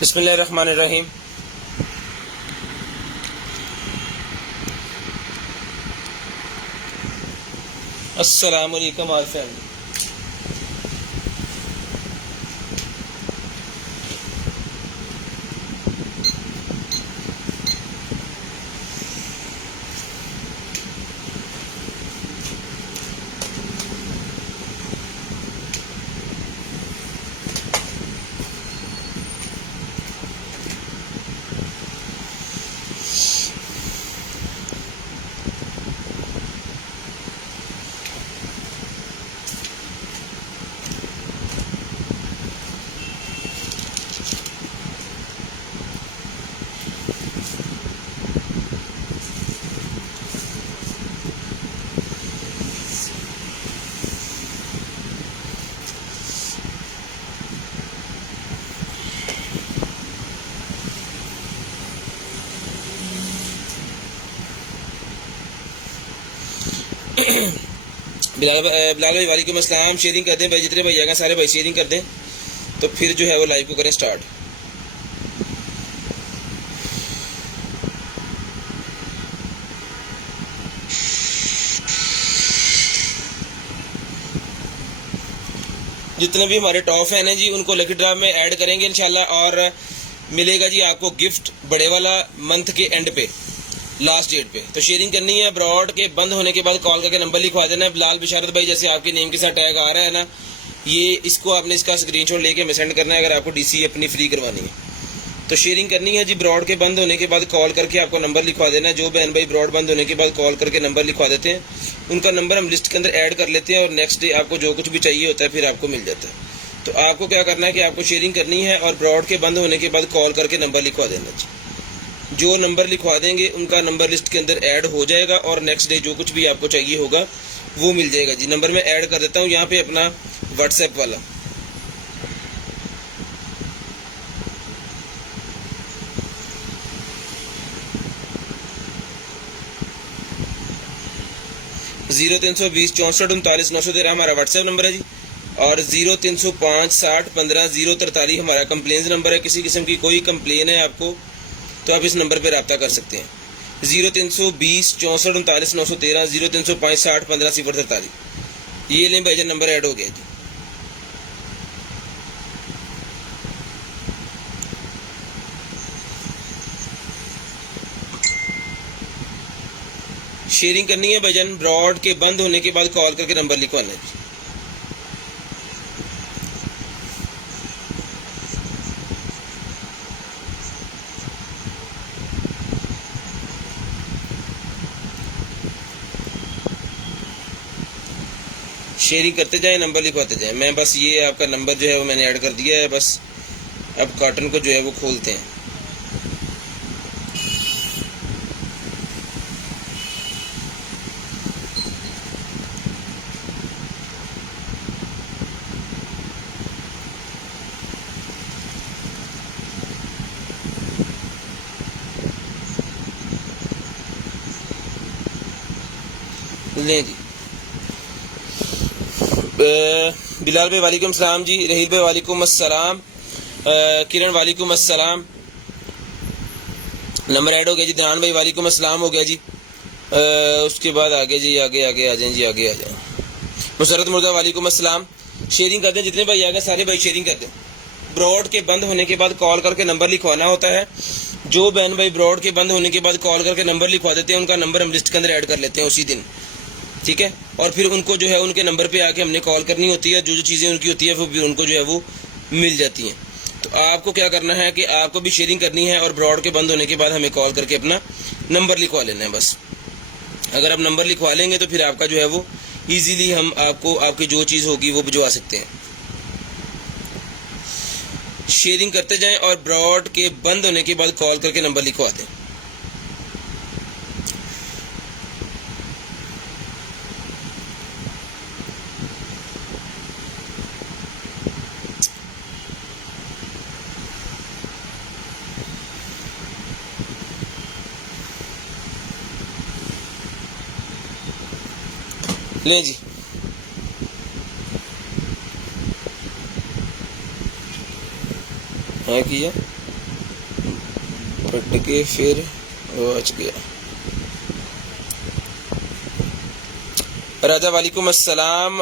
बिस्मिल्लाहिर्रहमानिर्रहीम। अस्सलाम वालेकुम ऑल फैमिली। बिलाल भाई वालेकुम अस्सलाम। शेयरिंग कर दें भाई, जितने भाई आएगा सारे भाई शेयरिंग कर दें, तो फिर जो है वो लाइव को करें स्टार्ट। जितने भी हमारे टॉप फैन हैं जी उनको लकी ड्रा में ऐड करेंगे इंशाल्लाह, और मिलेगा जी आपको गिफ्ट बड़े वाला मंथ के एंड पे, लास्ट डेट पे। तो शेयरिंग करनी है। ब्रॉड के बंद होने के बाद कॉल करके नंबर लिखवा देना है। बिलाल बिशारत भाई जैसे आपके नेम के साथ टैग आ रहा है ना, ये इसको आपने इसका स्क्रीनशॉट लेके हमें सेंड करना है अगर आपको डीसी अपनी फ्री करवानी है। तो शेयरिंग करनी है जी। ब्रॉड के बंद होने के बाद कॉल करके आपको नंबर लिखवा देना है। जो बहन भाई ब्रॉड बंद होने के बाद कॉल करके नंबर लिखवा देते हैं, उनका नंबर हम लिस्ट के अंदर ऐड कर लेते हैं, और नेक्स्ट डे आपको जो कुछ भी चाहिए होता है फिर आपको मिल जाता है। तो आपको क्या करना है कि आपको शेयरिंग करनी है और ब्रॉड के बंद होने के बाद कॉल करके नंबर लिखवा देना जी। जो नंबर लिखवा देंगे उनका नंबर लिस्ट के अंदर ऐड हो जाएगा, और नेक्स्ट डे जो कुछ भी आपको चाहिए होगा वो मिल जाएगा जी। नंबर मैं ऐड कर देता हूँ यहाँ पे अपना व्हाट्सएप वाला। जीरो 320 64 39 913 हमारा व्हाट्सएप नंबर है जी, और 0305 60 15 043 हमारा कंप्लेन नंबर है। किसी किस्म की कोई कंप्लेन है आपको तो आप इस नंबर पर रब्ता कर सकते हैं। 0320 64 39 913 0305 60 15 043। ये लें भाईजान, नंबर ऐड हो गया जी। शेयरिंग करनी है भाईजान। ब्रॉड के बंद होने के बाद कॉल करके नंबर लिखवाना है जी। शेयरिंग करते जाएं, नंबर लिखवाते जाएं। मैं बस ये आपका नंबर जो है वो मैंने ऐड कर दिया है। बस अब कार्टन को जो है वो खोलते हैं। लें जी। बिलाल भाई वालेकुम सलाम जी। रहील भाई वालेकुम अस्सलाम। किरण वालेकुम अस्सलाम। नंबर ऐड हो गया जी। दरान भाई वालेकुम अस्सलाम हो गया जी। उसके बाद आगे जी, आगे आगे आ जाएं जी, आगे आ जाएं। मुसरत मुर्दा वालेकुम अस्सलाम। शेयरिंग कर दें, जितने भाई आ गए सारे भाई शेयरिंग कर दें। ब्रॉड के बंद होने के बाद कॉल करके नंबर लिखवाना होता है। जो बहन भाई ब्रॉड के बंद होने के बाद कॉल करके नंबर लिखवा देते हैं, उनका नंबर हम लिस्ट के अंदर ऐड कर लेते हैं उसी दिन, ठीक है। और फिर उनको जो है उनके नंबर पे आके हमने कॉल करनी होती है। जो जो चीज़ें उनकी होती है वो भी उनको जो है वो मिल जाती हैं। तो आपको क्या करना है कि आपको भी शेयरिंग करनी है, और ब्रॉड के बंद होने के बाद हमें कॉल करके अपना नंबर लिखवा लेना है बस। अगर आप नंबर लिखवा लेंगे तो फिर आपका जो है वो ईजीली हम आपको आपकी जो चीज़ होगी वो भिजवा सकते हैं। शेयरिंग करते जाएं और ब्रॉड के बंद होने के बाद कॉल करके नंबर लिखवा दें। लें जी। है किया कट के फिर वो बच गया। राजा वालेकुम अस्सलाम,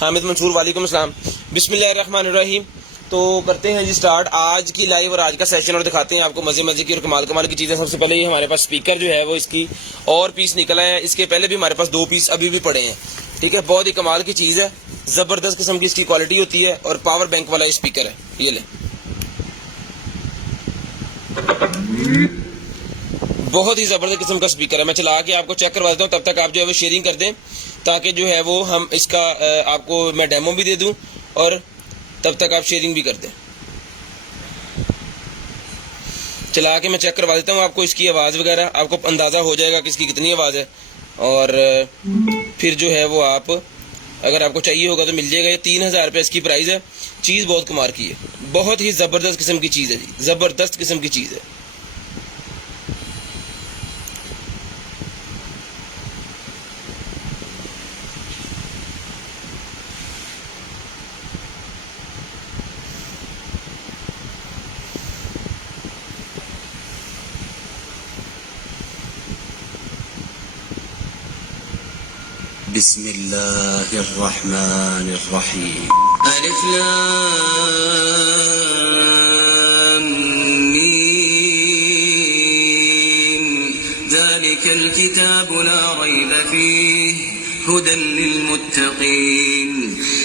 हामिद मंसूर वालेकुम अस्सलाम। बिस्मिल्लाहिर्रहमानिर्रहीम। तो करते हैं जी स्टार्ट आज की लाइव और आज का सेशन और दिखाते हैं आपको मजे मजे की और कमाल कमाल की चीज़ें। सबसे पहले ये हमारे पास स्पीकर जो है वो इसकी और पीस निकला है, इसके पहले भी हमारे पास 2 पीस अभी भी पड़े हैं, ठीक है। बहुत ही कमाल की चीज़ है, ज़बरदस्त किस्म की इसकी क्वालिटी होती है और पावर बैंक वाला ये स्पीकर है। ये ले, बहुत ही ज़बरदस्त किस्म का स्पीकर है। मैं चला के आपको चेक करवा देता हूँ, तब तक आप जो है वो शेयरिंग कर दें ताकि जो है वो हम इसका आपको मैं डेमो भी दे दूँ और तब तक आप शेयरिंग भी कर दें। चला के मैं चेक करवा देता हूँ आपको, इसकी आवाज़ वगैरह आपको अंदाज़ा हो जाएगा कि इसकी कितनी आवाज़ है और फिर जो है वो आप अगर आपको चाहिए होगा तो मिल जाएगा। ये 3000 रुपये इसकी प्राइस है। चीज़ बहुत कमाल की है, बहुत ही ज़बरदस्त किस्म की चीज़ है जी, ज़बरदस्त किस्म की चीज़ है। बिस्मिल्लाहिर्रहमानिर्रहीम। अलिफ लाम मीम ज़ालिकल किताबु ला रैब फ़ीहि हुदन लिलमुत्तक़ीन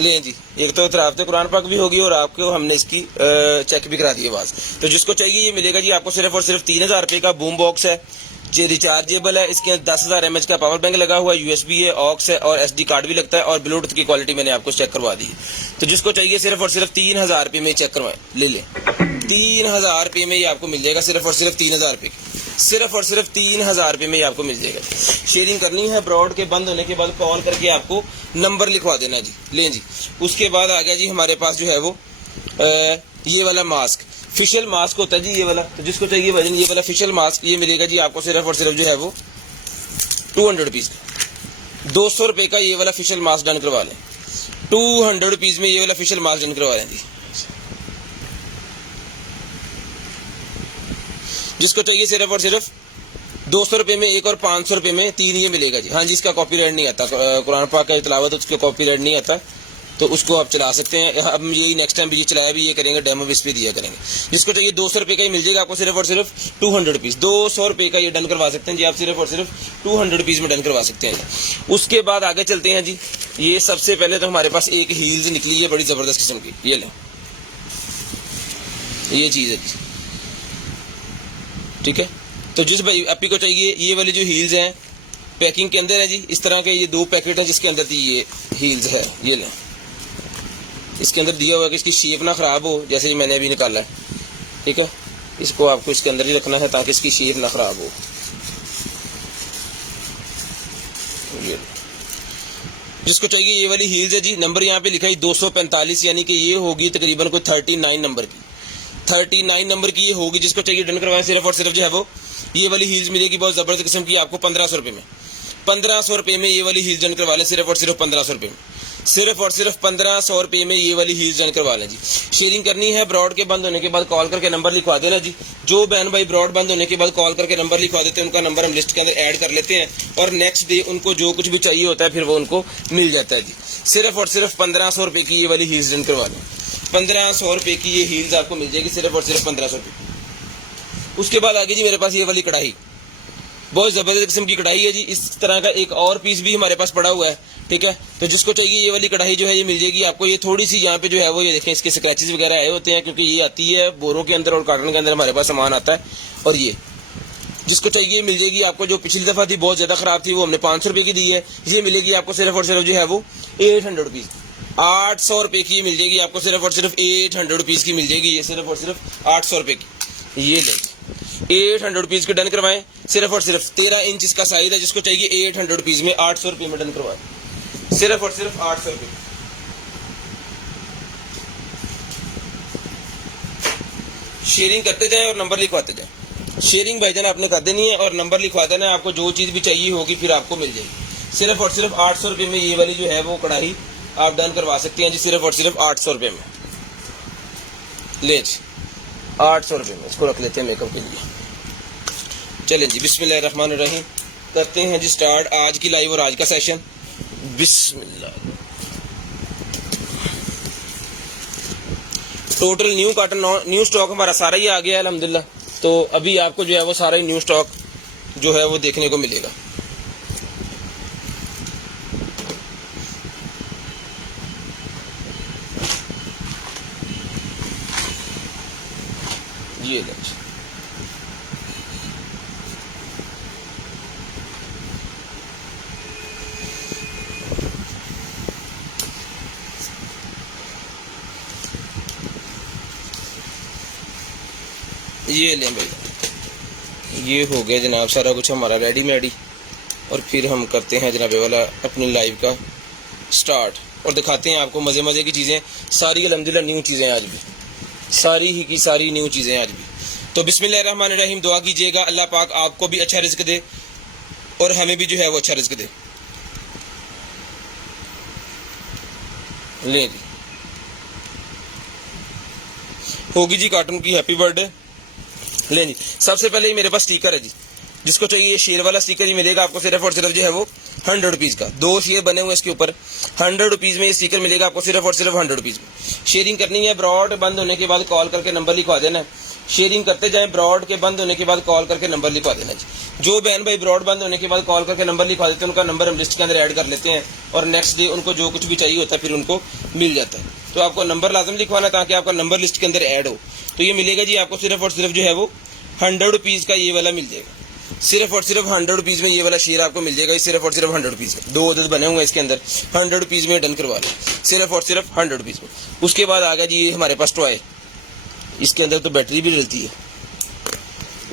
लें जी, एक तो तिलावत कुरान पाक भी होगी और आपको हमने इसकी चेक भी करा दी आवाज़। तो जिसको चाहिए ये मिलेगा जी आपको सिर्फ और सिर्फ 3000 रुपये का बूम बॉक्स है, ये रिचार्जेबल है, इसके अंदर 10,000 mAh का पावर बैंक लगा हुआ है, USB है, ऑक्स है और SD कार्ड भी लगता है और ब्लूटूथ की क्वालिटी मैंने आपको चेक करवा दी है। तो जिसको चाहिए सिर्फ और सिर्फ 3000 रुपये में चेक करवाएं, ले लें। 3000 रुपये में ये आपको मिल जाएगा, सिर्फ और सिर्फ 3000 रुपये, सिर्फ और सिर्फ 3000 रुपये में ये आपको मिल जाएगा। शेयरिंग करनी है, ब्रॉड के बंद होने के बाद कॉल करके आपको नंबर लिखवा देना जी। लें जी, उसके बाद आ गया जी हमारे पास जो है वो ये वाला मास्क, फेशियल मास्क होता है जी ये वाला। तो जिसको चाहिए वजन ये वाला फेशियल मास्क ये मिलेगा जी आपको सिर्फ और सिर्फ जो है वो 200 रुपीज़ का, 200 रुपये का ये वाला फेशियल मास्क डन करवा लें। 200 रुपीज़ में ये वाला फेशियल मास्क डन करवा लें जी। जिसको चाहिए सिर्फ और सिर्फ 200 रुपये में एक और 500 रुपये में 3 ये मिलेगा जी। हाँ जी, इसका कॉपीराइट नहीं आता, कुरान पाक का तिलावत उसके कॉपीराइट नहीं आता, तो उसको आप चला सकते हैं। अब यही नेक्स्ट टाइम भी ये चलाया भी ये करेंगे, डेमो भी इस पर दिया करेंगे। जिसको चाहिए 200 रुपये का ही मिल जाएगा आपको सिर्फ और सिर्फ 200 रुपीज़, 200 रुपये का ये डन करवा सकते हैं जी आप, सिर्फ और सिर्फ 200 रुपीज़ में डन करवा सकते हैं। उसके बाद आगे चलते हैं जी। ये सबसे पहले तो हमारे पास एक हील्स निकली है बड़ी ज़बरदस्त किस्म की, ये लें, ये चीज़ है जी, ठीक है। तो जिस भाई अपी को चाहिए ये वाली जो हील्स हैं पैकिंग के अंदर है जी, इस तरह के ये 2 पैकेट हैं जिसके अंदर ये हील्स है, ये लें। इसके अंदर दिया हुआ है कि इसकी शेप ना ख़राब हो, जैसे कि मैंने अभी निकाला है, ठीक है। इसको आपको इसके अंदर ही रखना है ताकि इसकी शेप ना ख़राब हो। जिसको चाहिए ये वाली हील्स है जी, नंबर यहाँ पे लिखा है 245, यानी कि ये होगी तकरीबन कोई 39 नंबर की, 39 नंबर की ये होगी। जिसको चाहिए डन करवाएं, सिर्फ और सिर्फ जो है वो ये वाली हील्स मिलेगी बहुत ज़बरदस्त किस्म की आपको 1500 रुपये में। 1500 रुपये में ये वाली हील्स डन करवा लें, सिर्फ और सिर्फ 1500 रुपये में, सिर्फ और सिर्फ 1500 रुपये में ये वाली हील्स डन करवा लें जी। शेयरिंग करनी है, ब्रॉड के बंद होने के बाद कॉल करके नंबर लिखवा देना जी। जो बहन भाई ब्रॉड बंद होने के बाद कॉल करके नंबर लिखवा देते हैं उनका नंबर हम लिस्ट के अंदर ऐड कर लेते हैं और नेक्स्ट डे उनको जो कुछ भी चाहिए होता है फिर वो उनको मिल जाता है जी। सिर्फ और सिर्फ 1500 रुपये की ये वाली हील्स डन करवा लें, 1500 रुपये की ये हील्स आपको मिल जाएगी, सिर्फ और सिर्फ 1500 रुपये। उसके बाद आगे जी मेरे पास ये वाली कढ़ाई, बहुत ज़बरदस्त किस्म की कढ़ाई है जी। इस तरह का एक और पीस भी हमारे पास पड़ा हुआ है, ठीक है। तो जिसको चाहिए ये वाली कढ़ाई जो है ये मिल जाएगी आपको। ये थोड़ी सी यहाँ पे जो है वो ये देखें इसके स्क्रैचेस वगैरह आए होते हैं क्योंकि ये आती है बोरों के अंदर और कार्टन के अंदर हमारे पास सामान आता है। और ये जिसको चाहिए मिल जाएगी आपको। जो पिछली दफ़ा थी बहुत ज़्यादा ख़राब थी वो हमने 500 रुपये की दी है, इसलिए मिलेगी आपको सिर्फ और सिर्फ जो है वो 800 रुपीज़, 800 रुपये की मिल जाएगी आपको, सिर्फ और सिर्फ 800 रुपीज़ की मिल जाएगी ये, सिर्फ और सिर्फ 800 रुपये की। ये ले 800 रुपीज़ की डन करवाएं, सिर्फ और सिर्फ 13 इंच इसका साइज है, जिसको चाहिए 800 रुपीज़ में 800 रुपये में डन करवाएं, सिर्फ और सिर्फ 800 रुपये। शेयरिंग करते जाएं और नंबर लिखवाते जाएं। शेयरिंग भाईजान आपने कर देनी है और नंबर लिखवा देना है, आपको जो चीज़ भी चाहिए होगी फिर आपको मिल जाएगी। सिर्फ और सिर्फ 800 रुपये में ये वाली जो है वो कढ़ाई आप डन करवा सकते हैं जी, सिर्फ और सिर्फ 800 रुपये में। ले जी 800 रुपये में इसको रख लेते हैं मेकअप के लिए। चलें जी, बिस्मिल्लाहिर्रहमानिर्रहीम, करते हैं जी स्टार्ट आज की लाइव और आज का सेशन। बिस्मिल्लाह। Total new cotton new stock हमारा सारा ही आ गया है अल्हम्दुलिल्लाह। तो अभी आपको जो है वो सारा ही न्यू स्टॉक जो है वो देखने को मिलेगा। ये लें भाई, ये हो गया जनाब सारा कुछ हमारा रेडीमेड ही। और फिर हम करते हैं जनाब वाला अपनी लाइव का स्टार्ट और दिखाते हैं आपको मज़े मज़े की चीज़ें सारी अल्हम्दुलिल्लाह न्यू चीज़ें आज भी, सारी ही की सारी न्यू चीज़ें आज भी। तो बिस्मिल्लाहिर्रहमानिर्रहीम, दुआ कीजिएगा अल्लाह पाक आपको भी अच्छा रिज़्क दे और हमें भी जो है वो अच्छा रिज़्क दे। ले जी, होगी जी कार्टून की हैप्पी बर्थडे। ले जी, सबसे पहले ही मेरे पास स्टिकर है जी, जिसको चाहिए ये शेर वाला स्टिकर ही मिलेगा आपको, सिर्फ और सिर्फ जो है वो 100 रुपीज़ का। 2 शेर बने हुए इसके ऊपर, 100 रुपीज़ में ये स्टिकर मिलेगा आपको, सिर्फ और सिर्फ 100 रुपीज़ में। शेयरिंग करनी है, ब्रॉड बंद होने के बाद कॉल करके नंबर लिखवा देना है। शेयरिंग करते जाएं, ब्रॉड के बंद होने के बाद कॉल करके नंबर लिखवा देना जी। जो बहन भाई ब्रॉड बंद होने के बाद कॉल करके नंबर लिखवा देते हैं उनका नंबर हम लिस्ट के अंदर ऐड कर लेते हैं और नेक्स्ट डे उनको जो कुछ भी चाहिए होता है फिर उनको मिल जाता है। तो आपको नंबर लाजम लिखवाना ताकि आपका नंबर लिस्ट के अंदर ऐड हो। तो ये मिलेगा जी आपको सिर्फ और सिर्फ जो है वो 100 रुपीज़ का ये वाला मिल जाएगा, सिर्फ और सिर्फ 100 रुपीज़ में ये वाला शेर आपको मिल जाएगा, सिर्फ और सिर्फ 100 रुपीज़ में। 2 अदद बने हुए हैं इसके अंदर, 100 रुपीज़ में डन करवा लें, सिर्फ और सिर्फ 100 रुपीज़ में। उसके बाद आ गया जी ये हमारे पास टॉय, इसके अंदर तो बैटरी भी डलती है,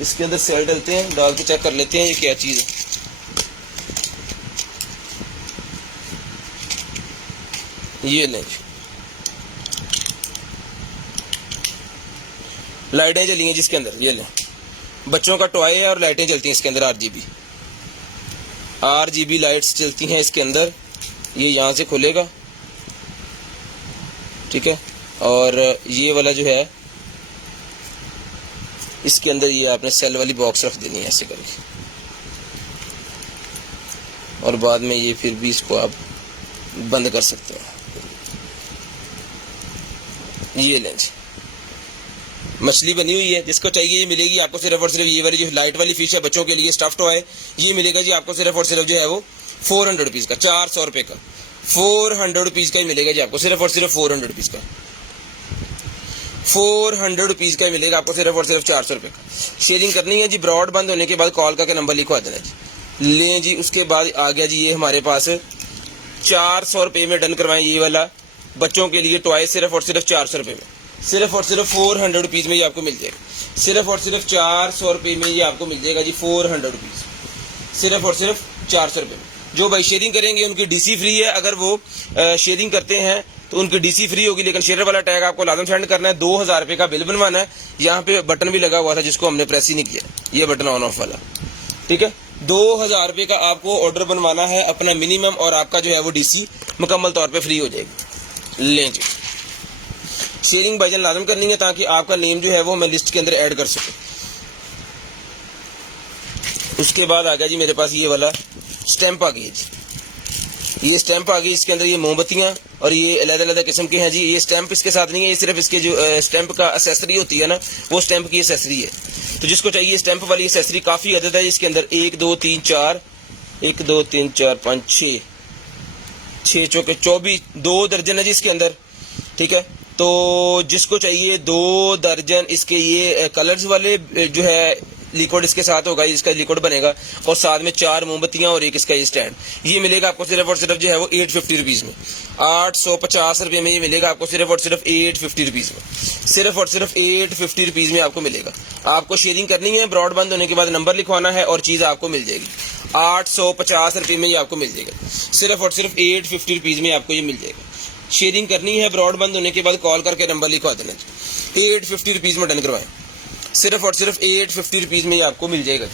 इसके अंदर सेल डलते हैं, डाल के चेक कर लेते हैं ये क्या चीज़ है। ये लें, लाइटें जली हैं जिसके अंदर, ये लें, बच्चों का टॉय है और लाइटें जलती हैं इसके अंदर, RGB लाइट्स चलती हैं इसके अंदर। ये यहाँ से खुलेगा, ठीक है, और ये वाला जो है इसके अंदर ये आपने सेल वाली बॉक्स रख देनी है ऐसे करके, और बाद में ये फिर भी इसको आप बंद कर सकते हैं। ये लेंस मछली बनी हुई है, जिसको चाहिए ये मिलेगी आपको, सिर्फ और सिर्फ ये वाली जो लाइट वाली फिश है बच्चों के लिए स्टफ्ड टॉय, ये मिलेगा जी आपको सिर्फ और सिर्फ जो है वो 400 रुपीज़ का, 400 रुपये का, 400 रुपीज़ का ही मिलेगा जी आपको, सिर्फ और सिर्फ 400 रुपीज़ का, 400 रुपीज़ का ही मिलेगा आपको, सिर्फ और सिर्फ 400 रुपये का। शेयरिंग करनी है जी, ब्रॉड बंद होने के बाद कॉल करके नंबर लिखवा देना जी। लें जी, उसके बाद आ गया जी ये हमारे पास 400 रुपये में डन करवाएं ये वाला बच्चों के लिए टॉय, सिर्फ और सिर्फ 400 रुपये में, सिर्फ और सिर्फ 400 रुपीज़ में ये आपको मिल जाएगा, सिर्फ और सिर्फ 400 रुपये में ये आपको मिल जाएगा जी, 400 रुपीज़, सिर्फ और सिर्फ 400 रुपये में। जो भाई शेयरिंग करेंगे उनकी DC फ्री है, अगर वो शेयरिंग करते हैं तो उनकी DC फ्री होगी, लेकिन शेयर वाला टैग आपको लाजम सेंड करना है। 2000 रुपये का बिल बनवाना है, यहाँ पे बटन भी लगा हुआ था जिसको हमने प्रेस ही नहीं किया, ये बटन ऑन ऑफ वाला, ठीक है। 2000 रुपये का आपको ऑर्डर बनवाना है अपना मिनिमम, और आपका जो है वो DC मुकम्मल तौर पर फ्री हो जाएगी। लें जी, शेयरिंग भाईजान लाजम करनी है ताकि आपका नेम जो है वो मैं लिस्ट के अंदर ऐड कर सकूं। उसके बाद आ गया जी मेरे पास ये वाला स्टैंप आ गई जी, ये स्टैंप आ गई, इसके अंदर ये मोमबत्तियां और ये अलग-अलग किस्म के हैं जी। ये स्टैंप इसके साथ नहीं है, ये सिर्फ इसके जो स्टैंप का एक्सेसरी होती है ना, वो स्टैंप की एक्सेसरी है। तो जिसको चाहिए स्टैंप वाली एक्सेसरी, काफ़ी अदद है इसके अंदर, 1 2 3 4 1 2 3 4 5 6 6 चौके 24, 2 दर्जन है जी इसके अंदर, ठीक है। तो जिसको चाहिए 2 दर्जन इसके ये कलर्स वाले जो है लिक्विड इसके साथ होगा, इसका लिक्विड बनेगा, और साथ में 4 मोमबत्तियां और एक इसका ये स्टैंड। ये मिलेगा आपको सिर्फ और सिर्फ जो है वो 850 रुपीज़ में, 850 रुपये में ये मिलेगा आपको सिर्फ और सिर्फ 850 रुपीज़ में, सिर्फ और सिर्फ 850 रुपीज़ में आपको मिलेगा। आपको शेयरिंग करनी है, ब्रॉड बंद होने के बाद नंबर लिखवाना है और चीज़ आपको मिल जाएगी। 850 रुपये में ये आपको मिल जाएगा, सिर्फ और सिर्फ 850 रुपीज़ में आपको ये मिल जाएगा। शेयरिंग करनी है, ब्रॉड बंद होने के बाद कॉल करके नंबर लिखवा देना, 850 रुपीज़ में डन करवाएं, सिर्फ और सिर्फ 850 रुपीज़ में ये आपको मिल जाएगा।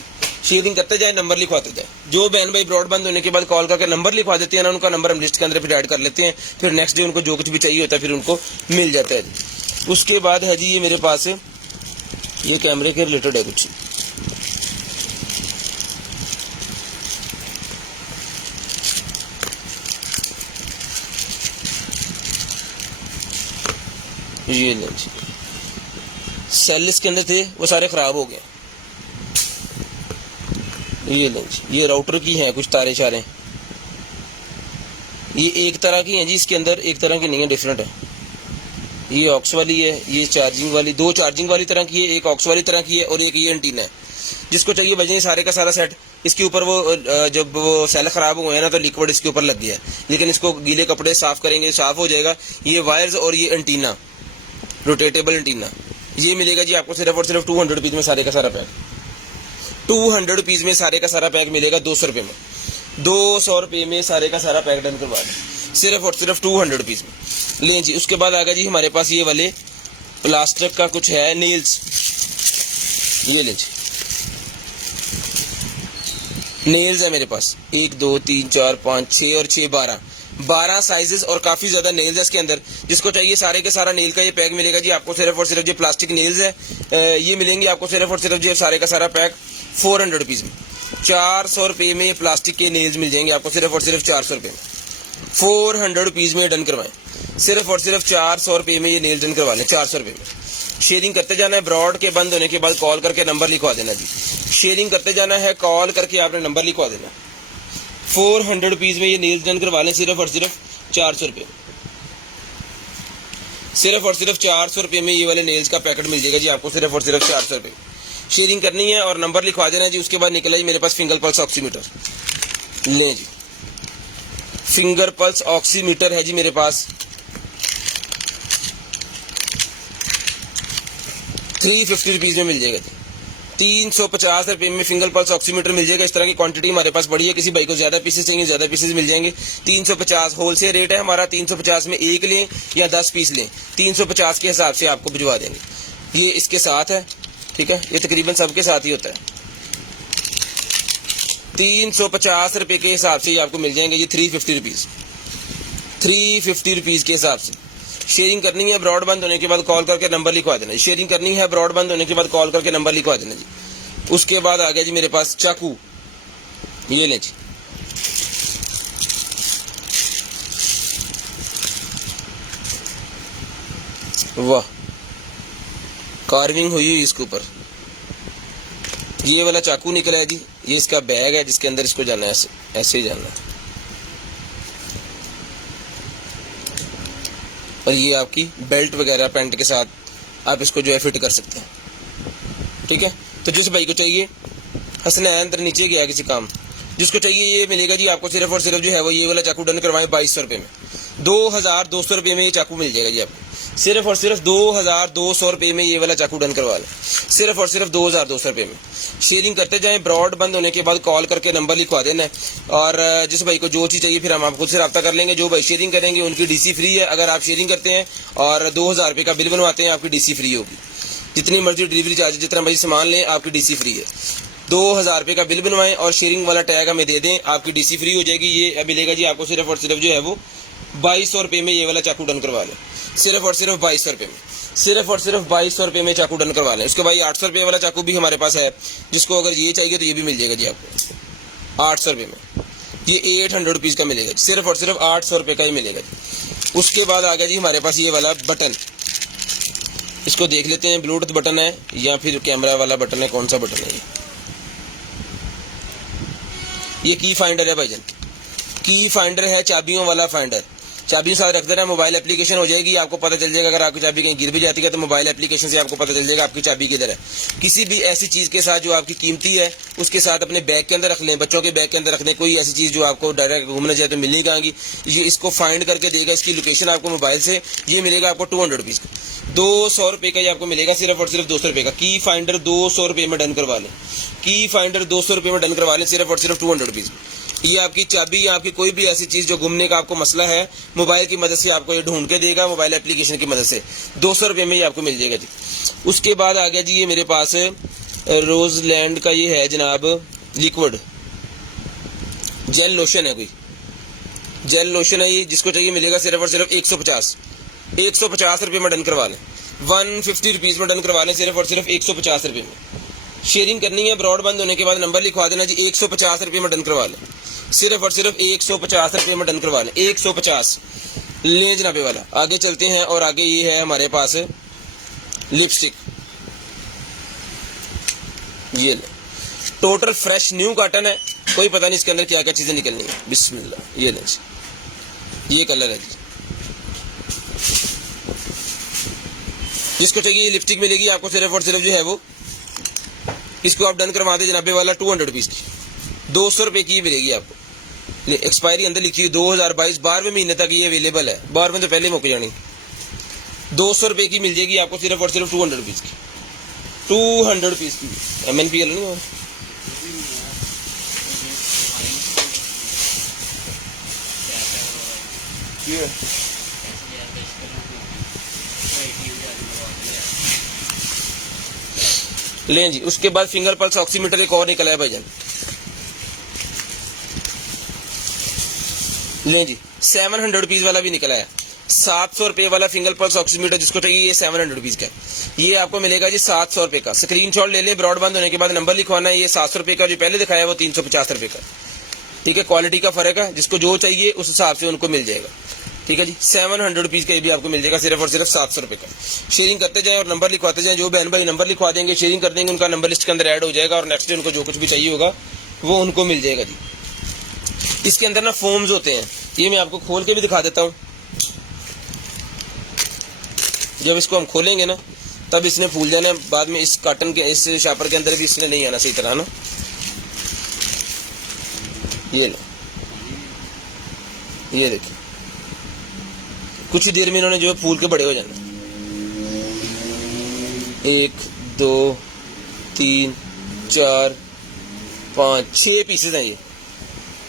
शेयरिंग करते जाए, नंबर लिखवाते जाए। जो बहन भाई ब्रॉड बंद होने के बाद कॉल करके नंबर लिखवा देते हैं ना, उनका नंबर हम लिस्ट के अंदर फिर ऐड कर लेते हैं, फिर नेक्स्ट डे उनको जो कुछ भी चाहिए होता है फिर उनको मिल जाता है जी। उसके बाद है जी ये मेरे पास है, ये कैमरे के रिलेटेड है कुछ, ये लें जी, सेल इसके अंदर थे वो सारे ख़राब हो गए। ये लें जी, ये राउटर की हैं कुछ तारे शारे, ये एक तरह की हैं जी, इसके अंदर एक तरह की नहीं है, डिफरेंट है। ये ऑक्स वाली है, ये चार्जिंग वाली, 2 चार्जिंग वाली तरह की है, एक ऑक्स वाली तरह की है, और एक ये एंटीना है। जिसको चाहिए बजाय सारे का सारा सेट। इसके ऊपर वो जब वो सेल ख़राब हुए हैं ना तो लिक्विड इसके ऊपर लग गया है, लेकिन इसको गीले कपड़े साफ़ करेंगे, साफ़ हो जाएगा। ये वायर्स और ये एंटीना, रोटेटेबल एंटीना, ये मिलेगा जी आपको सिर्फ और सिर्फ 200 रुपीज़ में सारे का सारा पैक। 200 रुपीज़ में सारे का सारा पैक मिलेगा, 200 रुपये में, 200 रुपये में सारे का सारा पैक डन करवा दें, सिर्फ और सिर्फ 200 रुपीज़ में। लें जी, उसके बाद आ गया जी हमारे पास ये वाले प्लास्टिक का कुछ है, नेल्स। ये लें जी, नेल्स है मेरे पास, 1 2 3 4 5 6 और 6 12 साइजेस और काफ़ी ज़्यादा नेल्स है इसके अंदर। जिसको चाहिए सारे के सारा नेल का ये पैक मिलेगा जी आपको सिर्फ और सिर्फ जो प्लास्टिक नेल्स है ये मिलेंगे आपको सिर्फ और सिर्फ जो सारे का सारा पैक 400 रुपीज़ में। 400 रुपये में ये प्लास्टिक के नेल्स मिल जाएंगे आपको सिर्फ और सिर्फ 400 रुपये में, 400 रुपीज़ में डन करवाएं, सिर्फ और सिर्फ 400 रुपये में ये नेल्स डन करवा लें, 400 रुपये में। शेयरिंग करते जाना है, ब्रॉड के बंद होने के बाद कॉल करके नंबर लिखवा देना जी। शेयरिंग करते जाना है, कॉल करके आपने नंबर लिखवा देना। 400 रुपीज़ में ये नेल्स डन करवा लें, सिर्फ और सिर्फ 400 रुपये, सिर्फ और सिर्फ 400 रुपये में ये वाले नेल्स का पैकेट मिल जाएगा जी आपको सिर्फ और सिर्फ 400 रुपये। शेयरिंग करनी है और नंबर लिखवा देना जी। उसके बाद निकला जी मेरे पास फिंगर पल्स ऑक्सीमीटर। लें जी, फिंगर पल्स ऑक्सीमीटर है जी मेरे पास, 350 रुपीज़ में मिल जाएगा जी। 350 रुपये में फिंगर पल्स ऑक्सीमीटर मिल जाएगा। इस तरह की क्वांटिटी हमारे पास बड़ी है, किसी भाई को ज़्यादा पीसेस चाहिए ज़्यादा पीसेस मिल जाएंगे। 350 होलसेल रेट है हमारा, 350 में 1 लें या 10 पीस लें, 350 के हिसाब से आपको भिजवा देंगे। ये इसके साथ है, ठीक है, ये तकरीबन सबके साथ ही होता है। 350 रुपये के हिसाब से ये आपको मिल जाएंगे ये 350 रुपीज़, 350 रुपीज़ के हिसाब से। शेयरिंग करनी है, ब्रॉड बंद होने के बाद कॉल करके नंबर लिखवा देना। शेयरिंग करनी है, ब्रॉड बंद होने के बाद कॉल करके नंबर लिखवा देना जी। उसके बाद आ गया जी मेरे पास चाकू। ये लें जी, वाह, कार्विंग हुई इसके ऊपर। ये वाला चाकू निकला है जी, ये इसका बैग है जिसके अंदर इसको जाना है, ऐसे ही जाना है। और ये आपकी बेल्ट वगैरह पैंट के साथ आप इसको जो है फिट कर सकते हैं, ठीक है। तो जिस भाई को चाहिए, हसनैन अंदर नीचे गया किसी काम, जिसको चाहिए ये मिलेगा जी आपको सिर्फ और सिर्फ जो है वो ये वाला चाकू डन करवाएं 2200 रुपये में। 2200 रुपये में ये चाकू मिल जाएगा जी आपको, सिर्फ और सिर्फ 2200 रुपये में ये वाला चाकू डन करवा लें, सिर्फ और सिर्फ 2200 रुपये में। शेयरिंग करते जाएं, ब्रॉड बंद होने के बाद कॉल करके नंबर लिखवा देना है। और जिस भाई को जो चीज़ चाहिए फिर हम आपको से रब्ता कर लेंगे। जो भाई शेयरिंग करेंगे उनकी डीसी फ्री है। अगर आप शेयरिंग करते हैं और 2000 रुपये का बिल बनवाते हैं आपकी डीसी फ्री होगी। जितनी मर्जी डिलीवरी चार्ज, जितना मर्जी सामान लें आपकी डीसी फ्री है। 2000 रुपये का बिल बनवाएं और शेयरिंग वाला टैग हमें दे दें, आपकी डीसी फ्री हो जाएगी। ये मिलेगा जी आपको सिर्फ और सिर्फ जो है वो 2200 रुपये में ये वाला चाकू डन करवा लें, सिर्फ और सिर्फ 2200 रुपये में, सिर्फ और सिर्फ 2200 रुपये में चाकू डन करवा लें। उसके बाद 800 रुपये वाला चाकू भी हमारे पास है, जिसको अगर ये चाहिए तो ये भी मिल जाएगा जी आपको 800 रुपये में। ये 800 रुपीज़ का मिलेगा, सिर्फ और सिर्फ 800 रुपये का ही मिलेगा जी। उसके बाद आ गया जी हमारे पास ये वाला बटन, इसको देख लेते हैं, ब्लूटूथ बटन है या फिर कैमरा वाला बटन है, कौन सा बटन है ये की फाइंडर है भाईजान, की फाइंडर है, चाबियों वाला फाइंडर। चाबी साथ रख देना, मोबाइल एप्लीकेशन हो जाएगी, आपको पता चल जाएगा। अगर आपकी चाबी कहीं गिर भी जाती है तो मोबाइल एप्लीकेशन से आपको पता चल जाएगा आपकी चाबी किधर है। किसी भी ऐसी चीज़ के साथ जो आपकी कीमती है उसके साथ अपने बैग के अंदर रख लें, बच्चों के बैग के अंदर रख दें। कोई ऐसी चीज़ जो आपको डायरेक्ट घूमने जाए तो मिल नहीं पाएगी, ये इसको फाइंड करके देगा, इसकी लोकेशन आपको मोबाइल से। ये मिलेगा आपको 200 रुपीज़ का, 200 रुपये का ये आपको मिलेगा, सिर्फ और सिर्फ 200 रुपये का। की फाइंडर 200 रुपये में डन करवा लें, की फाइंडर 200 रुपये में डन करवा लें, सिर्फ और सिर्फ 200 रुपीज़। ये आपकी चाबी या आपकी कोई भी ऐसी चीज़ जो घूमने का आपको मसला है, मोबाइल की मदद से आपको ये ढूंढ के देगा, मोबाइल एप्लीकेशन की मदद से 200 रुपये में ये आपको मिल जाएगा जी। उसके बाद आ गया जी ये मेरे पास रोजलैंड का ये है जनाब लिक्विड जेल लोशन है, कोई जेल लोशन है ये, जिसको चाहिए मिलेगा सिर्फ और सिर्फ 150 रुपये में डन करवा लें, 150 रुपीज़ में डन करवा लें, सिर्फ और सिर्फ 150 रुपये में। शेयरिंग करनी है, ब्रॉड बंद होने के बाद नंबर लिखवा देना जी, 150 रुपये में डन करवा लें, सिर्फ और सिर्फ 150 रुपये में डन करवा लें, 150 ले जनाबे वाला। आगे चलते हैं और आगे ये है हमारे पास लिपस्टिक, ये टोटल फ्रेश न्यू कॉटन है, कोई पता नहीं इसके अंदर क्या क्या चीजें निकलनी है। बिस्मिल्लाह, ये लें, ये कलर है जी, जिसको चाहिए ये लिपस्टिक मिलेगी आपको सिर्फ और सिर्फ जो है वो, इसको आप डन करवा दे जनाबे वाला 200 रुपीज़ की, 200 रुपये की मिलेगी आपको। एक्सपायरी अंदर लिखी है 2022, 12वें महीने तक ये अवेलेबल है, 12वें तो पहले मुक जानी। 200 रुपये की मिल जाएगी आपको सिर्फ और सिर्फ 200 रुपीज़ की, 200 रुपीज़ की। MNP नहीं हो लें जी। उसके बाद फिंगर पल्स ऑक्सीमीटर एक और निकला है भाईजान, लें जी, 700 रुपीज़ वाला भी निकला है, 700 रुपये वाला फिंगर पल्स ऑक्सीमीटर, जिसको चाहिए ये 700 रुपीज़ का, ये आपको मिलेगा जी 700 रुपये का। स्क्रीनशॉट ले लें, ब्रॉड बंद होने के बाद नंबर लिखवाना है। ये 700 रुपये का जो पहले दिखाया है वो 350 रुपये का, ठीक है, क्वालिटी का फर्क है, जिसको जो चाहिए उस हिसाब से उनको मिल जाएगा, ठीक है जी। 700 रुपीज़ का ये भी आपको मिल जाएगा, सिर्फ और सिर्फ 700 रुपये का। शेयरिंग करते जाएं और नंबर लिखवाते जाएं, जो बहन भाई नंबर लिखवा देंगे, शेयरिंग कर देंगे, उनका नंबर लिस्ट के अंदर ऐड हो जाएगा और नेक्स्ट डे उनको जो कुछ भी चाहिए होगा वो उनको मिल जाएगा जी। इसके अंदर ना फोम्स होते हैं, ये मैं आपको खोल के भी दिखा देता हूँ। जब इसको हम खोलेंगे ना तब इसने फूल जाना है, बाद में इस कॉटन के इस शापर के अंदर भी इसने नहीं आना सही तरह ना। ये लो, ये देखिए, कुछ ही देर में इन्होंने जो है फूल के बड़े हो जाना। 1 2 3 4 5 6 पीसेज हैं ये,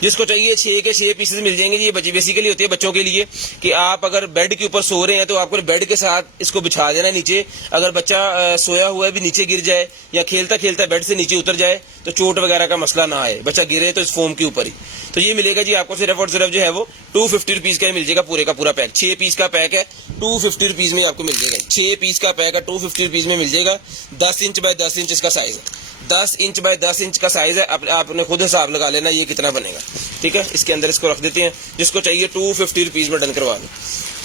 जिसको चाहिए 6 के 6 पीसेस मिल जाएंगे जी। ये बेसिकली होती है बच्चों के लिए कि आप अगर बेड के ऊपर सो रहे हैं तो आपको बेड के साथ इसको बिछा देना नीचे। अगर बच्चा सोया हुआ है भी नीचे गिर जाए या खेलता खेलता बेड से नीचे उतर जाए तो चोट वगैरह का मसला ना आए, बच्चा गिरे तो इस फोम के ऊपर ही। तो ये मिलेगा जी आपको सिर्फ और सिर्फ जो है वो 250 रुपीज़ का ही मिल जाएगा, पूरे का पूरा पैक। 6 पीस का पैक है, 250 रुपीज़ में आपको मिल जाएगा। 6 पीस का पैक है, 250 रुपीज़ में मिल जाएगा। 10 इंच बाय 10 इंच इसका साइज है, 10 इंच बाय 10 इंच का साइज है। आपने खुद हिसाब लगा लेना ये कितना बनेगा, ठीक है। इसके अंदर इसको रख देते हैं, जिसको चाहिए 250 रुपीज़ में डन करवा लो।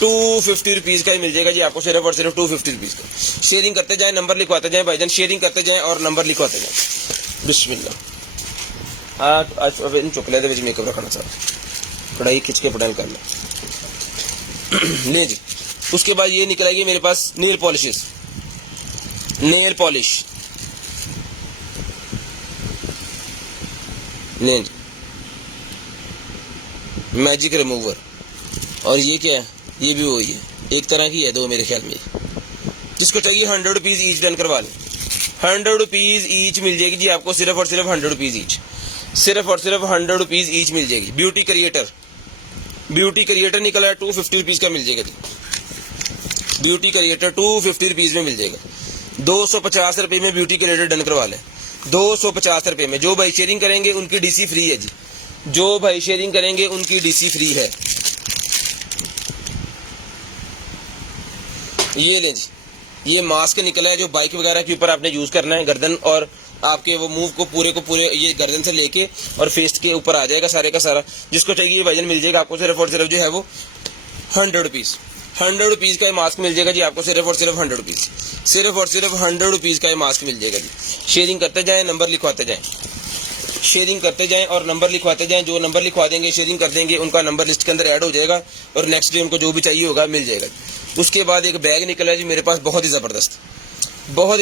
250 रुपीज़ का ही मिल जाएगा जी आपको, सिर्फ और सिर्फ 250 रुपीज़ का। शेयरिंग करते जाएं, नंबर लिखवाते जाएं भाईजान, शेयरिंग करते जाएं और नंबर लिखवाते जाएं। बिस्मिल्लाह। हाँ आज अब इन चुकले दे मेकअप रखना सारा, कढ़ाई खिंच के पटाल कर ले जी। उसके बाद ये निकल आएगी मेरे पास नेल पॉलिशेस, नेल पॉलिश लें जी, मैजिक रिमूवर। और ये क्या है, ये भी वही है, एक तरह की है दो मेरे ख्याल में। जिसको चाहिए 100 रुपीज़ ईच डन करवा लें, 100 रुपीज़ ईच मिल जाएगी जी आपको, सिर्फ और सिर्फ 100 रुपीज़ ईच, सिर्फ और सिर्फ 100 रुपीज़ ईच मिल जाएगी। ब्यूटी क्रिएटर, ब्यूटी क्रिएटर निकला है 250 रुपीज़ का मिल जाएगा जी। ब्यूटी क्रिएटर 250 रुपीज़ में मिल जाएगा। 250 रुपये में ब्यूटी क्रिएटर डन करवा लें, 250 रुपये में। जो भाई शेयरिंग करेंगे उनकी डीसी फ्री है जी, जो भाई शेयरिंग करेंगे उनकी डीसी फ्री है। ये लें जी, ये मास्क निकला है जो बाइक वगैरह के ऊपर आपने यूज करना है। गर्दन और आपके वो मुंह को पूरे ये गर्दन से लेके और फेस के ऊपर आ जाएगा सारे का सारा। जिसको चाहिए भाईजान मिल जाएगा आपको सिर्फ और सिर्फ जो है वो 100 रुपीज़, 100 रुपीज़ का ये मास्क मिल जाएगा जी आपको, सिर्फ और सिर्फ 100 रुपीज़, सिर्फ और सिर्फ 100 रुपीज़ का ये मास्क मिल जाएगा जी। शेयरिंग करते जाएं, नंबर लिखवाते जाएं। शेयरिंग करते जाएं और नंबर लिखवाते जाएं। जो नंबर लिखवा देंगे, शेयरिंग कर देंगे, उनका नंबर लिस्ट के अंदर ऐड हो जाएगा और नेक्स्ट डे उनको जो भी चाहिए होगा मिल जाएगा। उसके बाद एक बैग निकला है जी मेरे पास, बहुत ही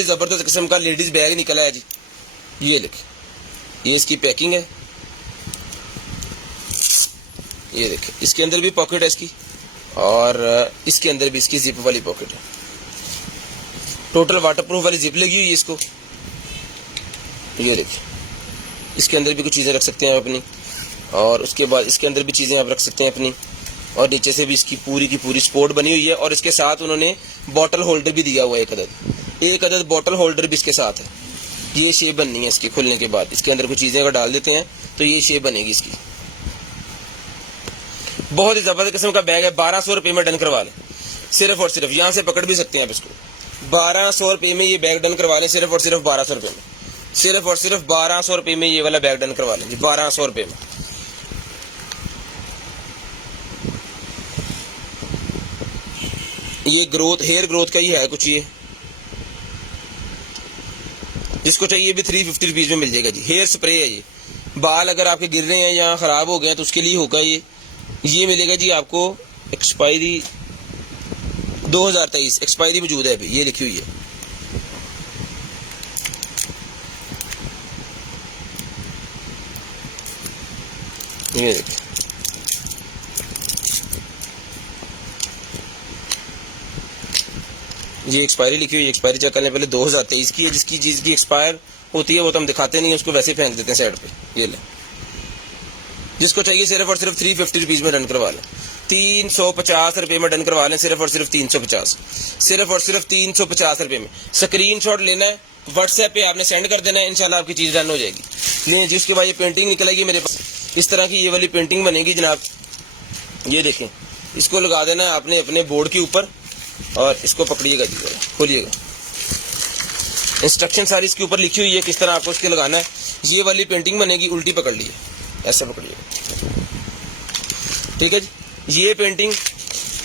ज़बरदस्त किस्म का लेडीज़ बैग निकला है जी। ये देखिए, ये इसकी पैकिंग है। ये देखिए, इसके अंदर भी पॉकेट है इसकी, और इसके अंदर भी इसकी जिप वाली पॉकेट है। टोटल वाटरप्रूफ वाली जिप लगी हुई है इसको। ये देखिए, इसके अंदर भी कुछ चीज़ें रख सकते हैं आप अपनी, और उसके बाद इसके अंदर भी चीज़ें आप रख सकते हैं अपनी, और नीचे से भी इसकी पूरी की पूरी स्पोर्ट बनी हुई है। और इसके साथ उन्होंने बॉटल होल्डर भी दिया हुआ है, एक अदद बॉटल होल्डर भी इसके साथ है। ये शेप बननी है इसकी खुलने के बाद। इसके अंदर कुछ चीज़ें अगर डाल देते हैं तो ये शेप बनेगी इसकी। बहुत ही ज़बरदस्त किस्म का बैग है। 1200 रुपये में डन करवा लें, सिर्फ और सिर्फ। यहाँ से पकड़ भी सकते हैं आप इसको। 1200 रुपये में ये बैग डन करवा लें, सिर्फ और सिर्फ 1200 रुपये में। सिर्फ और सिर्फ 1200 रुपये में ये वाला बैग डन करवा लें जी, 1200 रुपये में। ये ग्रोथ, हेयर ग्रोथ का ही है कुछ। ये जिसको चाहिए भी 350 रुपीज़ में मिल जाएगा जी। हेयर स्प्रे है ये। बाल अगर आपके गिर रहे हैं या ख़राब हो गए हैं तो उसके लिए होगा ये मिलेगा जी आपको। एक्सपायरी 2023 एक्सपायरी मौजूद है अभी, ये लिखी हुई है। ये देखिए, ये एक्सपायरी लिखी हुई है। एक्सपायरी चेक करने पहले 2023 की है। जिसकी चीज़ की एक्सपायर होती है वो तो हम दिखाते नहीं है, उसको वैसे फेंक देते हैं साइड पे। ये ले, जिसको चाहिए सिर्फ और सिर्फ 350 रुपीज़ में डन करवा लें। 350 रुपये में डन करवा लें, सिर्फ और सिर्फ 350, सिर्फ और सिर्फ 350 रुपये में। स्क्रीनशॉट लेना है, व्हाट्सएप पे आपने सेंड कर देना है, इंशाल्लाह आपकी चीज़ डन हो जाएगी। लें, जिसके बाद ये पेंटिंग निकलेगी मेरे पास, इस तरह की ये वाली पेंटिंग बनेगी जनाब। ये देखें, इसको लगा देना है आपने अपने बोर्ड के ऊपर, और इसको पकड़िएगा जी, खोलिएगा। इंस्ट्रक्शन सारी इसके ऊपर लिखी हुई है किस तरह आपको इसके लगाना है। ये वाली पेंटिंग बनेगी, उल्टी पकड़ लीजिए, ऐसा पकड़िएगा, ठीक है जी। ये पेंटिंग,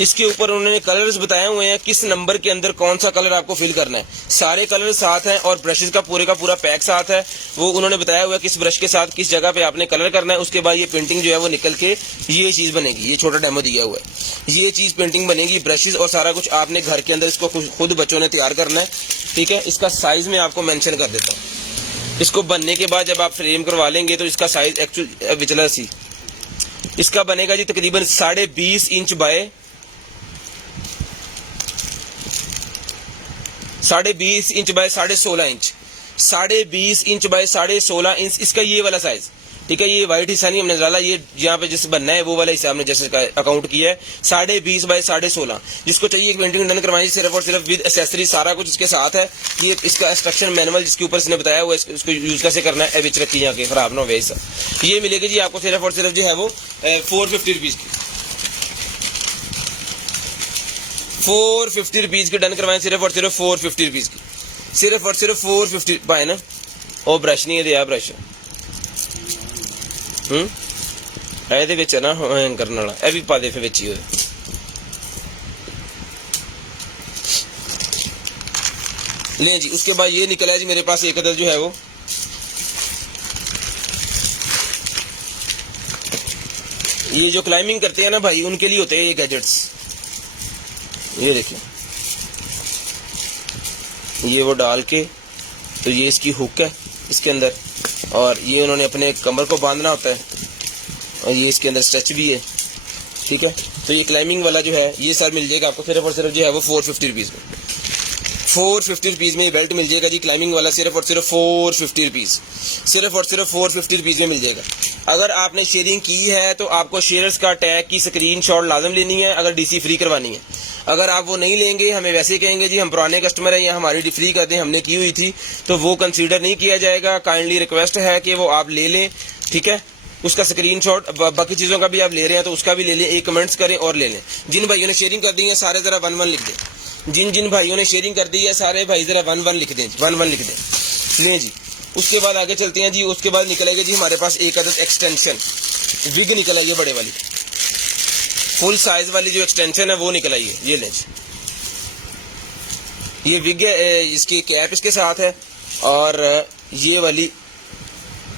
इसके ऊपर उन्होंने कलर्स बताए हुए हैं, किस नंबर के अंदर कौन सा कलर आपको फिल करना है। सारे कलर साथ हैं और ब्रशेस का पूरा पैक साथ है। वो उन्होंने बताया हुआ है किस ब्रश के साथ किस जगह पे आपने कलर करना है। उसके बाद ये पेंटिंग जो है वो निकल के ये चीज़ बनेगी। ये छोटा डेमो दिया हुआ है, ये चीज़ पेंटिंग बनेगी। ब्रशेस और सारा कुछ आपने घर के अंदर इसको खुद बच्चों ने तैयार करना है, ठीक है। इसका साइज़ मैं आपको मैंशन कर देता हूँ। इसको बनने के बाद जब आप फ्रेम करवा लेंगे तो इसका साइज़ एक्चुअल विचला सी इसका बनेगा जी तकरीबन 20.5 inch by 20.5 inch by 16.5 inch, 20.5 inch by 16.5 inch इसका ये वाला साइज, ठीक है। ये वाइट हिस्सा नहीं हमने डाला, ये यहाँ पे जिस बनना है वो वाला हिस्सा हमने जैसे अकाउंट किया है। 20.5 बाय 16.5। जिसको चाहिए एक पेंटिंग डन करवानी सिर्फ और सिर्फ विद एसेसरी, सारा कुछ इसके साथ है। ये इसका इंस्ट्रक्शन मैनुअल जिसके ऊपर इसने बताया हुआ है, इसको यूज कैसे करना है, विच रखी यहाँ के खराब ना हो वैसा। ये मिलेगी जी आपको सिर्फ और सिर्फ जो है वो 450 रुपीज़ की। 450 रुपीज़ की डन करवाएं, सिर्फ और सिर्फ 450 रुपीज़ की, सिर्फ और सिर्फ 450 पाए ना। ਉਹ ब्रश नहीं है दिया ब्रश ਇਹਦੇ ਵਿੱਚ ਨਾ ਹੈਂਗ ਕਰਨ ਵਾਲਾ, ਇਹ ਵੀ ਪਾ ਦੇ ਫਿਰ ਵਿੱਚ ਹੀ ਉਹਦੇ। लें जी, उसके बाद ये निकला है जी मेरे पास एक अदद जो है वो ये जो क्लाइंबिंग करते हैं ना भाई, उनके लिए होते हैं ये गैजेट्स। ये देखिए, ये वो डाल के, तो ये इसकी हुक है इसके अंदर, और ये उन्होंने अपने कमर को बांधना होता है, और ये इसके अंदर स्ट्रेच भी है, ठीक है। तो ये क्लाइंबिंग वाला जो है ये सर मिल जाएगा आपको सिर्फ और सिर्फ जो है वो 450 रुपीज़ में। 450 रुपीज़ में ये बेल्ट मिल जाएगा जी क्लाइंबिंग वाला, सिर्फ और सिर्फ 450 रुपीज़, सिर्फ और सिर्फ 450 रुपीज़ में मिल जाएगा। अगर आपने शेयरिंग की है तो आपको शेयर्स का टैग की स्क्रीनशॉट लाजम लेनी है अगर डीसी फ्री करवानी है। अगर आप वो नहीं लेंगे, हमें वैसे कहेंगे जी हम पुराने कस्टमर हैं या हमारी फ्री कर दें, हमने की हुई थी, तो वो कंसीडर नहीं किया जाएगा। काइंडली रिक्वेस्ट है कि वो आप ले लें, ठीक है। उसका स्क्रीनशॉट, बाकी चीज़ों का भी आप ले रहे हैं तो उसका भी ले लें, एक कमेंट्स करें और ले लें। जिन भाइयों ने शेयरिंग कर दी है सारे ज़रा 1-1 लिख दें। जिन भाइयों ने शेयरिंग कर दी है सारे भाई ज़रा 1-1 लिख दें, 1-1 लिख दें। लें जी, उसके बाद आगे चलते हैं जी। उसके बाद निकलेगा जी हमारे पास एक अदद एक्सटेंशन विग निकल आई है, बड़े वाली फुल साइज वाली जो एक्सटेंशन है वो निकल आई है। ये लें जी, ये विग है, इसकी कैप इसके साथ है, और ये वाली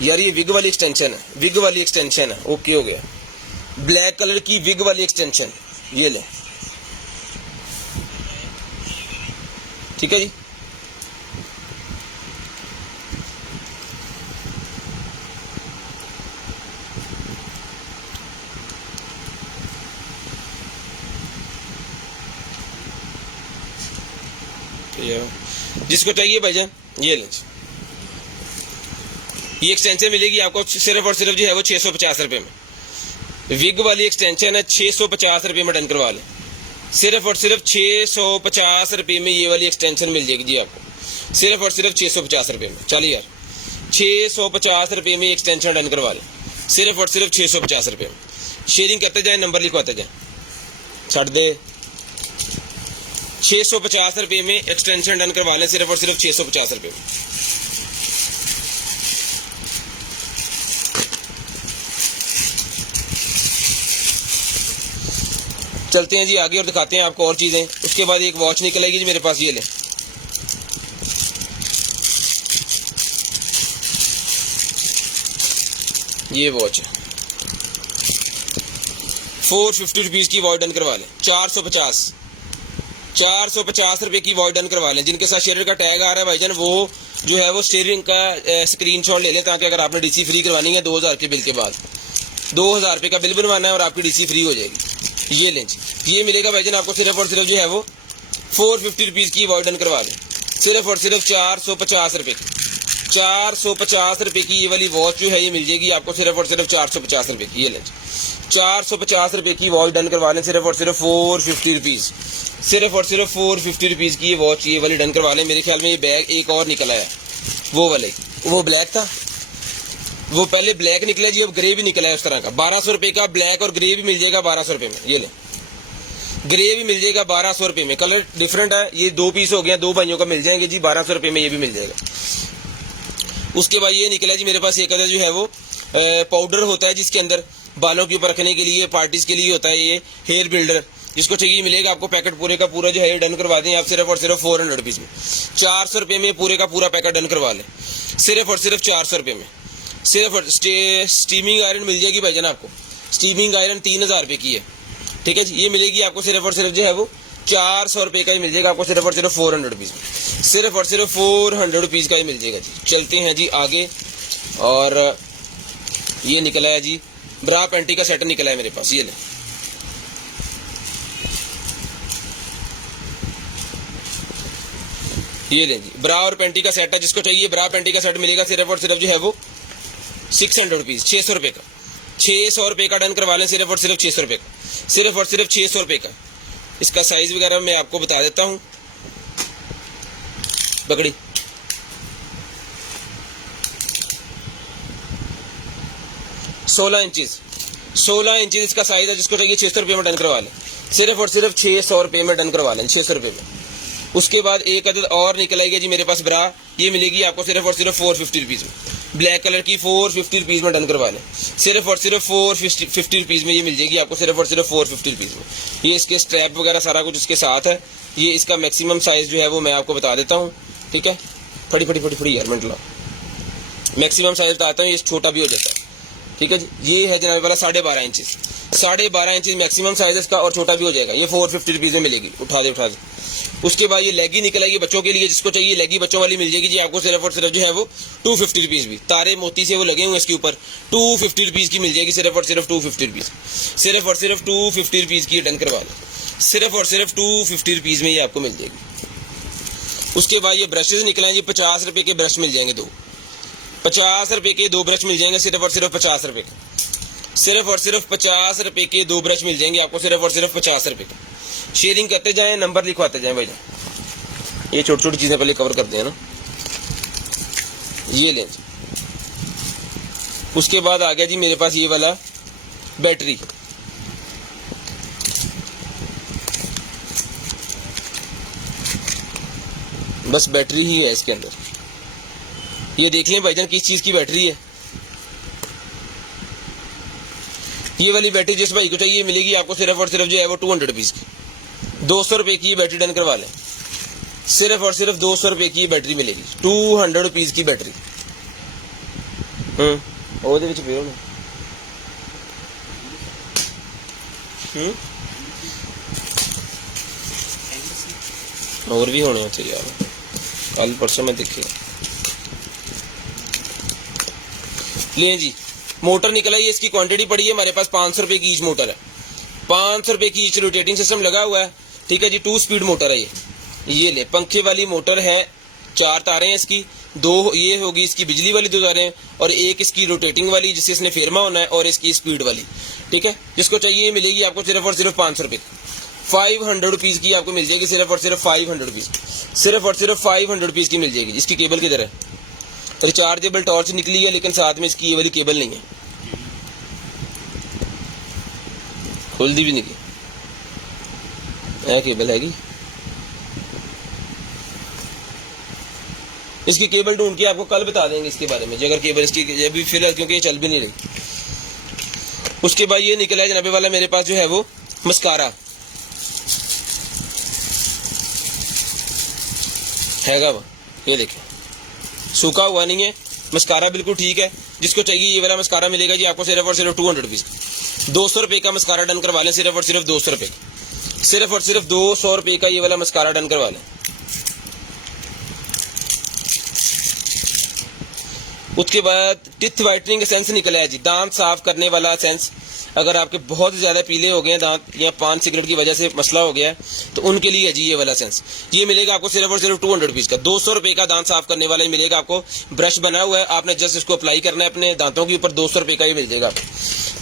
यार ये विग वाली एक्सटेंशन है, विग वाली एक्सटेंशन है। ओके हो गया, ब्लैक कलर की विग वाली एक्सटेंशन, ये ले, ठीक है जी। जिसको चाहिए भाईजान ये लें। ये एक्सटेंशन मिलेगी आपको सिर्फ और सिर्फ जो है वो 650 रुपये में। विग वाली एक्सटेंशन है, 650 रुपये में डन करवा लें। सिर्फ और सिर्फ 650 रुपये में ये वाली एक्सटेंशन मिल जाएगी जी आपको, सिर्फ और सिर्फ 650 रुपये में। चलिए यार 650 रुपये में एक्सटेंशन डन करवा लें, सिर्फ और सिर्फ 650 रुपये में। शेयरिंग करते जाए, नंबर लिखवाते जाए, छट दे। 650 रुपये में एक्सटेंशन डन करवा लें, सिर्फ और सिर्फ 650 रुपये में। चलते हैं जी आगे और दिखाते हैं आपको और चीजें। उसके बाद एक वॉच निकलेगी जी मेरे पास, ये ले, ये वॉच है 450 रुपीज की वॉच डन करवा लें। 450 रुपए की वॉच डन करवा लें। जिनके साथ शेयर का टैग आ रहा है भाईजान वो जो है वो स्टीयरिंग का स्क्रीनशॉट ले लें, ताकि अगर आपने डीसी फ्री करवानी है 2000 के बिल के बाद, 2000 रुपये का बिल बनवाना है और आपकी डीसी फ्री हो जाएगी। ये लें जी, ये मिलेगा भाईजान आपको सिर्फ और सिर्फ जो है वो 450 रुपीज़ की वॉच डन करवा लें, सिर्फ और सिर्फ 450 रुपये की। 450 रुपये की ये वाली वॉच जो है ये मिल जाएगी आपको सिर्फ और सिर्फ 450 रुपये की। ये लें 450 रुपये की वॉच डन करवा लें, सिर्फ और सिर्फ 450 रुपीज़, सिर्फ और सिर्फ 450 रुपीज़ की ये वॉच ये वाली डन करवा लें। मेरे ख्याल में ये बैग एक और निकला है, वो वाले, वो ब्लैक था, वो पहले ब्लैक निकला जी, अब ग्रे भी निकला है उस तरह का। 1200 रुपये का ब्लैक और ग्रे भी मिल जाएगा 1200 रुपये में। ये ले, ग्रे भी मिल जाएगा 1200 रुपये में, कलर डिफरेंट है। ये 2 पीस हो गया, 2 भाइयों का मिल जाएंगे जी 1200 रुपये में, ये भी मिल जाएगा। उसके बाद ये निकला जी मेरे पास एक जो है वो पाउडर होता है जिसके अंदर बालों के ऊपर रखने के लिए, पार्टीज के लिए होता है ये हेयर बिल्डर। जिसको चाहिए मिलेगा आपको, पैकेट पूरे का पूरा जो है डन करवा दें आप सिर्फ और सिर्फ 400 रुपीज़ में। 400 रुपये में पूरे का पूरा पैकेट डन करवा लें, सिर्फ और सिर्फ 400 रुपये में। सिर्फ स्टीमिंग आयरन मिल जाएगी भाईजान आपको, स्टीमिंग आयरन 3000 रुपये की है, ठीक है जी। ये मिलेगी आपको सिर्फ और सिर्फ जो है वो 400 रुपये का ही मिल जाएगा आपको, सिर्फ और सिर्फ 400 रुपीज़ में, सिर्फ और सिर्फ 400 रुपीज़ का ही मिल जाएगा जी। चलते हैं जी आगे, और ये निकला है जी ब्रा पैंटी का सेट निकला है मेरे पास। ये ले, ये लें जी ब्रा और पैंटी का सेट है। जिसको चाहिए ब्रा पैंटी का सेट मिलेगा सिर्फ और सिर्फ जो है वो 600 रुपीज़, 600 रुपये का। 600 रुपये का डन करवा लें, सिर्फ और सिर्फ 600 रुपये का, सिर्फ और सिर्फ 600 रुपये का। इसका साइज वगैरह मैं आपको बता देता हूँ। बकड़ी 16 इंचेस, 16 इंचेस इसका साइज है। जिसको चाहिए 600 रुपये में डन करवा लें, सिर्फ और सिर्फ 600 रुपये में डन करवा लें, 600 रुपये में। उसके बाद एक अदद और निकल आएगी जी मेरे पास ब्रा, ये मिलेगी आपको सिर्फ और सिर्फ 450 रुपीज़ में, ब्लैक कलर की 450 रुपीज़ में डन करवा लें, सिर्फ और सिर्फ 450 रुपीज़ में ये मिल जाएगी आपको, सिर्फ और सिर्फ 450 रुपीज़ में। ये इसके स्ट्रैप वगैरह सारा कुछ इसके साथ है। ये इसका मैक्सिमम साइज़ जो है वो मैं आपको बता देता हूँ, ठीक है। फड़ी यार मिनट ला, मैक्सिमम साइज़ बताता हूँ, ये छोटा भी हो जाता है, ठीक है जी। ये है जनाब वाला 12.5 इंचेस, 12.5 इंचेस मैक्सिमम साइज इसका, और छोटा भी हो जाएगा। ये 450 रुपीज़ में मिलेगी, उठा दे। उसके बाद ये लेगी निकल आएगी बच्चों के लिए। जिसको चाहिए लेगी बच्चों वाली मिल जाएगी जी आपको, सिर्फ और सिर्फ जो है वो 250 रुपीज़ भी, तारे मोती से वो लगे हुए इसके ऊपर, 250 रुपीज़ की मिल जाएगी, सिर्फ और सिर्फ 250 रुपीज़, सिर्फ और सिर्फ 250 रुपीज़ की डन करवा लें, सिर्फ और सिर्फ 250 रुपीज़ में ये आपको मिल जाएगी। उसके बाद ये ब्रशेज निकल आएंगे, 50 रुपये के ब्रश मिल जाएंगे 2, 50 रुपये के 2 ब्रश मिल जाएंगे, सिर्फ और सिर्फ 50 रुपये का, सिर्फ और सिर्फ 50 रुपये के 2 ब्रश मिल जाएंगे आपको, सिर्फ और सिर्फ 50 रुपये का। शेयरिंग करते जाएं, नंबर लिखवाते जाएं भाई। ये छोटी छोटी चीज़ें पहले कवर करते हैं ना, ये लें। उसके बाद आ गया जी मेरे पास ये वाला बैटरी, बस बैटरी ही है इसके अंदर। ये देख लें भाईजान किस चीज़ की बैटरी है। ये वाली बैटरी जिस भाई को चाहिए मिलेगी आपको सिर्फ और सिर्फ जो है वो 200 रुपीज़ की, 200 रुपये की बैटरी डन करवा लें, सिर्फ और सिर्फ 200 रुपये की बैटरी मिलेगी, 200 रुपीज़ की बैटरी। ਉਹਦੇ ਵਿੱਚ ਪਿਓ ਨੇ और भी होने थे यार, कल परसों में देखे। लिए जी मोटर निकला, ये इसकी क्वांटिटी पड़ी है हमारे पास 500 रुपए की ईच मोटर है, 500 रुपए की ईच। रोटेटिंग सिस्टम लगा हुआ है, ठीक है जी। 2 स्पीड मोटर है ये ले पंखे वाली मोटर है। 4 तारें हैं इसकी, 2 ये होगी इसकी बिजली वाली 2 तारें, और एक इसकी रोटेटिंग वाली जिससे इसने फेरमा होना है, और इसकी स्पीड वाली, ठीक है। जिसको चाहिए मिलेगी आपको सिर्फ और सिर्फ 500 रुपये, 500 रुपीज़ की आपको मिल जाएगी, सिर्फ और सिर्फ 500 रुपीज़, सिर्फ और सिर्फ 500 रुपीज़ की मिल जाएगी। इसकी केबल किधर है? रिचार्जेबल टॉर्च निकली है, लेकिन साथ में इसकी ये वाली केबल नहीं है, खुलती भी नहीं है केबल हैगी। इसकी केबल ढूंढ के आपको कल बता देंगे इसके बारे में, अगर केबल इसकी अभी फिलहाल, क्योंकि ये चल भी नहीं रही। उसके बाद ये निकला है जनाबे वाला मेरे पास जो है वो मस्कारा हैगा वो, ये देखिए सूखा हुआ नहीं है, मस्कारा बिल्कुल ठीक है। जिसको चाहिए ये वाला मस्कारा मिलेगा जी आपको सिर्फ और सिर्फ 200 रुपीज़, 200 रुपये का मस्कारा डन करवा लें, सिर्फ और सिर्फ 200 रुपये, सिर्फ और सिर्फ 200 रुपये का ये वाला मस्कारा डन करवा लें। उसके बाद टिथ वाइटनिंग एसेंस निकला है जी, दांत साफ करने वाला एसेंस। अगर आपके बहुत ज़्यादा पीले हो गए हैं दांत, या पान सिगरेट की वजह से मसला हो गया है, तो उनके लिए है जी ये वाला एसेंस। ये मिलेगा आपको सिर्फ और सिर्फ 200 रुपीज़ का, 200 रुपये का दांत साफ करने वाला ही मिलेगा आपको। ब्रश बना हुआ है, आपने जस्ट इसको अप्लाई करना है अपने दांतों के ऊपर, 200 रुपये का ही मिल जाएगा आपको,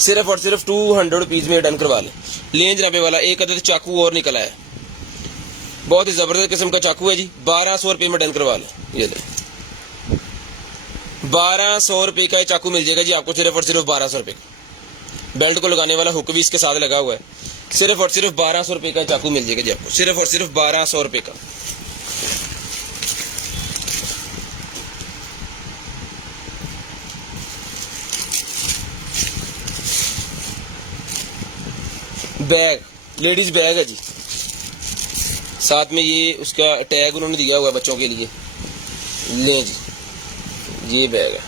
सिर्फ और सिर्फ 200 रुपीज़ में डन करवा लें। लें जनाबे वाला एक अदद चाकू और निकला है, बहुत ही ज़बरदस्त किस्म का चाकू है जी, 1200 रुपये में डन करवा लें। ये ले 1200 रुपये का ये चाकू मिल जाएगा जी आपको, सिर्फ और सिर्फ 1200 रुपये का। बेल्ट को लगाने वाला हुक भी इसके साथ लगा हुआ है, सिर्फ और सिर्फ 1200 रुपये का चाकू मिल जाएगा जी आपको, सिर्फ और सिर्फ 1200 रुपये का। बैग, लेडीज बैग है जी, साथ में ये उसका टैग उन्होंने दिया हुआ है बच्चों के लिए। लें जी ये बैग है,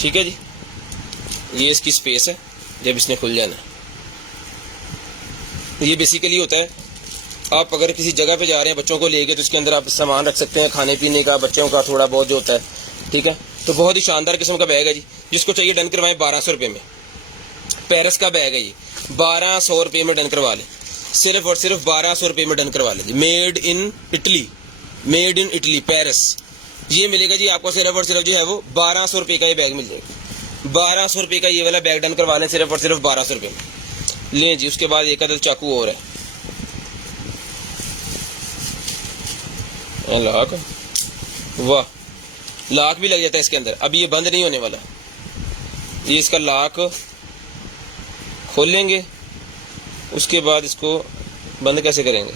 ठीक है जी। ये इसकी स्पेस है जब इसने खुल जाना है। ये बेसिकली होता है, आप अगर किसी जगह पे जा रहे हैं बच्चों को लेके, तो इसके अंदर आप सामान रख सकते हैं, खाने पीने का, बच्चों का थोड़ा बहुत जो होता है, ठीक है। तो बहुत ही शानदार किस्म का बैग है जी, जिसको चाहिए डन करवाएं 1200 रुपये में। पेरिस का बैग है ये, 1200 रुपये में डन करवा लें, सिर्फ और सिर्फ 1200 रुपये में डन करवा लें जी। Made in Italy, made in Italy Paris, ये मिलेगा जी आपको सिर्फ और सिर्फ जो है वो 1200 रुपये का ये बैग मिल जाएगा। 1200 रुपये का ये वाला बैग डन करवा लें, सिर्फ और सिर्फ 1200 रुपये में। लें जी उसके बाद एक अदद चाकू और है, लाख, वाह लाख भी लग जाता है इसके अंदर। अभी ये बंद नहीं होने वाला, ये इसका लाख खोलेंगे, उसके बाद इसको बंद कैसे करेंगे?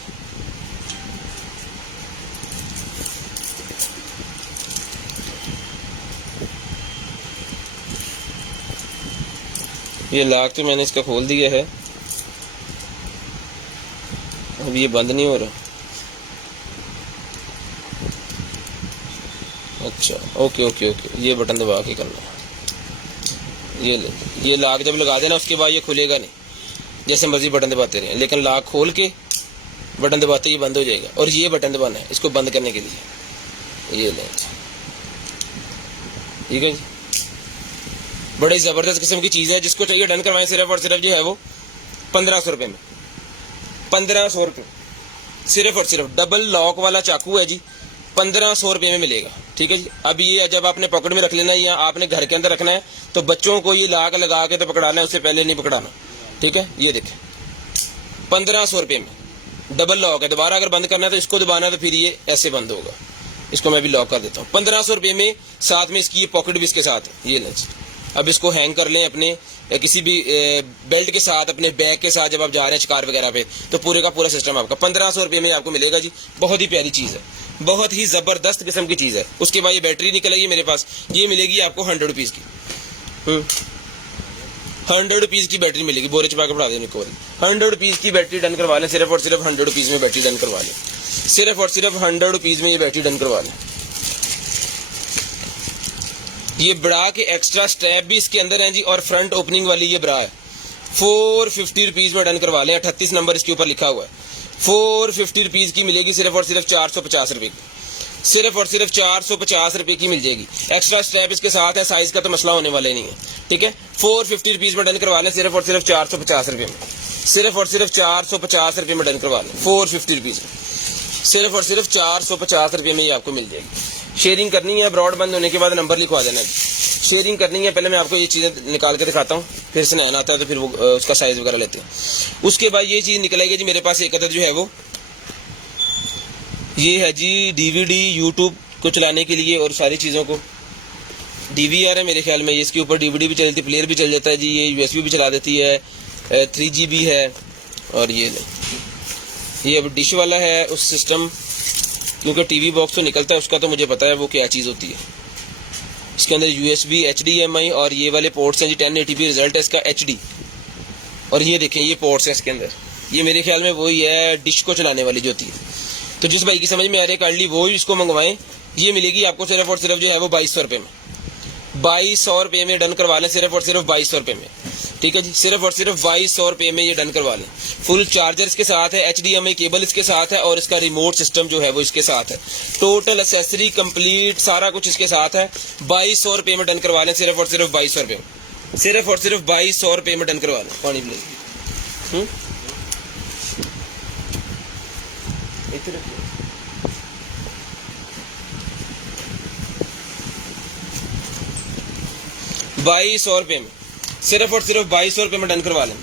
ये लाख तो मैंने इसका खोल दिया है, अब ये बंद नहीं हो रहा। अच्छा ओके ओके ओके, ये बटन दबा के करना है। ये ले, ये लाख जब लगा देना उसके बाद ये खुलेगा नहीं, जैसे मर्जी बटन दबाते रहे, लेकिन लाख खोल के बटन दबाते ही बंद हो जाएगा। और ये बटन दबाना है इसको बंद करने के लिए, ये ले, ठीक है जी। बड़ी ज़बरदस्त किस्म की चीज़ है, जिसको चाहिए डन करवाएं, सिर्फ और सिर्फ जो है वो 1500 रुपये में, 1500 रुपये, सिर्फ और सिर्फ। डबल लॉक वाला चाकू है जी, 1500 रुपये में मिलेगा, ठीक है जी। अब ये जब आपने पॉकेट में रख लेना है या आपने घर के अंदर रखना है, तो बच्चों को ये लाक लगा के तो पकड़ाना है, उससे पहले नहीं पकड़ाना, ठीक है। ये देखें 1500 रुपये में डबल लॉक है। दोबारा अगर बंद करना है तो इसको दबाना, तो फिर ये ऐसे बंद होगा। इसको मैं भी लॉक कर देता हूँ। 1500 रुपये में, साथ में इसकी ये पॉकेट भी इसके साथ है। ये लें, अब इसको हैंग कर लें अपने किसी भी बेल्ट के साथ, अपने बैग के साथ, जब आप जा रहे हैं शिकार वगैरह पे, तो पूरे का पूरा सिस्टम आपका 1500 रुपये में आपको मिलेगा जी। बहुत ही प्यारी चीज़ है, बहुत ही ज़बरदस्त किस्म की चीज़ है। उसके बाद ये बैटरी निकलेगी मेरे पास, ये मिलेगी आपको 100 रुपीज़ की। 100 रुपीज़ की बैटरी मिलेगी, बोरे छुपा के पढ़ा देने को। 100 रुपीज़ की बैटरी डन करवा लें, सिर्फ और सिर्फ 100 रुपीज़ में बैटरी डन करवा लें, सिर्फ और सिर्फ 100 रुपीज़ में ये बैटरी डन करवा लें। ये ब्रा के एक्स्ट्रा स्ट्रैप भी इसके अंदर हैं जी, और फ्रंट ओपनिंग वाली ये ब्रा है। 450 रुपीज़ में डन करवा लें, 38 नंबर इसके ऊपर लिखा हुआ है। 450 रुपीज़ की मिलेगी, सिर्फ और सिर्फ 450 रुपये की, सिर्फ और सिर्फ 450 रुपये की मिल जाएगी। एक्स्ट्रा स्ट्रैप इसके साथ है, साइज़ का तो मसला होने वाला ही नहीं है, ठीक है। 450 रुपीज़ में डन करवा लें, सिर्फ और सिर्फ 450 रुपये में, सिर्फ और सिर्फ 450 रुपये में डन करवा लें। 450 रुपीज़ में सिर्फ और सिर्फ 450 रुपये में ये आपको मिल जाएगी। शेयरिंग करनी है, ब्रॉड बंद होने के बाद नंबर लिखवा देना है। शेयरिंग करनी है, पहले मैं आपको ये चीज़ें निकाल के दिखाता हूँ, फिर स्नैन आता है तो फिर वो उसका साइज़ वगैरह लेते हैं। उसके बाद ये चीज़ निकलेगी जी, मेरे पास एक अदद जो है वो ये है जी DVD YouTube को चलाने के लिए और सारी चीज़ों को। DVR है मेरे ख्याल में, इसके ऊपर DVD भी चलती, प्लेयर भी चल जाता है जी, ये USB भी चला देती है, 3GB है। और ये अब डिश वाला है उस सिस्टम, क्योंकि TV बॉक्स तो निकलता है उसका, तो मुझे पता है वो क्या चीज़ होती है। इसके अंदर USB HDMI और ये वाले पोर्ट्स हैं जी, 1080p रिजल्ट है इसका HD। और ये देखें ये पोर्ट्स हैं इसके अंदर, ये मेरे ख्याल में वही है डिश को चलाने वाली जो होती है। तो जिस भाई की समझ में आ रही है काइंडली वो ही इसको मंगवाएं। ये मिलेगी आपको सिर्फ और सिर्फ जो है वो 2200 रुपये में, 2200 रुपये में डन करवा लें, सिर्फ और सिर्फ 2200 रुपये में, ठीक है जी। सिर्फ और सिर्फ 2200 रुपये में ये डन करवा लें। फुल चार्जर इसके साथ है, HDMI केबल इसके साथ है, और इसका रिमोट सिस्टम जो है वो इसके साथ है। टोटल एसेसरी कंप्लीट सारा कुछ इसके साथ है। 2200 रुपये में डन करवा लें, सिर्फ और सिर्फ 2200 रुपये में, सिर्फ और सिर्फ 2200 रुपये में डन करवा लें। पानी प्लीज 2200 रुपये में, सिर्फ और सिर्फ 2200 रुपये में डन करवा लें।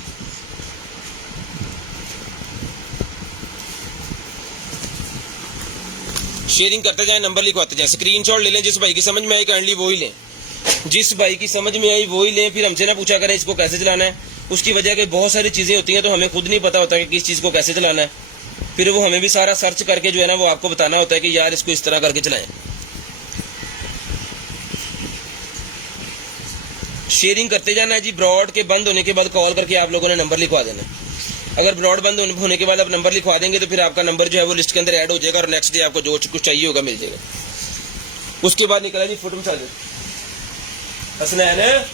शेयरिंग करते जाएं, नंबर लिखवाते जाएं, स्क्रीनशॉट ले लें। जिस भाई की समझ में आई काइंडली वो ही लें, जिस भाई की समझ में आई वो ही लें। फिर हमसे ना पूछा करें इसको कैसे चलाना है, उसकी वजह कि बहुत सारी चीज़ें होती हैं तो हमें खुद नहीं पता होता कि किस चीज़ को कैसे चलाना है। फिर वो हमें भी सारा सर्च करके जो है ना वो आपको बताना होता है कि यार इसको इस तरह करके चलाएं। शेयरिंग करते जाना है जी। ब्रॉड के बंद होने के बाद कॉल करके आप लोगों ने नंबर लिखवा देना है। अगर ब्रॉड बंद होने के बाद आप नंबर लिखवा देंगे तो फिर आपका नंबर जो है वो लिस्ट के अंदर ऐड हो जाएगा, और नेक्स्ट डे आपको जो कुछ चाहिए होगा मिल जाएगा। उसके बाद निकला जी फुट मसाजर। हसनैन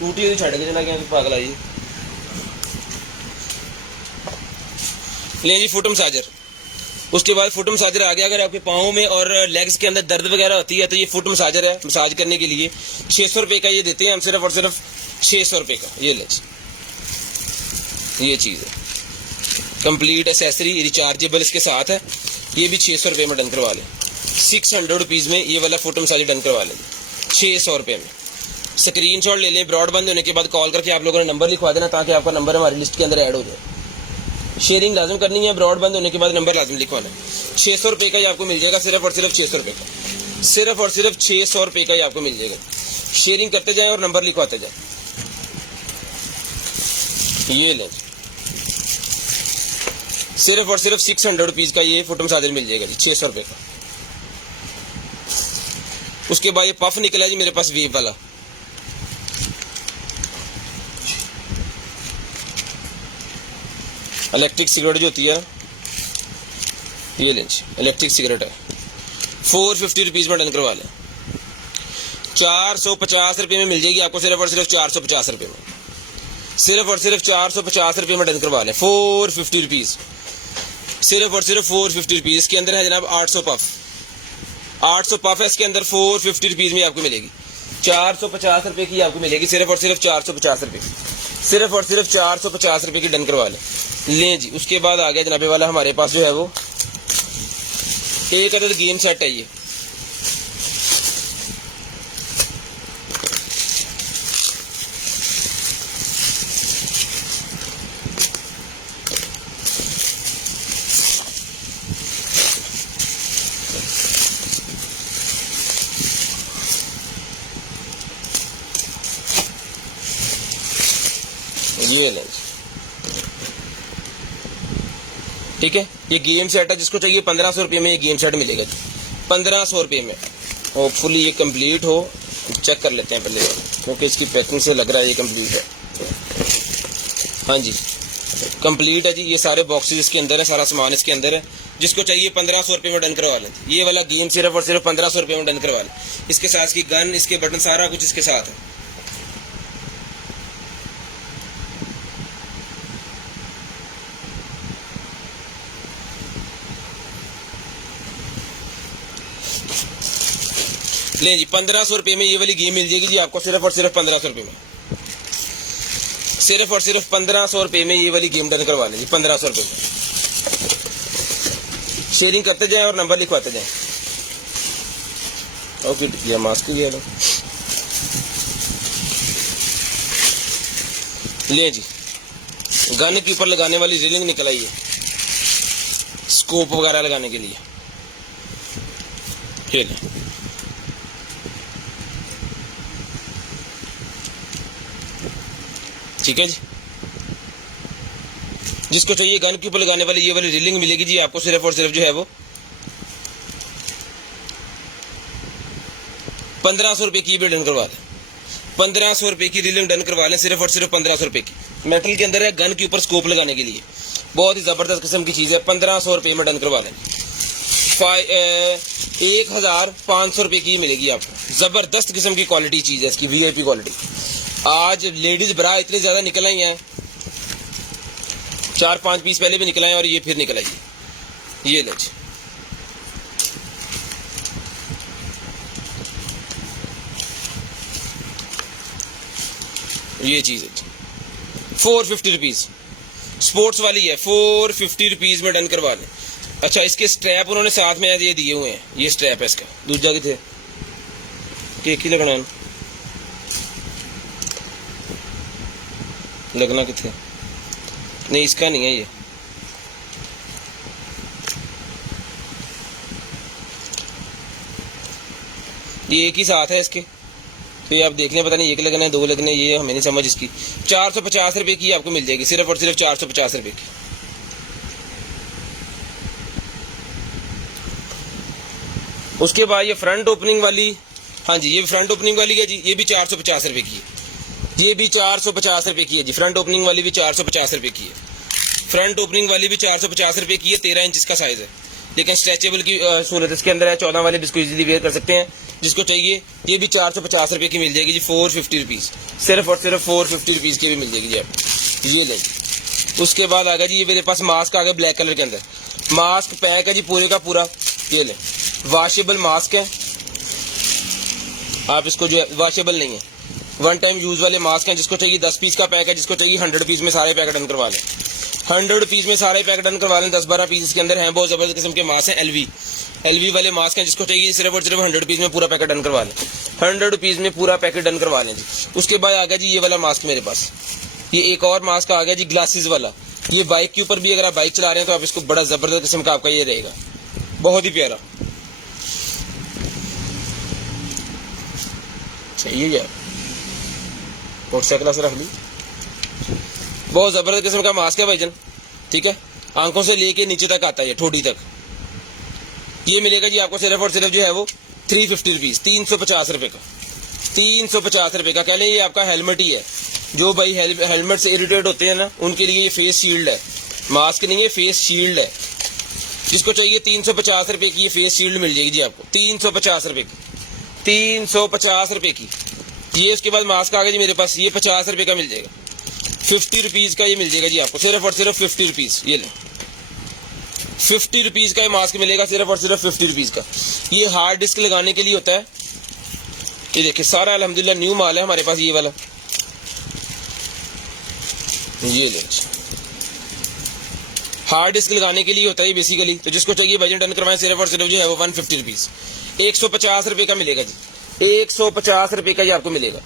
टूटी हुई छड़ के चला गया पागल आई। ले जी फुट मसाजर। उसके बाद फुट मसाजर आ गया। अगर आपके पाँव में और लेग्स के अंदर दर्द वगैरह होती है तो ये फुट मसाजर है, मसाज करने के लिए 600 रुपये का ये देते हैं हम, सिर्फ और सिर्फ 600 रुपये का। ये ले ये चीज़ है, कंप्लीट एसेसरी रिचार्जेबल इसके साथ है। ये भी 600 रुपये में डन करवा लें। 600 रुपीज़ में ये वाला फुट मसाजर डन करवा लें 600 रुपये में। स्क्रीनशॉट ले लें। ब्रॉड बंद होने के बाद कॉल करके आप लोगों ने नंबर लिखवा देना ताकि आपका नंबर हमारी लिस्ट के अंदर ऐड हो जाए। शेयरिंग लाजम करनी है, ब्रॉड बंद होने के बाद नंबर लाजम लिखवाना है। 600 रुपये का ही आपको मिल जाएगा, सिर्फ और सिर्फ 600 रुपये का, सिर्फ और सिर्फ 600 रुपये का ही आपको मिल जाएगा। शेयरिंग करते जाएं और नंबर लिखवाते जाएं। ये लो सिर्फ और सिर्फ 600 रुपीज़ का ये फुट मसाजर मिल जाएगा जी, 600 रुपये का। उसके बाद ये पफ निकला जी मेरे पास वीव वाला। इलेक्ट्रिक सिगरेट जो होती है ये लें, इलेक्ट्रिक सिगरेट है। 450 रुपीज़ में डन करवा लें। 450 रुपये में मिल जाएगी आपको, सिर्फ और सिर्फ 450 रुपये में, सिर्फ और सिर्फ 450 रुपये में डन करवा लें। 450 रुपीज़, सिर्फ और सिर्फ 450 रुपीज़। इसके अंदर है जनाब 800 पफ, 800 पफ है इसके अंदर। 450 रुपीज़ में आपको मिलेगी। 450 रुपये की आपको मिलेगी, सिर्फ और सिर्फ 450 रुपये, सिर्फ और सिर्फ 450 रुपये की डन करवा लें जी। उसके बाद आ गया जनाबे वाला हमारे पास जो है वो एक अदद गेम सेट है। ये ये लें जी, ठीक है। ये गेम सेट है, जिसको चाहिए 1500 रुपये में ये गेम सेट मिलेगा जी, 1500 रुपये में। होपफुली ये कंप्लीट हो, चेक कर लेते हैं पहले, क्योंकि इसकी पैकिंग से लग रहा है ये कंप्लीट है। हाँ जी कंप्लीट है जी, ये सारे बॉक्सेस इसके अंदर है, सारा सामान इसके अंदर है। जिसको चाहिए 1500 रुपये में डन करवा लें। ये वाला गेम सिर्फ और सिर्फ 1500 रुपये में डन करवा लें। इसके साथ इसकी गन, इसके बटन, सारा कुछ इसके साथ है। ले जी 1500 रुपये में ये वाली गेम मिल जाएगी जी आपको, सिर्फ और सिर्फ 1500 रुपये में। सिर्फ और सिर्फ 1500 रुपये में ये वाली गेम डन करवा लें जी, 1500 रुपये में। शेयरिंग करते जाएं और नंबर लिखवाते जाएं। ओके ये मास्क भी है लो। ले जी गन के ऊपर लगाने वाली रीलिंग निकल आई है, स्कोप वगैरह लगाने के लिए। ये ले ठीक है जी। जिसको चाहिए गन के ऊपर लगाने वाली ये वाली रीलिंग मिलेगी जी आपको, सिर्फ और सिर्फ जो है वो 1500 रुपये की भी डन करवा लें। 1500 रुपये की रीलिंग डन करवा लें, सिर्फ और सिर्फ 1500 रुपये की। मेटल के अंदर है, गन के ऊपर स्कोप लगाने के लिए, बहुत ही जबरदस्त किस्म की चीज़ है। 1500 रुपये में डन करवा लें। 1500 रुपये की मिलेगी आपको। जबरदस्त किस्म की क्वालिटी चीज़ है इसकी, VIP क्वालिटी। आज लेडीज ब्रा इतनी ज्यादा निकल आई हैं, 4-5 पीस पहले भी निकल आए और ये फिर निकल आई। ये ले ये चीज है 450 रुपीज, स्पोर्ट्स वाली है, 450 रुपीज में डन करवा लें। अच्छा इसके स्ट्रैप उन्होंने साथ में ये दिए हुए हैं, ये स्ट्रैप है इसका। दूसरा कितने केक ही लगना है, लगना कितने नहीं, इसका नहीं है ये एक ही साथ है इसके। तो ये आप देख लें, पता नहीं एक लगना है 2 लगने, ये हमें नहीं समझ इसकी। 450 रुपये की आपको मिल जाएगी, सिर्फ और सिर्फ 450 रुपये की। उसके बाद ये फ्रंट ओपनिंग वाली, हाँ जी ये फ्रंट ओपनिंग वाली है जी, ये भी 450 रुपये की है। ये भी 450 रुपये की है जी, फ्रंट ओपनिंग वाली भी 450 रुपये की है। फ्रंट ओपनिंग वाली भी 450 रुपये की है, 13 इंच का साइज है, लेकिन स्ट्रेचेबल की सहूलत इसके अंदर है। 14 वाले जिसको इजीली वेयर कर सकते हैं, जिसको चाहिए ये भी 450 रुपये की मिल जाएगी जी, 450 रुपीज़, सिर्फ और सिर्फ 450 रुपीज़ की भी मिल जाएगी जी आपको। ये ले उसके बाद आ गया जी ये मेरे पास मास्क आ गया ब्लैक कलर के अंदर, मास्क पैक है जी पूरे का पूरा। ये ले वॉशेबल मास्क है, आप इसको जो है वॉशेबल नहीं है, 1 टाइम यूज वाले मास्क हैं। जिसको चाहिए 10 पीस का पैक है, जिसको चाहिए 100 पीस में सारे पैकेट डन करवा लें। 100 पीस में सारे पैकेट डन करवा लें। 10-12 पीस इसके अंदर हैं, बहुत जबरदस्त किस्म के मास्क हैं। LV वाले मास्क हैं, जिसको चाहिए सिर्फ और सिर्फ 100 पीस में पूरा पैकेट डन करवा लें। 100 पीस में पूरा पैकेट डन करवा लें जी। उसके बाद आ गया जी ये वाला मास्क मेरे पास, ये एक और मास्क आ गया जी ग्लासेस वाला। ये बाइक के ऊपर भी अगर आप बाइक चला रहे हैं तो आप इसको, बड़ा जबरदस्त किस्म का आपका ये रहेगा, बहुत ही प्यारा। चाहिए यार मोटरसाइकिल से रख ली, बहुत जबरदस्त किस्म का मास्क है भाईजान, ठीक है। आंखों से लेके नीचे तक आता है, ठोडी तक। ये मिलेगा जी आपको सिर्फ और सिर्फ जो है वो 350 रुपीज, 350 रुपये का, 350 रुपये का। कह लें ये आपका हेलमेट ही है। जो भाई हेलमेट से इरिटेट होते हैं ना, उनके लिए ये फेस शील्ड है, मास्क नहीं है, फेस शील्ड है। जिसको चाहिए 350 रुपये की ये फेस शील्ड मिल जाएगी जी आपको, 350 रुपये की, 350 रुपये की। ये उसके बाद मास्क आ गया जी मेरे पास, ये 50 रुपये का मिल जाएगा, 50 रुपीज़ का ये मिल जाएगा जी आपको, सिर्फ और सिर्फ 50 रुपीज़। ये ले 50 रुपीज़ का ये मास्क मिलेगा, सिर्फ और सिर्फ 50 रुपीज़ का। ये हार्ड डिस्क लगाने के लिए होता है। ये देखिए सारा अल्हम्दुलिल्लाह न्यू माल है हमारे पास, ये वाला। ये ले हार्ड डिस्क लगाने के लिए होता है बेसिकली। तो जिसको चाहिए बजट डन करवाएं, सिर्फ और सिर्फ जो है वो 150 रुपीज़, 150 रुपये का मिलेगा जी, 150 रुपये का ये आपको मिलेगा।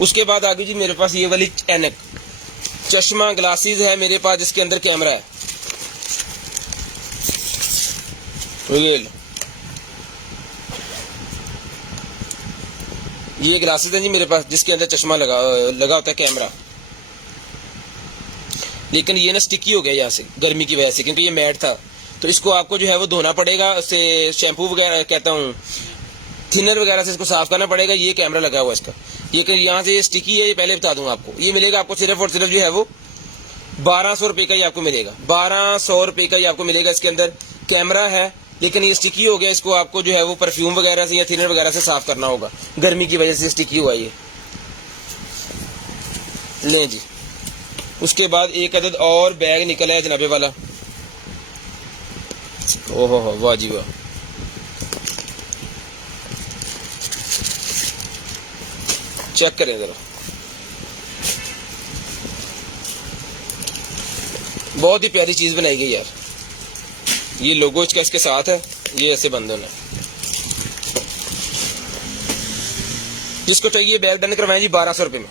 उसके बाद आगे जी मेरे पास ये वाली ऐनक चश्मा ग्लासेस है मेरे पास, जिसके अंदर कैमरा है। ये ग्लासेस हैं जी मेरे पास, जिसके अंदर चश्मा लगा होता है, कैमरा। लेकिन ये ना स्टिकी हो गया यहाँ से गर्मी की वजह से, क्योंकि ये मैट था। तो इसको आपको जो है वो धोना पड़ेगा, उससे शैम्पू वगैरह कहता हूँ थिनर वगैरह से इसको साफ करना पड़ेगा। ये कैमरा लगा हुआ है इसका, ये यहाँ से स्टिकी है, ये पहले बता दूँ आपको। ये मिलेगा आपको सिर्फ और सिर्फ जो है वो 1200 रुपये का ही आपको मिलेगा, 1200 रुपये का ही आपको मिलेगा। इसके अंदर कैमरा है लेकिन ये स्टिकी हो गया, इसको आपको जो है वो परफ्यूम वगैरह से या थिनर वगैरह से साफ करना होगा, गर्मी की वजह से स्टिकी हुआ ये। लें जी, उसके बाद एक अदद और बैग निकला है जनाबे वाला। ओहो हो, वाह जी वाह। चेक करें जरा, बहुत ही प्यारी चीज बनाई गई यार। ये लोगो इसका इसके साथ है, ये ऐसे बंद होना है। जिसको चाहिए बैग डन करवाएं जी 1200 रुपये में,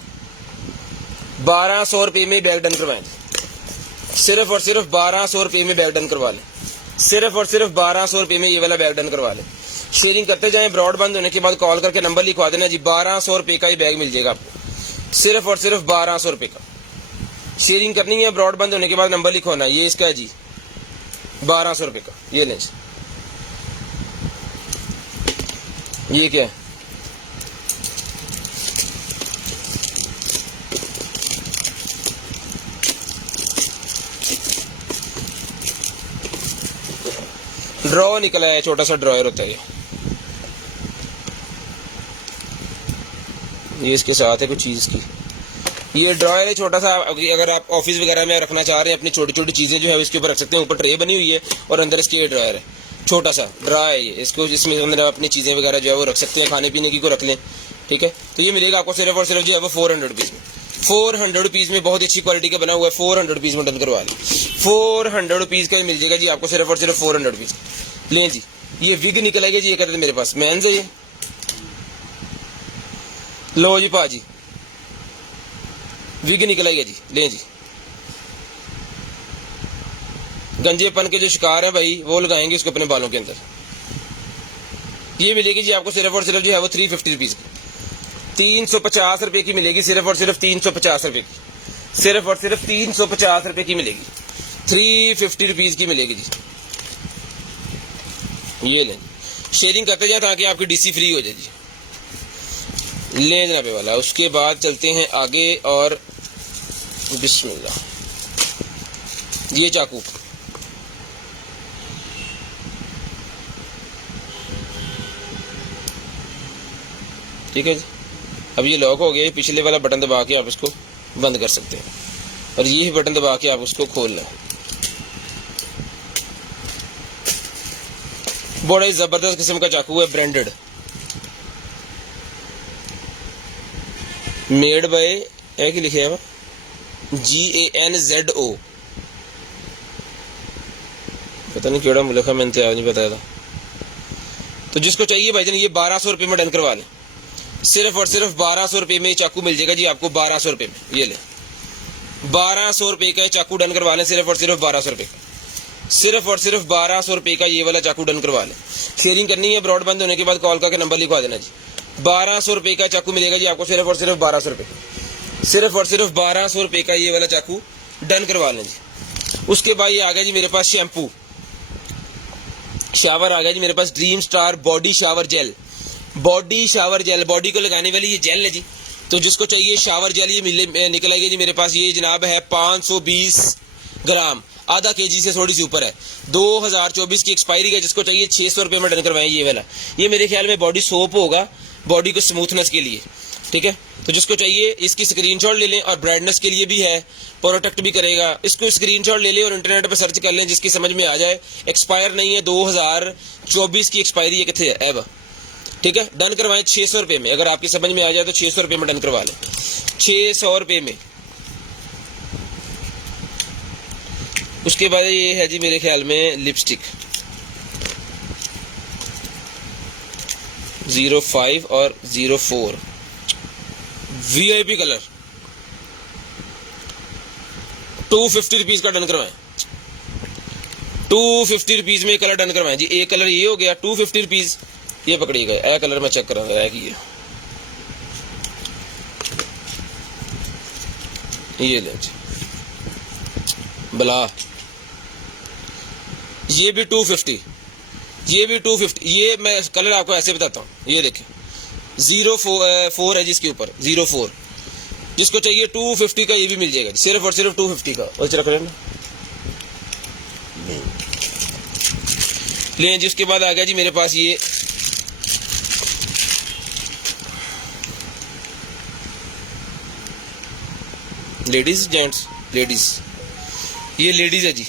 1200 रुपये में बैग डन करवाएं। सिर्फ और सिर्फ 1200 रुपये में बैग डन करवा लें, सिर्फ और सिर्फ 1200 रुपये में ये वाला बैग डन करवा लें। शेयरिंग करते जाएं, ब्रॉड बंद होने के बाद कॉल करके नंबर लिखवा देना जी, 1200 रुपये का ही बैग मिल जाएगा आपको, सिर्फ और सिर्फ 1200 रुपये का। शेयरिंग करनी है, ब्रॉड बंद होने के बाद नंबर लिखवाना, ये इसका है जी 1200 रुपये का। ये लें, ये क्या है, ड्रॉ निकला है, छोटा सा ड्रॉयर होता है ये इसके साथ है कुछ चीज की। ये ड्रॉयर है छोटा सा, अगर आप ऑफिस वगैरह में रखना चाह रहे हैं अपनी छोटी छोटी चीजें जो है इसके ऊपर रख सकते हैं। ऊपर ट्रे बनी हुई है और अंदर इसके ये ड्रॉयर है, छोटा सा ड्रा है ये, इसको इसमें अंदर अपनी चीजें वगैरह जो है वो रख सकते हैं, खाने पीने की को रख लें। ठीक है, तो ये मिलेगा आपको सिर्फ और सिर्फ जो है वो 400 रुपीज़ में, 400 रुपीज़ में, बहुत अच्छी क्वालिटी का बना हुआ है। 400 रुपीज़ में डन करवा ली, 400 रुपीज़ का ही मिल जाएगा जी आपको, सिर्फ और सिर्फ 400 रुपीज़। लें जी, ये विग निकल आएगी जी, ये कहते थे मेरे पास मैन से, ये लो जी पाजी, विग निकल आएगा जी। लें जी, गंजेपन के जो शिकार है भाई वो लगाएंगे इसको अपने बालों के अंदर। ये मिलेगी जी आपको सिर्फ और सिर्फ जो है वो 350 रुपीज़ की, 350 रुपये की मिलेगी, सिर्फ और सिर्फ 350 रुपये की, सिर्फ और सिर्फ 350 रुपये की मिलेगी, 350 रुपीज़ की मिलेगी जी। ये लें, शेयरिंग करते जाए ताकि आपकी डीसी फ्री हो जाए जी। ले जनाबे वाला, उसके बाद चलते हैं आगे और बिस्मिल्लाह, ये चाकू, ठीक है जी। अब ये लॉक हो गया, पिछले वाला बटन दबा के आप इसको बंद कर सकते हैं और ये बटन दबा के आप उसको खोलना है। बड़ा ही जबरदस्त किस्म का चाकू है, ब्रांडेड, मेड बाय है कि लिखे है GANZO, पता नहीं केड़ा मुल्क है, मैंने तो नहीं बताया था। तो जिसको चाहिए भाईजान ये 1200 रुपये में डन करवा लें, सिर्फ और सिर्फ 1200 रुपये में चाकू मिल जाएगा जी आपको, 1200 रुपये में। ये ले, 1200 रुपये का चाकू डन करवा लें, सिर्फ और सिर्फ 1200 रुपये का, सिर्फ और सिर्फ 1200 रुपये का ये वाला चाकू डन करवा लें। शेयरिंग करनी है, ब्रॉड बंद होने के बाद कॉल करके नंबर लिखवा देना जी। 1200 रुपये का चाकू मिलेगा जी आपको, सिर्फ और सिर्फ 1200 रुपये, सिर्फ और सिर्फ 1200 रुपये का ये वाला चाकू डन करवा लें जी। उसके बाद ये आ गया जी मेरे पास शैम्पू, शावर आ गया जी मेरे पास, dream star body shower gel, body shower gel, body को लगाने वाली ये जेल है जी। तो जिसको चाहिए शावर जेल ये निकल आएगी जी मेरे पास। ये जनाब है 520 ग्राम, आधा केजी से थोड़ी सी ऊपर है, 2024 की एक्सपायरी है। जिसको चाहिए 600 रुपये में डन करवाएं ये वाला। ये मेरे ख्याल में बॉडी सोप होगा, बॉडी को स्मूथनेस के लिए, ठीक है। तो जिसको चाहिए इसकी स्क्रीनशॉट ले लें, और ब्राइटनेस के लिए भी है, प्रोटेक्ट भी करेगा। इसको स्क्रीनशॉट ले लें और इंटरनेट पर सर्च कर लें, जिसकी समझ में आ जाए। एक्सपायर नहीं है, 2024 की एक्सपायरी है, कितने है अब, ठीक है। डन करवाएं 600 रुपये में, अगर आपकी समझ में आ जाए तो 600 रुपये में डन करवा लें, 600 रुपये में। उसके बाद ये है जी मेरे ख्याल में लिपस्टिक 05 और 04 VIP कलर, 250 रुपीज का डन करवाएं, 250 रुपीज में कलर डन करवाएं जी। एक कलर ये हो गया 250 रुपीज, ये पकड़िएगा, ए कलर मैं चेक करांगा है कि ये ले जी, बला। ये भी 250, ये भी 250। ये मैं कलर आपको ऐसे बताता हूँ, ये देखें 04 है जिसके ऊपर 04, जिसको चाहिए 250 का ये भी मिल जाएगा, सिर्फ और सिर्फ 250 का। और रख लेना लें जी। उसके बाद आ गया जी मेरे पास ये लेडीज जेंट्स, लेडीज, ये लेडीज है जी,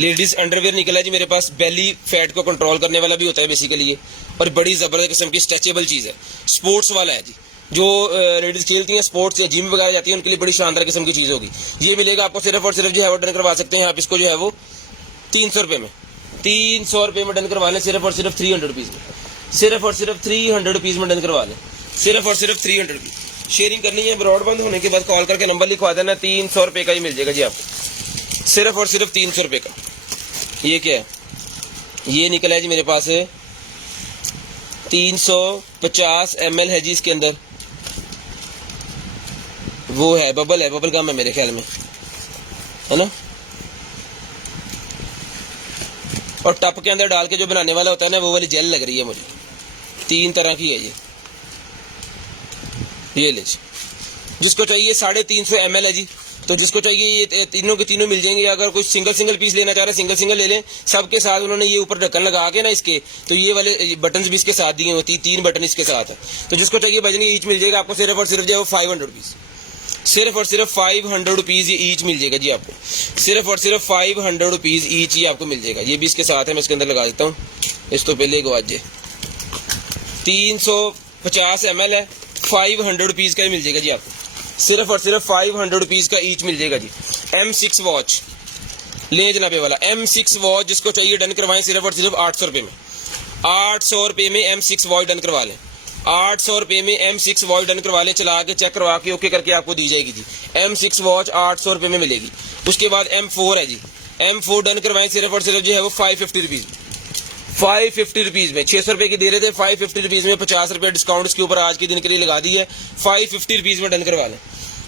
लेडीज अंडरवेयर निकला है जी मेरे पास। बेली फैट को कंट्रोल करने वाला भी होता है बेसिकली ये, और बड़ी जबरदस्त किस्म की स्ट्रेचेबल चीज है, स्पोर्ट्स वाला है जी। जो लेडीज खेलती हैं स्पोर्ट्स या जिम वगैरह जाती है उनके लिए बड़ी शानदार किस्म की चीज होगी। ये मिलेगा आपको सिर्फ और सिर्फ जो है वो डन करवा सकते हैं आप इसको जो है वो 300 रुपये में, 300 रुपये में डन करवा लें, सिर्फ और सिर्फ 300 रुपीज में, सिर्फ और सिर्फ 300 रुपीज में डन करवा लें, सिर्फ और सिर्फ 300 रुपीज। शेयरिंग करनी है, ब्रॉडबैंड होने के बाद कॉल करके नंबर लिखवा देना, 300 रुपये का ही मिल जाएगा जी आपको, सिर्फ और सिर्फ 300 रुपये का। ये क्या है, ये निकला है जी मेरे पास 350 ml है जी इसके अंदर, वो है बबल गम है मेरे ख्याल में, है ना। और टप के अंदर डाल के जो बनाने वाला होता है ना वो वाली जेल लग रही है मुझे, 3 तरह की है ये ले जी। जिसको चाहिए 350 ml है जी, तो जिसको चाहिए ये तीनों के तीनों मिल जाएंगे। अगर कोई सिंगल पीस लेना चाह रहे हैं सिंगल ले लें, सबके साथ उन्होंने ये ऊपर ढक्कन लगा के ना इसके, तो ये वाले बटन भी इसके साथ दिए हुए, 3 बटन इसके साथ है। तो जिसको चाहिए बजने ईच मिल जाएगा आपको सिर्फ और सिर्फ जो है 500 रुपीज, सिर्फ और सिर्फ 500 रुपीज ये ईच मिल जाएगा जी आपको, सिर्फ और सिर्फ 500 रुपीज ईच ही आपको मिल जाएगा। ये भी इसके साथ है, मैं इसके अंदर लगा देता हूँ, इस तो पहले गवाजे 350 ml है, 500 रुपीज का ही मिल जाएगा जी आपको, सिर्फ और सिर्फ 500 रुपीज का ईच मिल जाएगा जी। M6 वॉच ले जनाबे वाला, M6 वॉच जिसको चाहिए डन करवाएं सिर्फ और सिर्फ 800 रुपये में, 800 रुपये में M6 वॉच डन करवा लें, 800 रुपये में M6 वॉच डन करवा लें, चला के चेक करवा के ओके करके आपको दी जाएगी जी। M6 वॉच 800 रुपये में मिलेगी। उसके बाद M4 है जी, M4 डन करवाएं सिर्फ और सिर्फ जो है वो 550 रुपीज, 550 रुपीज में, 600 रुपये की दे रहे थे, 550 रुपीज में 50 रुपये डिस्काउंट इसके ऊपर आज के दिन के लिए लगा दी है। 550 रुपीज में डन करवा लें,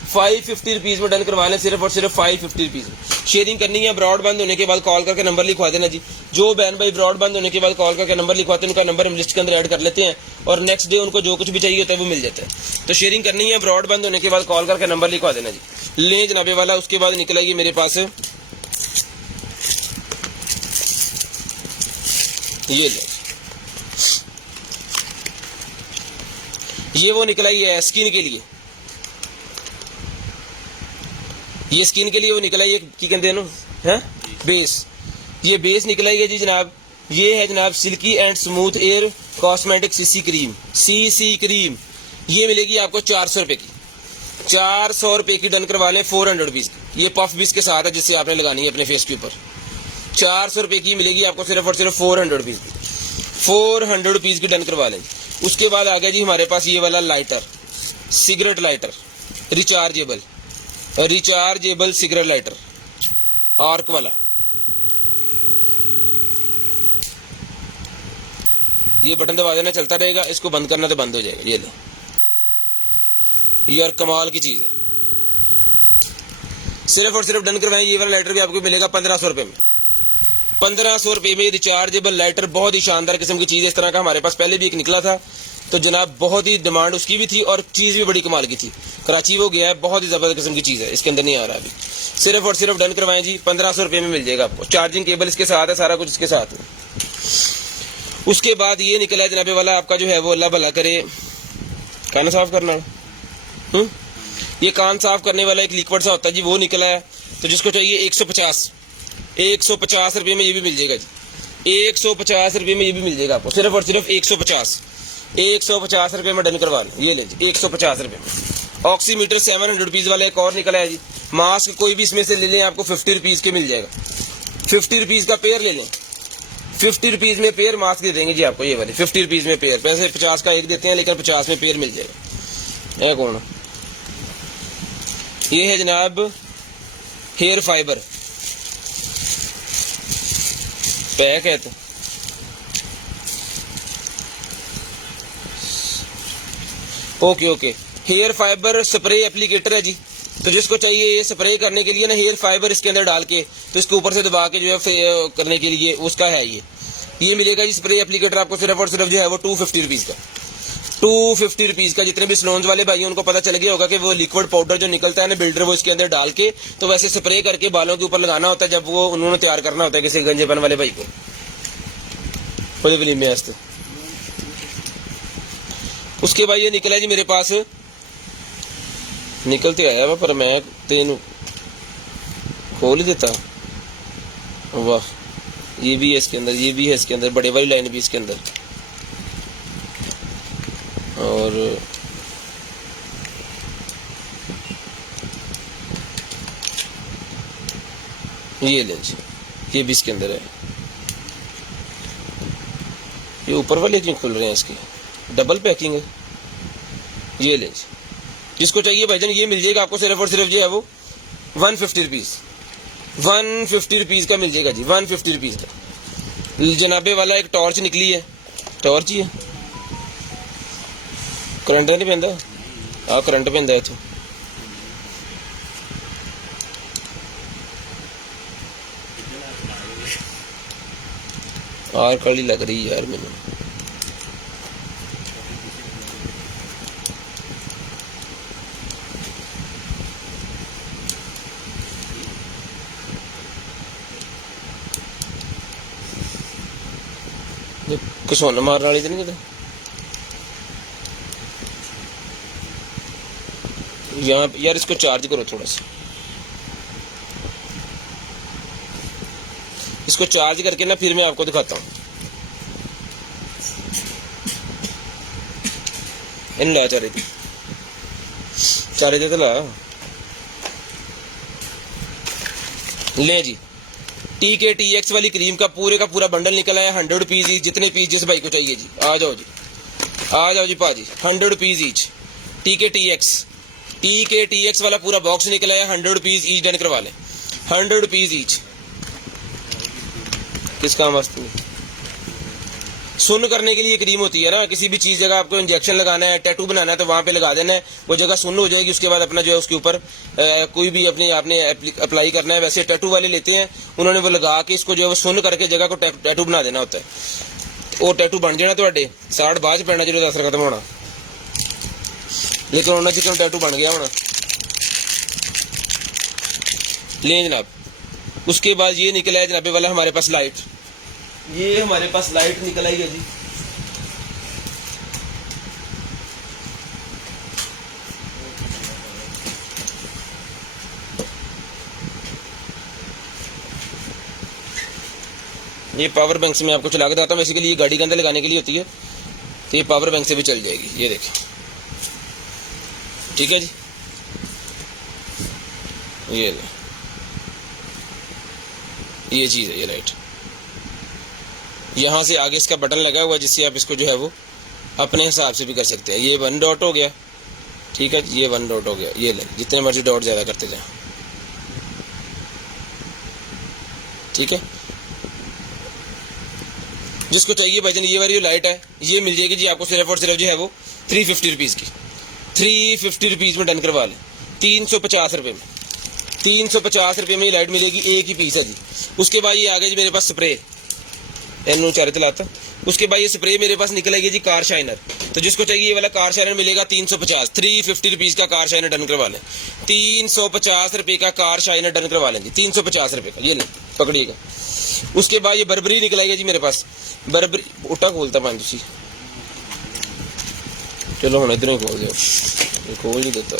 550 रुपीज में डन करवा लें, सिर्फ और सिर्फ 550 रुपीज में। शेयरिंग करनी है, ब्रॉडबैंड होने के बाद कॉल करके नंबर लिखवा देना जी। जो बहन भाई ब्रॉडबैंड होने के बाद कॉल करके नंबर लिखवाते हैं उनका नंबर हम लिस्ट के अंदर ऐड कर लेते हैं, और नेक्स्ट डे उनको जो कुछ भी चाहिए होता है वो मिल जाता है। तो शेयरिंग करनी है, ब्रॉडबैंड होने के बाद कॉल करके नंबर लिखवा देना जी। ले जनाबे वाला। उसके बाद निकलेगी मेरे पास ये ले, ये वो निकला ही है स्किन के लिए, ये स्किन के लिए वो निकला, ये की कहते हैं ना, है बेस, ये बेस निकला ही है जी जनाब। ये है जनाब silkie and smooth air cosmetic CC cream, CC cream, ये मिलेगी आपको 400 रुपये की, 400 रुपये की डन करवा लें, 400 रुपीज की। ये पफ भी इसके साथ है जिससे आपने लगानी है अपने फेस के ऊपर, 400 रुपये की मिलेगी आपको सिर्फ और सिर्फ 400 रुपीज की, 400 रुपीज की डन करवा लें। उसके बाद आ गया जी हमारे पास ये वाला lighter, cigarette lighter, rechargeable cigarette lighter, arc वाला। ये बटन दबा देना चलता रहेगा, इसको बंद करना तो बंद हो जाएगा। ये ले, ये और कमाल की चीज है, सिर्फ और सिर्फ डन करवाएं। ये वाला लाइटर भी आपको मिलेगा 1500 रुपये में, 1500 रुपये में रिचार्जेबल लाइटर, बहुत ही शानदार किस्म की चीज है। इस तरह का हमारे पास पहले भी एक निकला था, तो जनाब बहुत ही डिमांड उसकी भी थी और चीज भी बड़ी कमाल की थी। कराची वो गया है, बहुत ही जबरदस्त किस्म की चीज है, इसके अंदर नहीं आ रहा अभी। सिर्फ और सिर्फ डन करवाएं जी, 1500 रुपये में मिल जाएगा आपको। चार्जिंग केबल इसके साथ है, सारा कुछ इसके साथ है। उसके बाद ये निकला है जनाबे वाला आपका जो है वो, अल्लाह भला करे, कान साफ करना है, ये कान साफ करने वाला एक लिक्विड सा होता है जी, वो निकला है। तो जिसको चाहिए 150 रुपये में ये भी मिल जाएगा जी, 150 रुपये में ये भी मिल जाएगा आपको, सिर्फ और सिर्फ 150 रुपये में डन करवा लें। ये ले जी 150 रुपये में। ऑक्सीमीटर 700 रुपीज़ वाला एक और निकला है जी। मास्क कोई भी इसमें से ले लें, आपको 50 रुपीज़ के मिल जाएगा, 50 रुपीज़ का पेयर ले लें, 50 रुपीज़ में पेयर मास्क दे देंगे जी आपको, ये वाले 50 रुपीज़ में पेयर। पैसे 50 का एक देते हैं, लेकिन 50 में पेयर मिल जाएगा। ये कौन, ये है जनाब हेयर फाइबर पैक है, तो okay hair fibre spray applicator है जी, तो जिसको चाहिए ये स्प्रे करने के लिए ना हेयर फाइबर इसके अंदर डाल के, तो इसके ऊपर से दबा के जो है करने के लिए उसका है ये मिलेगा जी स्प्रे एप्लीकेटर आपको सिर्फ और सिर्फ जो है वो 250 रुपीज़ का, 250 रुपीज़ का। जितने भी सलोन्स वाले भाई उनको पता चल गया होगा कि वो लिक्विड पाउडर जो निकलता है ना बिल्डर, वो इसके अंदर डाल के तो वैसे स्प्रे करके बालों के ऊपर लगाना होता है जब वो उन्होंने तैयार करना होता है किसी गंजेपन वाले भाई को। में आस्ते उसके बाद ये निकला जी मेरे पास, निकलते आया वा पर मैं तेन खोल ही देता। वाह, ये भी है इसके अंदर, ये भी है इसके अंदर, बड़े वाली लाइन भी इसके अंदर। और ये लें जी, ये भी इसके अंदर है। ये ऊपर वाले क्यों खुल रहे हैं, इसकी डबल पैकिंग है। ये लें जी, जिसको चाहिए भाईजान ये मिल जाएगा आपको सिर्फ और सिर्फ जो है वो 150 रुपीज़, 150 रुपीज़ का मिल जाएगा जी, 150 रुपीज़ का। जनाबे वाला एक टॉर्च निकली है, टॉर्च ही है, करंट नहीं पैंदा, हाँ करंट पैंदा है। आर काली लग रही यार मैंने। घसोन मारने वाली तो नहीं कितने यहाँ यार, इसको चार्ज करो थोड़ा सा, इसको चार्ज करके ना फिर मैं आपको दिखाता हूँ। इन ला चारे दे तो ला ले जी। TKTX वाली क्रीम का पूरा बंडल निकला है, 100 रुपीज़ ईच, जितने पीस जिस भाई को चाहिए जी आ जाओ जी, आ जाओ जी पाजी, 100 रुपीज़ ईच। TKTX वाला पूरा बॉक्स निकला है, 100 रुपीज़ ईच, डन करवा लें, 100 रुपीज़ ईच। किस काम वास्ते? सुन करने के लिए क्रीम होती है ना, किसी भी चीज़ जगह आपको इंजेक्शन लगाना है, टैटू बनाना है तो वहाँ पे लगा देना है, वो जगह सुन हो जाएगी। उसके बाद अपना जो है उसके ऊपर कोई भी अपने आपने अप्लाई करना है। वैसे टैटू वाले लेते हैं, उन्होंने वो लगा के इसको जो है वो सुन करके जगह को टैटू बना देना होता है। वो टैटू बन जाना थोड़े साढ़ बाद पैना जो असर खत्म होना, लेकिन उन्होंने चिकन टैटू बन गया होना। लें जनाब, उसके बाद ये निकला है जनाबे वाला हमारे पास लाइट, ये हमारे पास लाइट निकल आई है जी। ये पावर बैंक से मैं आपको चला के दिखाता हूँ। बेसिकली ये गाड़ी के अंदर लगाने के लिए होती है, तो ये पावर बैंक से भी चल जाएगी। ये देखें, ठीक है जी, ये चीज़ है, ये लाइट। यहाँ से आगे इसका बटन लगा हुआ है जिससे आप इसको जो है वो अपने हिसाब से भी कर सकते हैं। ये 1 डॉट हो गया, ठीक है, ये 1 डॉट हो गया। ये ले, जितने मर्जी डॉट ज़्यादा करते जाए, ठीक है। जिसको चाहिए भाईजान ये वाली लाइट है, ये मिल जाएगी जी आपको सिर्फ और सिर्फ जो है वो 350 रुपीज़ की, 350 रुपीज़ में डन करवा लें, 350 रुपये में, 350 रुपये में ये लाइट मिलेगी, एक ही पीस है जी। उसके बाद ये आ गया जी मेरे पास स्प्रे, एनू चारे तलाता। उसके बाद ये स्प्रे मेरे पास निकलेगी जी कार शाइनर, तो जिसको चाहिए ये वाला कार शाइनर मिलेगा 350, 350 रुपीज़ का कार शाइनर डन करवा लें, 350 रुपये का कार शाइनर डन करवा लेंगे, 350 रुपये का, ये लें पकड़िएगा। उसके बाद ये बर्बरी निकलेगी जी मेरे पास, बर्बरी उठा खोलता पानी तुसी, चलो हम इधर ही खोल दो, खोल नहीं देता।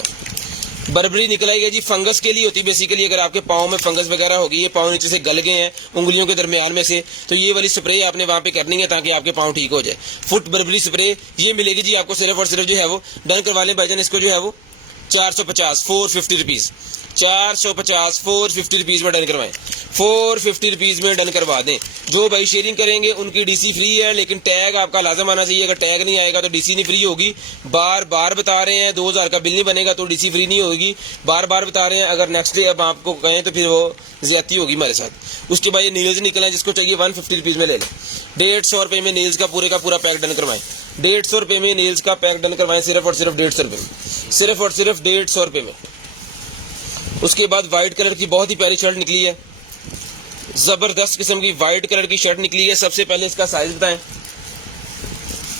बर्बरी निकल आई है जी, फंगस के लिए होती है बेसिकली। अगर आपके पाँव में फंगस वगैरह होगी, ये पाँव नीचे से गल गए हैं उंगलियों के दरमियान में से, तो ये वाली स्प्रे आपने वहाँ पे करनी है ताकि आपके पाँव ठीक हो जाए। फुट बर्बरी स्प्रे ये मिलेगी जी आपको सिर्फ और सिर्फ जो है वो डन करवा लें भाईजान, इसको जो है वो 450, 450 रुपीज़, 450, 450 रुपीज़ में डन करवाएं, 450 रुपीज़ में डन करवा दें। जो भाई शेयरिंग करेंगे उनकी डीसी फ्री है, लेकिन टैग आपका लाजम आना चाहिए। अगर टैग नहीं आएगा तो डीसी नहीं फ्री होगी। बार बार बता रहे हैं, 2000 का बिल नहीं बनेगा तो डीसी फ्री नहीं होगी, बार बार बता रहे हैं। अगर नेक्स्ट डे अब आपको कहें तो फिर वो ज्यादती होगी हमारे साथ। उसके बाद ये नील्स निकला है, जिसको चाहिए 150 रुपीज़ में ले लें, 150 रुपये में नील्स का पूरा पैक डन करवाएं, 150 रुपये में नील्स का पैक डन करवाएं, सिर्फ और सिर्फ 150 रुपये में, सिर्फ और सिर्फ 150 रुपये में। उसके बाद वाइट कलर की बहुत ही प्यारी शर्ट निकली है, जबरदस्त किस्म की वाइट कलर की शर्ट निकली है। सबसे पहले इसका साइज बताएं,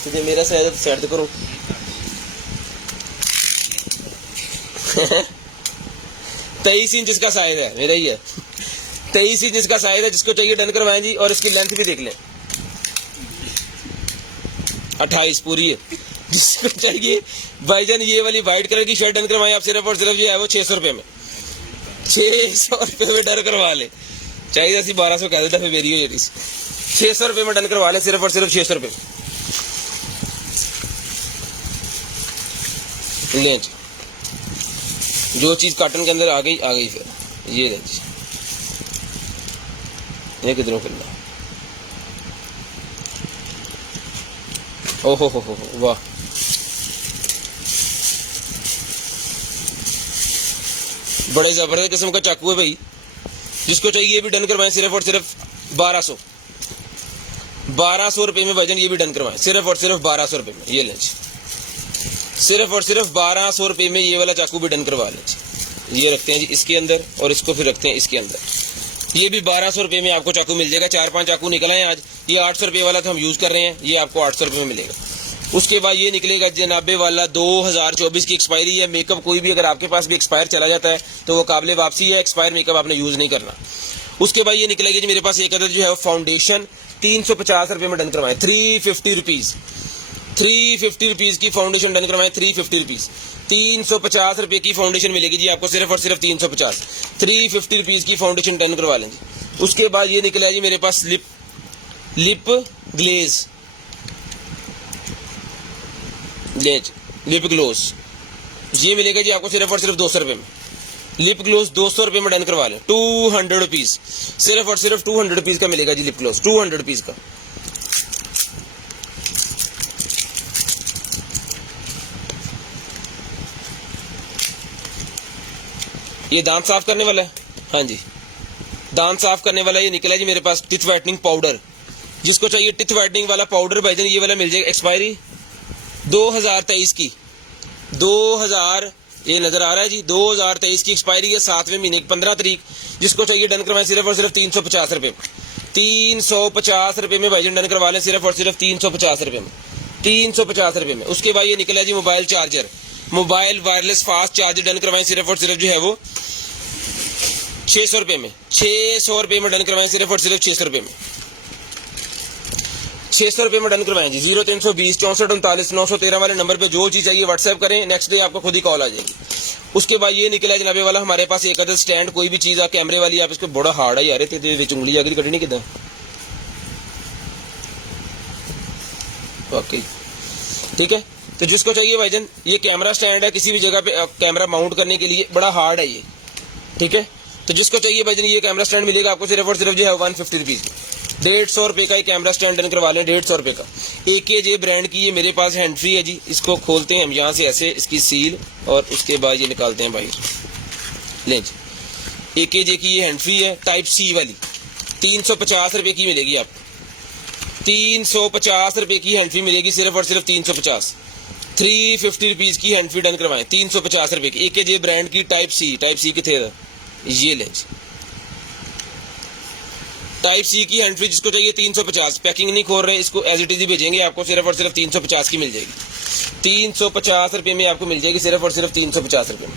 तुझे मेरा साइज सेट तो करो। 23 इंच इसका साइज है, मेरा ही है। 23 इंच इसका साइज है, जिसको चाहिए डन करवाएं जी। और इसकी लेंथ भी देख लें, 28 पूरी है। जिसको चाहिए भाईजान ये वाली व्हाइट कलर की शर्ट डन करवाएं आप, सिर्फ और सिर्फ ये है वो 600 रुपये में, 600 रुपये में डन करवा ले। चाहिए ऐसी 1200 कह देता फिर मेरी हो जाती। 600 रुपये में डन करवा ले, सिर्फ और सिर्फ 600 रुपये लें। जो चीज कॉटन के अंदर आ गई फिर ये लें जी। ये कितनों करना, ओहो हो वाह, बड़े जबरदस्त किस्म का चाकू है भाई। जिसको चाहिए ये भी डन करवाएं, सिर्फ और सिर्फ 1200 रुपये में वजन, ये भी डन करवाएं सिर्फ और सिर्फ 1200 रुपये में। ये लें, सिर्फ और सिर्फ 1200 रुपये में ये वाला चाकू भी डन करवा लें। ये रखते हैं जी इसके अंदर और इसको फिर रखते हैं इसके अंदर। ये भी 1200 रुपये में आपको चाकू मिल जाएगा। 4-5 चाकू निकला है आज। ये 800 रुपये वाला तो हम यूज कर रहे हैं, ये आपको 800 रुपये में मिलेगा। उसके बाद ये निकलेगा जनाबे वाला 2024 की एक्सपायरी है। मेकअप कोई भी अगर आपके पास भी एक्सपायर चला जाता है तो वो काबिल वापसी है, एक्सपायर मेकअप आपने यूज नहीं करना। उसके बाद ये निकलेगी जी मेरे पास एक अदर जो है फाउंडेशन, 350 रुपये में डन करवाएं, 350 रुपीज। 350 रुपीज की फाउंडेशन डन करवाएं, 350 रुपीज। 350 रुपये की फाउंडेशन मिलेगी जी आपको, सिर्फ और सिर्फ 350। 350 रुपीज की फाउंडेशन डन करवा लेंगे। उसके बाद ये निकला जी मेरे पास लिप ग्लेज, लिप ग्लोस, ये मिलेगा जी आपको सिर्फ और सिर्फ 200 रुपये में। लिप ग्लोस 200 रुपये में डन करवा लें, 200 रुपीज, सिर्फ और सिर्फ 200 रुपीज का मिलेगा जी लिप ग्लोस, 200 रुपीज का। ये दांत साफ करने वाला है, हाँ जी दांत साफ करने वाला ये निकला जी मेरे पास टिथ व्हाइटनिंग पाउडर। जिसको चाहिए टिथ व्हाइटनिंग वाला पाउडर भाईजान ये वाला मिल जाएगा। एक्सपायरी 2023 की, 2000 ये नजर आ रहा है जी, 2023 की एक्सपायरी है, 7वें महीने की 15 तारीख। जिसको चाहिए डन करवाएं सिर्फ और सिर्फ 350 रुपये, 350 रुपये में भाईजान डन करवा लें, सिर्फ और सिर्फ 350 रुपये में, 350 रुपये में। उसके बाद ये निकला जी mobile charger, mobile wireless fast charger done करवाएं सिर्फ और सिर्फ जो है वो 600 रुपये में, 600 रुपये में डन करवाएं, सिर्फ और सिर्फ 600 रुपये में, 600 रुपये में डन करवाएं जी। 0320 64 39 913 वाले नंबर पे जो चीज चाहिए व्हाट्सएप करें, नेक्स्ट डे आपको खुद ही कॉल आ जाएगी। उसके बाद ये निकला जनाबे वाला हमारे पास एक अदर स्टैंड, कोई भी चीज आ कैमरे वाली, आप इसको बड़ा हार्ड है यार, उंगली जाकर कटनी कितना ओके ठीक है। तो जिसको चाहिए भाईजान ये कैमरा स्टैंड है, किसी भी जगह पे कैमरा माउंट करने के लिए, बड़ा हार्ड है ये, ठीक है। तो जिसको चाहिए भाईजान ये कैमरा स्टैंड मिलेगा आपको सिर्फ और सिर्फ जो है 150 रुपीज की, 150 रुपये का ये कैमरा स्टैंड डन करवा लें, 150 रुपये का। AKJ ब्रांड की ये मेरे पास हैंड फ्री है जी। इसको खोलते हैं हम यहाँ से ऐसे, इसकी सील, और उसके बाद ये निकालते हैं बाहर, लें जी। AKJ की ये हैंड फ्री है, टाइप C वाली, 350 रुपये की मिलेगी आपको, 350 रुपये की हैंड फ्री मिलेगी, सिर्फ और सिर्फ 350। 350 रुपीज की हैंड फ्री डन करवाएं, 350 रुपये की। AKJ ब्रांड की टाइप C कितने था, ये लें टाइप C की हैंड फ्री। जिसको चाहिए 350, पैकिंग नहीं खोल रहे, इसको एज इट इज ही भेजेंगे आपको, सिर्फ और सिर्फ 350 की मिल जाएगी, 350 रुपये में आपको मिल जाएगी, सिर्फ और सिर्फ 350 रुपये में।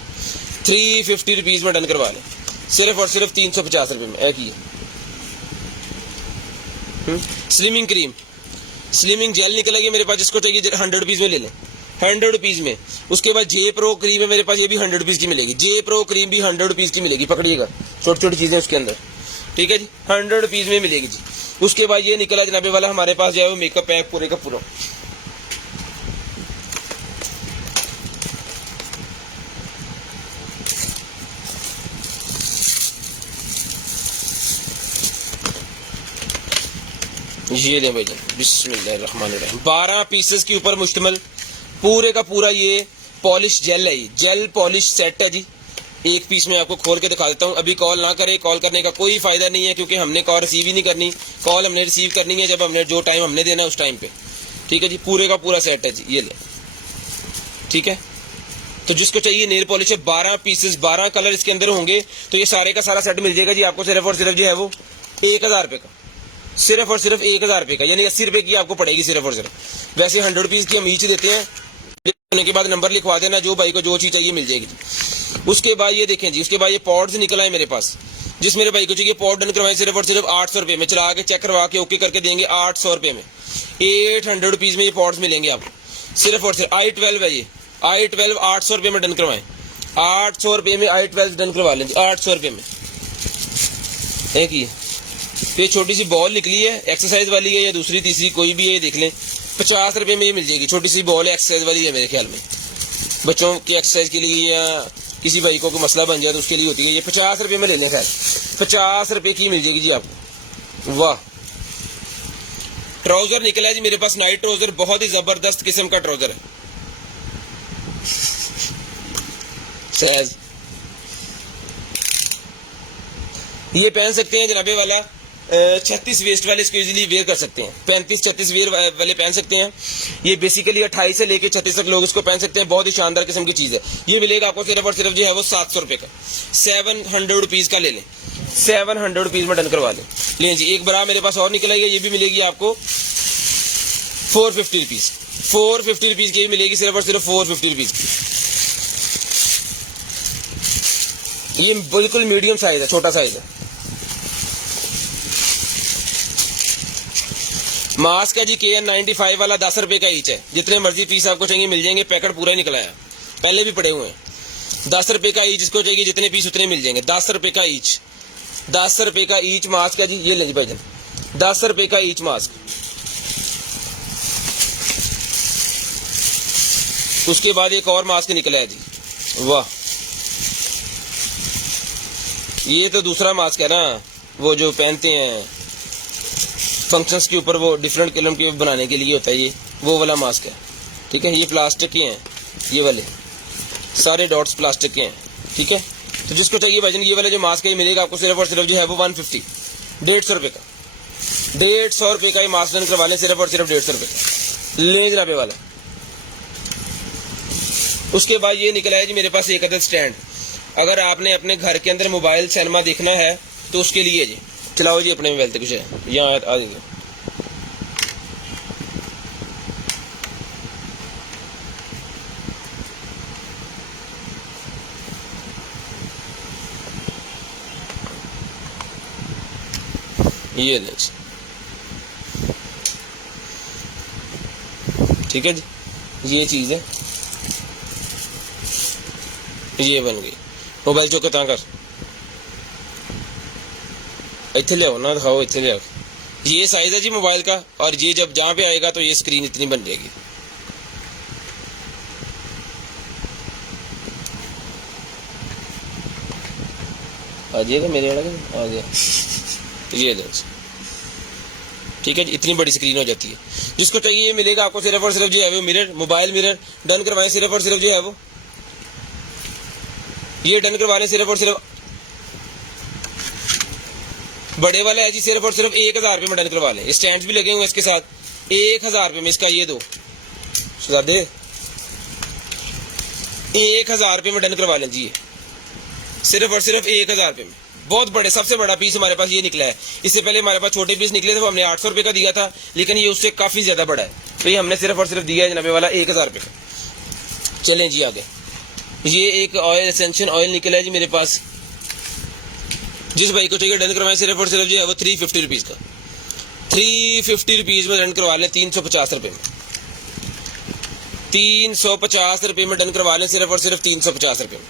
350 रुपीज में डन करवा लें, सिर्फ और सिर्फ 350 रुपये में। एक ही स्लिमिंग क्रीम, स्लिमिंग जेल निकल गई मेरे पास, जिसको चाहिए 100 रुपीज में ले लें, 100 रुपीज में। उसके बाद J Pro क्रीम है मेरे पास, ये भी 100 रुपीज की मिलेगी, J Pro क्रीम भी 100 रुपीज की मिलेगी, पकड़िएगा, छोटी छोटी चीजें उसके अंदर, ठीक है जी, 100 रुपीज में मिलेगी जी। उसके बाद ये निकला जनाबे वाला हमारे पास जो है वो मेकअप पैक पूरे का पूरा, ये दें भाई जान, बिस्मिल्लाहिर्रहमानिर्रहीम। 12 पीसेस के ऊपर मुश्तमिल पूरे का पूरा ये पॉलिश जेल है, जेल पॉलिश सेट है जी। एक पीस में आपको खोल के दिखा देता हूँ। अभी कॉल ना करें, कॉल करने का कोई फायदा नहीं है, क्योंकि हमने कॉल रिसीव ही नहीं करनी। कॉल हमने रिसीव करनी है जब हमने जो टाइम हमने देना है उस टाइम पे, ठीक है जी। पूरे का पूरा सेट है जी, ये ले, ठीक है। तो जिसको चाहिए नेल पॉलिश है 12 पीसेस 12 कलर इसके अंदर होंगे, तो ये सारे का सारा सेट मिल जाएगा जी आपको सिर्फ और सिर्फ जो है वो 1000 रुपये का, सिर्फ और सिर्फ 1000 रुपये का, यानी 80 रुपये की आपको पड़ेगी सिर्फ और सिर्फ। वैसे 100 रुपीज़ की हम ईच देते हैं, होने के बाद नंबर लिखवा देना, जो भाई को जो चीज़ चाहिए मिल जाएगी। उसके बाद ये देखें जी, उसके बाद ये पॉड्स निकल आए मेरे पास, जिस मेरे भाई को चाहिए पॉड डन करवाएं सिर्फ और सिर्फ 800 रुपये में, चला के चेक करवा के ओके करके देंगे 800 रुपये में। 800 रुपीज़ में ये पॉड्स मिलेंगे आपको सिर्फ और सिर्फ। i12 है ये, i12 800 रुपये में डन करवाएं, 800 रुपये में i12 डन करवा लें 800 रुपये में। एक ही ये छोटी सी बॉल निकली है, एक्सरसाइज वाली है या दूसरी तीसरी कोई भी है, देख लें 50 रुपये में ये मिल जाएगी। छोटी सी बॉल है, एक्सरसाइज वाली है मेरे ख्याल में, बच्चों की एक्सरसाइज के लिए या किसी भाई को कोई मसला बन जाए तो उसके लिए होती है। ये 50 रुपये में ले लें, खैर 50 रुपये की मिल जाएगी जी आपको। वाह, ट्राउजर निकला है जी मेरे पास, नाइट ट्राउजर, बहुत ही जबरदस्त किस्म का ट्राउजर है। सहज ये पहन सकते हैं जनाबे वाला, 36 वेस्ट वाले इसको इजीली वेयर कर सकते हैं, 35-36 वेयर वाले पहन सकते हैं। ये बेसिकली 28 से लेके 36 तक लोग इसको पहन सकते हैं, बहुत ही शानदार किस्म की चीज़ है। ये मिलेगा आपको सिर्फ और सिर्फ जो है वो 700 रुपये का, 700 रुपीज़ का ले लें, 700 रुपीज़ में डन करवा लें। लें जी, एक बरा मेरे पास और निकल आई है, ये भी मिलेगी आपको 450 रुपीज़, 450 रुपीज़ की भी मिलेगी सिर्फ और सिर्फ 450 रुपीज़ की। ये बिल्कुल मीडियम साइज है, छोटा साइज है। मास्क है जी KN95 वाला, 10 रुपये का ईच है, जितने मर्जी पीस आपको चाहिए मिल जाएंगे, पैकेट पूरा निकला है, पहले भी पड़े हुए हैं। 10 रुपये का ईच, जिसको चाहिए जितने पीस उतने मिल जाएंगे, 10 रुपये का ईच, 10 रुपये का ईच मास्क है जी। ये ले जी भाईजान, 10 रुपये का ईच मास्क। उसके बाद एक और मास्क निकला है जी, वाह, ये तो दूसरा मास्क है ना, वो जो पहनते हैं फंक्शंस के ऊपर, वो डिफरेंट कलम के बनाने के लिए होता है, ये वो वाला मास्क है, ठीक है। ये प्लास्टिक के हैं, ये वाले सारे डॉट्स प्लास्टिक के हैं, ठीक है। तो जिसको चाहिए भाईजान ये वाले जो मास्क है, ये मिलेगा आपको सिर्फ और सिर्फ जो है वो 150, 150 रुपये का, 150 रुपये का ये मास्क डन करवा लें, सिर्फ और सिर्फ 150 रुपये का ले जनाबे वाला। उसके बाद ये निकला है जी मेरे पास एक अदद स्टैंड, अगर आपने अपने घर के अंदर मोबाइल सिनेमा देखना है तो उसके लिए जी, चलाओ जी अपने मोबाइल तक, कुछ है यहाँ आ जाइए। ये ले, ठीक है जी, ये चीज़ है, ये बन गई। मोबाइल चौके ता कर इतने ले आओ ना, दिखाओ इतने ले आओ। ये साइज है जी मोबाइल का, और ये जब जहाँ पे आएगा तो ये स्क्रीन इतनी बन जाएगी। आ जाइएगा मेरे वाला, आ गया, ये ले, ठीक है जी, इतनी बड़ी स्क्रीन हो जाती है। जिसको चाहिए ये मिलेगा आपको सिर्फ और सिर्फ जो है वो मिरर, मोबाइल मिरर डन करवाएं सिर्फ और सिर्फ जो है वो, ये डन करवा लें सिर्फ और सिर्फ, बड़े वाला है जी सिर्फ और सिर्फ 1000 रुपये में डन करवा लें। स्टैंड भी लगे हुए हैं इसके साथ, 1000 रुपये में इसका ये दो दे, 1000 रुपये में डन करवा लें जी, सिर्फ और सिर्फ 1000 रुपये में। बहुत बड़े, सबसे बड़ा पीस हमारे पास ये निकला है। इससे पहले हमारे पास छोटे पीस निकले थे, वो हमने 800 रुपये का दिया था, लेकिन ये उससे काफ़ी ज़्यादा बड़ा है, तो ये हमने सिर्फ और सिर्फ दिया है जनाबे वाला 1000 रुपये का। चलें जी आगे, ये एक ऑयल एसेंशियल ऑयल निकला है जी मेरे पास, जिस भाई को चाहिए डन करवाएं सिर्फ और सिर्फ जो है वो 350 रुपीज़ का, 350 रुपीज़ में डन करवा लें, 350 रुपये में, 350 रुपये में डन करवा लें, सिर्फ और सिर्फ 350 रुपये में।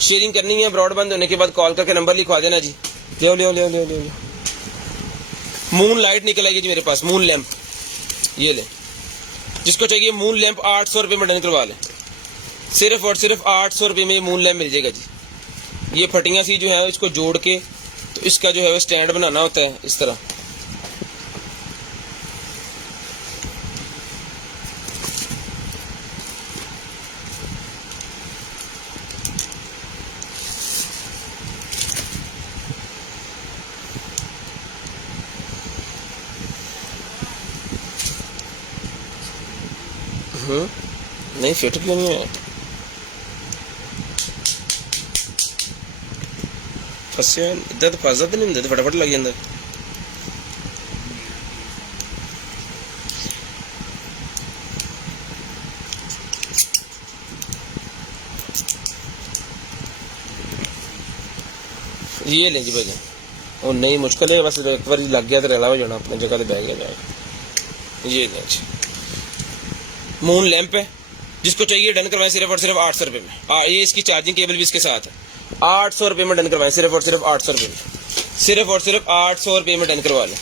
शेयरिंग करनी है, ब्रॉडबैंड होने के बाद कॉल करके नंबर लिखवा देना जी। ले ले ले ले ले, मून लाइट निकल आएगी जी मेरे पास, मून लैंप, ये ले, जिसको चाहिए मून लैंप 800 रुपये में डन करवा लें, सिर्फ और सिर्फ 800 रुपये में मून लैंप मिल जाएगा जी। ये फटियाँ सी जो है इसको जोड़ के, तो इसका जो है वो स्टैंड बनाना होता है इस तरह, नहीं फिट क्यों नहीं है, फसिया इधर तो फसदा तो नहीं होंदा, फटाफट लग जाता। ये लें जी भाई, और नहीं मुश्किल है, बस एक बार लग गया तो रला हो जाना, अपनी जगह पे बह गया जाएगा। ये लें जी, मून लैंप है, जिसको चाहिए डन करवाएं सिर्फ और सिर्फ 800 रुपये में। ये इसकी चार्जिंग केबल भी इसके साथ है। 800 रुपये में डन करवाएं, सिर्फ और सिर्फ 800 रुपये में, सिर्फ और सिर्फ 800 रुपये में डन करवा लें।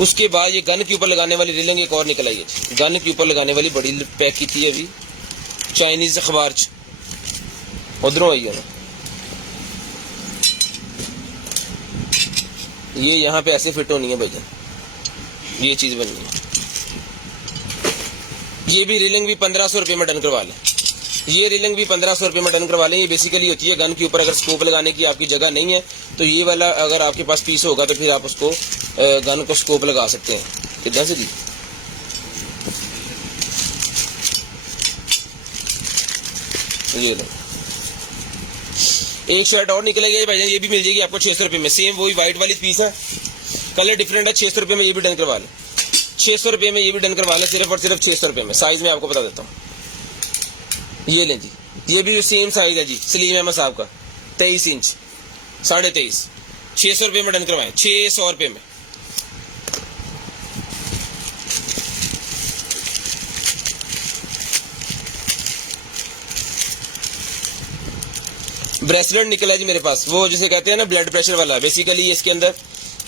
उसके बाद ये गन के ऊपर लगाने वाली रिलिंग एक और निकल आई है, गन के ऊपर लगाने वाली बड़ी पैक की थी अभी चाइनीज अखबार उधरों आई है। ये यहाँ पे ऐसे फिट होनी है भाईजान, ये चीज बननी है। ये भी रिलिंग भी 1500 रुपये में डन करवा लें, ये रिलिंग भी 1500 रुपये में डन करवा लें। ये बेसिकली होती है गन के ऊपर अगर स्कोप लगाने की आपकी जगह नहीं है तो ये वाला अगर आपके पास पीस होगा तो फिर आप उसको गन को स्कोप लगा सकते हैं। कितना से जी ये लो, एक शर्ट और निकलेगी भाईजान, ये भी मिल जाएगी आपको 600 रुपये में। सेम वही व्हाइट वाली पीस है, कलर डिफरेंट है। 600 रुपये में ये भी डन करवा लें, 600 रुपये में ये भी डन करवा लें, सिर्फ और सिर्फ 600 रुपये में। साइज में आपको बता देता हूँ, ये लें जी, ये भी सेम साइज है जी, सलीम अहमद साहब का 23 इंच 23.5, 600 रुपये में डन करवाएं, 600 रुपये में। ब्रेसलेट निकला जी मेरे पास, वो जिसे कहते हैं ना ब्लड प्रेशर वाला। बेसिकली इसके अंदर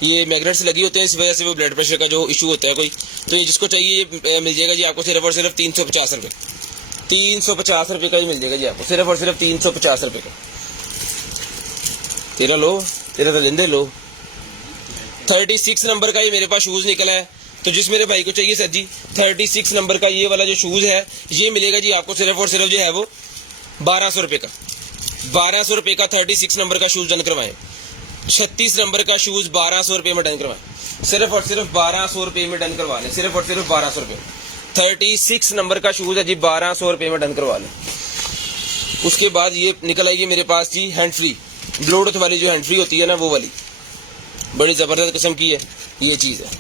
ये मैग्नेट्स लगी होते हैं, इस वजह से वो ब्लड प्रेशर का जो इशू होता है कोई, तो ये जिसको चाहिए ये मिल जाएगा जी आपको सिर्फ और सिर्फ 350 रुपये, 350 रुपये का ही मिल जाएगा जी आपको, सिर्फ और सिर्फ 350 रुपये का। तेरा लो, तेरा तो लेंदे लो। 36 नंबर का ये मेरे पास शूज निकला है, तो जिस मेरे भाई को चाहिए सर जी 36 नंबर का ये वाला जो शूज है ये मिलेगा जी आपको सिर्फ और सिर्फ जो है वो 1200 रुपये का, 1200 रुपये का 36 नंबर का शूज डन करवाएं। 36 नंबर का शूज 1200 रुपये में डन करवाएं, सिर्फ और सिर्फ 1200 रुपये में डन करवा लें, सिर्फ और सिर्फ 1200 रुपये। 36 नंबर का शूज है जी 1200 रुपये में डन करवा लें। उसके बाद ये निकल आएगी मेरे पास जी हैंड फ्री, ब्लूटूथ वाली जो हैंड फ्री होती है ना वो वाली, बड़ी ज़बरदस्त किस्म की है ये चीज़ है।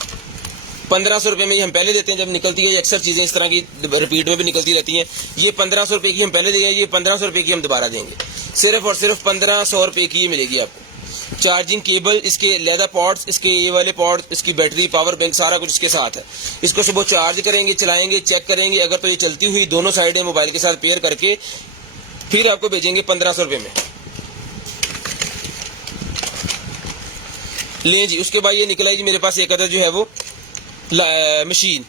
1500 रुपये में ही हम पहले देते हैं जब निकलती है, अक्सर चीज़ें इस तरह की रिपीट में भी निकलती रहती हैं। ये 1500 रुपये की हम पहले देंगे, ये 1500 रुपये की हम दोबारा देंगे, सिर्फ और सिर्फ 1500 रुपये की मिलेगी आपको। चार्जिंग केबल, इसके लेदर पॉड्स, इसके ये वाले पॉड्स, इसकी बैटरी, पावर बैंक, सारा कुछ इसके साथ है। इसको सुबह चार्ज करेंगे, चलाएंगे, चेक करेंगे, अगर तो ये चलती हुई दोनों साइडें मोबाइल के साथ पेयर करके फिर आपको भेजेंगे 1500 रुपये में। ले जी, उसके बाद ये निकला जी मेरे पास एक अदर जो है वो मशीन,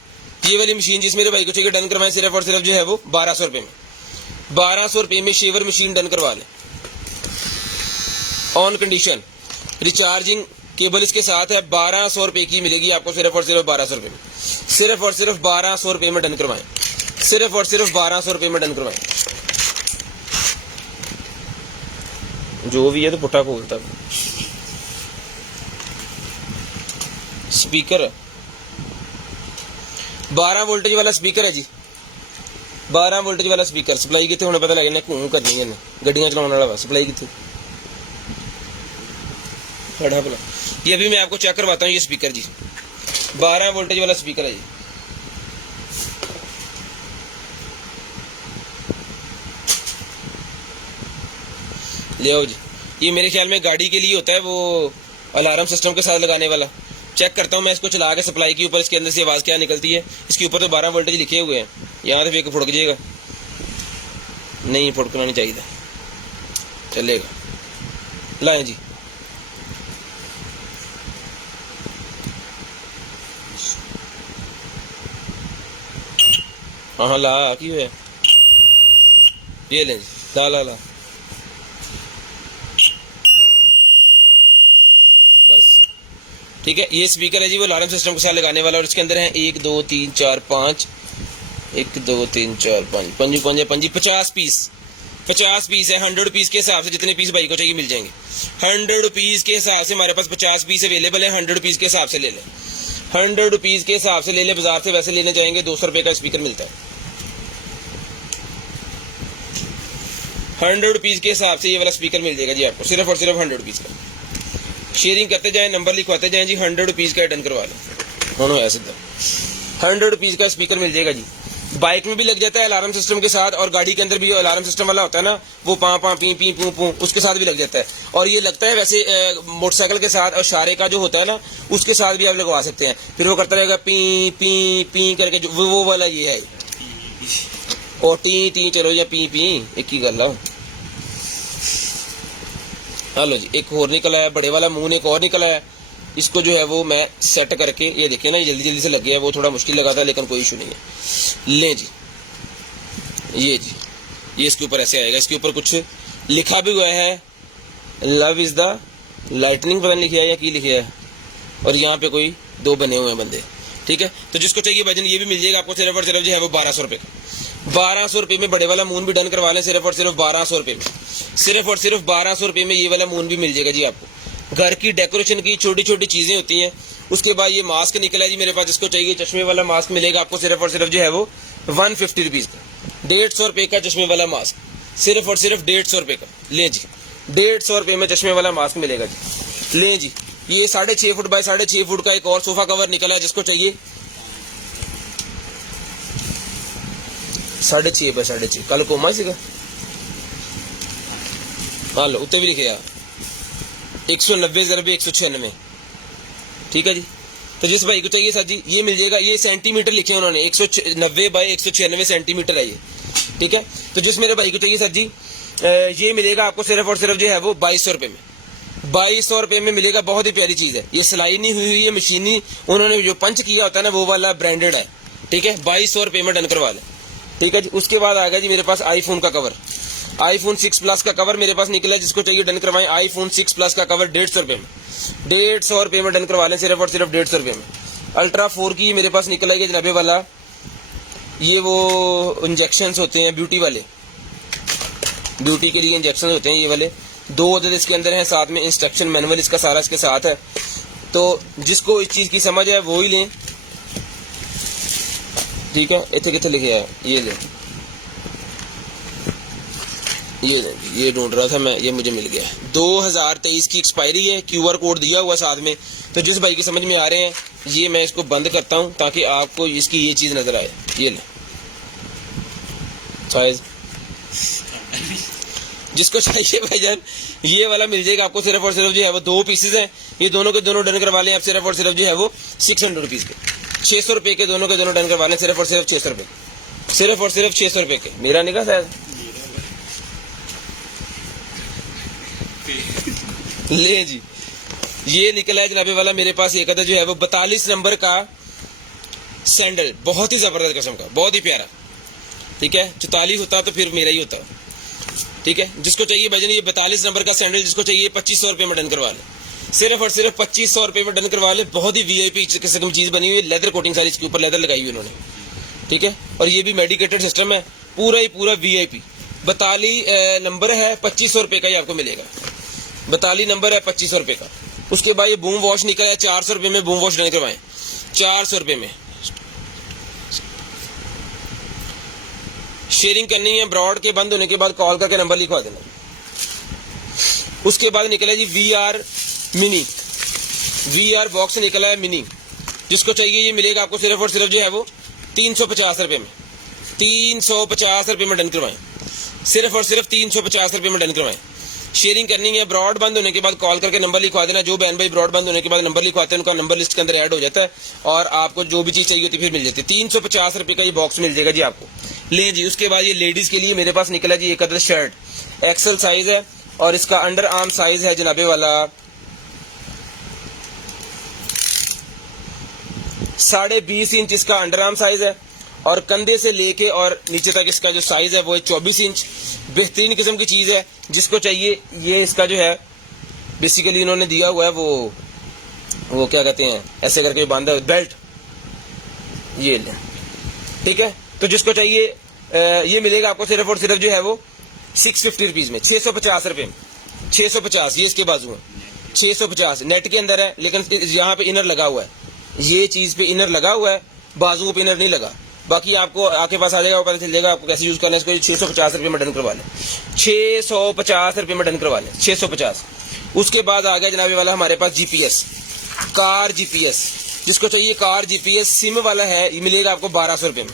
ये वाली मशीन जिस मेरे भाई को चाहिए डन करवाएं, सिर्फ और सिर्फ जो है वो 1200 रुपये में। 1200 रुपये में शेवर मशीन डन करवा लें, ऑन कंडीशन, रिचार्जिंग केबल इसके साथ है। 1200 रुपये की मिलेगी आपको, सिर्फ और सिर्फ 1200 रुपये में, सिर्फ और सिर्फ 1200 रुपये में डन करवाएं, सिर्फ और सिर्फ 1200 रुपये में डन करवाएं। जो भी है तो पुट्ठा खोलता स्पीकर, 12 वोल्टेज वाला स्पीकर है जी, 12 वोल्टेज वाला स्पीकर। सप्लाई कितने होने पता लगे, घूम करनी है गड्डियां चलाने वाला, सप्लाई कितने खड़ा भला। ये अभी मैं आपको चेक करवाता हूँ, ये स्पीकर जी 12 वोल्टेज वाला स्पीकर है जी। ले आओ जी, ये मेरे ख्याल में गाड़ी के लिए होता है, वो अलार्म सिस्टम के साथ लगाने वाला। चेक करता हूँ मैं इसको चला के सप्लाई के ऊपर, इसके अंदर से आवाज़ क्या निकलती है। इसके ऊपर तो 12 वोल्टेज लिखे हुए हैं, यहाँ तो फिर फुड़क जाएगा, नहीं फुड़कना नहीं चाहिए, चलेगा। लाएं जी, हाँ ला की हुआ, ये लें जी, ला ला ला, बस ठीक है। ये स्पीकर है जी वो अलार्म सिस्टम के साथ लगाने वाला, और इसके अंदर है 1 2 3 4 5, 1 2 3 4 5, 50 पीस, 50 पीस है। 100 पीस के हिसाब से जितने पीस भाई को चाहिए मिल जाएंगे। 100 पीस के हिसाब से हमारे पास 50 पीस अवेलेबल है, 100 पीस के हिसाब से ले लें, 100 पीस के हिसाब से ले लें। बाजार से वैसे लेने जाएंगे 200 रुपये का स्पीकर मिलता है। 100 रुपीज़ के हिसाब से ये वाला स्पीकर मिल जाएगा जी आपको, सिर्फ और सिर्फ 100 रुपीज़ का। शेयरिंग करते जाएं, नंबर लिखवाते जाएं जी, 100 रुपीज़ का डन करवा लो। दोनों ऐसे 100 रुपीज़ का स्पीकर मिल जाएगा जी। बाइक में भी लग जाता है अलार्म सिस्टम के साथ, और गाड़ी के अंदर भी अलार्म सिस्टम वाला होता है ना, वो पाँ पाँ पी पी पू पू, उसके साथ भी लग जाता है। और ये लगता है वैसे मोटरसाइकिल के साथ, और शारे का जो होता है ना उसके साथ भी आप लगवा सकते हैं। फिर वो करता रहेगा पी पी पी करके, जो वो वाला ये है। और टी टी चलो या पी पी एक ही गल। हेलो जी, एक और निकला है बड़े वाला मुंह, एक और निकला है। इसको जो है वो मैं सेट करके, ये देखिए ना, जल्दी जल्दी से लग गया है, वो थोड़ा मुश्किल लगा था लेकिन कोई इशू नहीं है। ले जी, ये इसके ऊपर ऐसे आएगा। इसके ऊपर कुछ लिखा भी हुआ है, लव इज द लाइटनिंग, पता नहीं लिखा है या की लिखा है। और यहाँ पे कोई 2 बने हुए हैं बंदे, ठीक है। तो जिसको चाहिए भजन ये भी मिल जाएगा आपको, सिर्फ और सिर्फ जो है वो 1200 रुपये का। 1200 रुपये में बड़े वाला मून भी डन करवा लें, सिर्फ और सिर्फ 1200 रुपये में। सिर्फ और सिर्फ 1200 रुपये में ये वाला मून भी मिल जाएगा जी आपको। घर की डेकोरेशन की छोटी छोटी चीजें होती हैं। उसके बाद ये मास्क निकला है जी मेरे पास, जिसको चाहिए चश्मे वाला मास्क मिलेगा आपको, सिर्फ और सिर्फ जो है वो 150 रुपीज़ का। 150 रुपये का चश्मे वाला मास्क, सिर्फ और सिर्फ 150 रुपये का। ले जी, 150 रुपये में चश्मे वाला मास्क मिलेगा जी। ले जी, ये 6.5 फुट बाय 6.5 फुट का एक और सोफा कवर निकला है, जिसको चाहिए 6.5 बाय 6.5। कल कोमा सीगा, हाँ लो उत्ते भी लिखे यार 190 ज़रबे 196, ठीक है जी। तो जिस भाई को चाहिए सर जी ये मिल जाएगा। ये सेंटीमीटर लिखे हैं उन्होंने, 190 बाय 196 सेंटीमीटर है ये, ठीक है। तो जिस मेरे भाई को चाहिए सर जी ये मिलेगा आपको सिर्फ और सिर्फ जो है वो 2200 रुपये में। 2200 रुपये में मिलेगा। बहुत ही प्यारी चीज़ है ये, सिलाई नहीं हुई है, मशीनी उन्होंने जो पंच किया होता है ना वो वाला ब्रांडेड है, ठीक है। 2200 रुपये में डन करवा लें, ठीक है जी। उसके बाद आ गया जी मेरे पास आईफोन का कवर, आईफोन 6 प्लस का कवर मेरे पास निकला है, जिसको चाहिए डन करवाएं। आईफोन 6 प्लस का कवर 150 रुपये में, 150 रुपये में डन करवा लें, सिर्फ और सिर्फ 150 रुपये में। अल्ट्रा 4 की मेरे पास निकला है जनाबे वाला, ये वो इंजेक्शंस होते हैं ब्यूटी वाले, ब्यूटी के लिए इंजेक्शन होते हैं ये वाले। 2 अदद इसके अंदर हैं, साथ में इंस्ट्रक्शन मैनुअल इसका सारा इसके साथ है। तो जिसको इस चीज़ की समझ है वो ही लें, ठीक है। इतने कितने लिखे है, ये लें, ये ढूंढ रहा था मैं, ये मुझे मिल गया। 2023 की एक्सपायरी है, QR कोड दिया हुआ साथ में। तो जिस भाई की समझ में आ रहे हैं ये मैं इसको बंद करता हूं ताकि आपको इसकी ये चीज़ नज़र आए। ये ले साइज, जिसको चाहिए भाईजान ये वाला मिल जाएगा आपको, सिर्फ और सिर्फ जो है वो 2 पीसेज हैं। ये दोनों के दोनों डन करवा लें आप, सिर्फ और सिर्फ जो है वो 600 रुपीज़ के, 600 रुपये के दोनों के दोनों डन करवा लें, सिर्फ और सिर्फ 600 रुपये, सिर्फ और सिर्फ 600 रुपये के। मेरा निकाह शायद ले जी, ये निकला है जनाबे वाला मेरे पास। एक अदद जो है वो 42 नंबर का सैंडल, बहुत ही जबरदस्त किस्म का, बहुत ही प्यारा, ठीक है। 44 होता तो फिर मेरा ही होता, ठीक है। जिसको चाहिए भजन ये 42 नंबर का सैंडल, जिसको चाहिए 2500 रुपये में डन करवा ले, सिर्फ और सिर्फ 2500 रुपये में डन करवा ले। बहुत ही VIP किस्म की चीज़ बनी हुई है, लेदर कोटिंग सारी इसके ऊपर लेदर लगाई हुई उन्होंने, ठीक है। और ये भी मेडिकेटेड सिस्टम है, पूरा ही पूरा VIP। 42 नंबर है, 2500 रुपये का ही आपको मिलेगा। 42 नंबर है, 2500 रुपये का। उसके बाद ये बूम वॉश निकला है, 400 रुपये में बूम वॉश डन करवाएं, 400 रुपये में। शेयरिंग करनी है, ब्रॉड के बंद होने के बाद कॉल करके नंबर लिखवा देना। उसके बाद निकला जी VR मिनी, VR बॉक्स निकला है मिनी, जिसको चाहिए ये मिलेगा आपको सिर्फ और सिर्फ जो है वो 350 रुपये में, 350 रुपये में डन करवाएं, सिर्फ और सिर्फ 350 रुपये में डन करवाएं। शेयरिंग करनी है, ब्रॉड बंद होने के बाद कॉल करके नंबर लिखवा देना। जो बहन भाई ब्रॉड बंद होने के बाद नंबर लिखवाते हैं उनका नंबर लिस्ट के अंदर ऐड हो जाता है और आपको जो भी चीज़ चाहिए होती है फिर मिल जाती है। 350 रुपये का ये बॉक्स मिल जाएगा जी आपको। ले जी, उसके बाद ये लेडीज़ के लिए मेरे पास निकला जी एक अदद शर्ट, एक्सल साइज है और इसका अंडर आर्म साइज है जनाबे वाला 20.5 इंच इसका अंडर आर्म साइज है, और कंधे से लेके और नीचे तक इसका जो साइज है वो है 24 इंच। बेहतरीन किस्म की चीज़ है, जिसको चाहिए ये इसका जो है बेसिकली इन्होंने दिया हुआ है वो क्या कहते हैं ऐसे करके बांधा है बेल्ट, ये ले, ठीक है। तो जिसको चाहिए ये मिलेगा आपको सिर्फ और सिर्फ जो है वो 650 रुपीज़ में, 650 रुपये में, 650। ये इसके बाजू है 650, नेट के अंदर है लेकिन यहाँ पे इनर लगा हुआ है, ये चीज़ पे इनर लगा हुआ है, बाजुओं पे इनर नहीं लगा, बाकी आपको आपके पास आ जाएगा, पता चल जाएगा आपको कैसे यूज करना है इसको। 650 रुपये में डन करवा लें, 650 रुपये में डन करवा लें, 650। उसके बाद आ गया जनाब वाला हमारे पास जीपीएस, कार जीपीएस। जिसको चाहिए कार जीपीएस सिम वाला है, ये मिलेगा आपको 1200 रुपये में।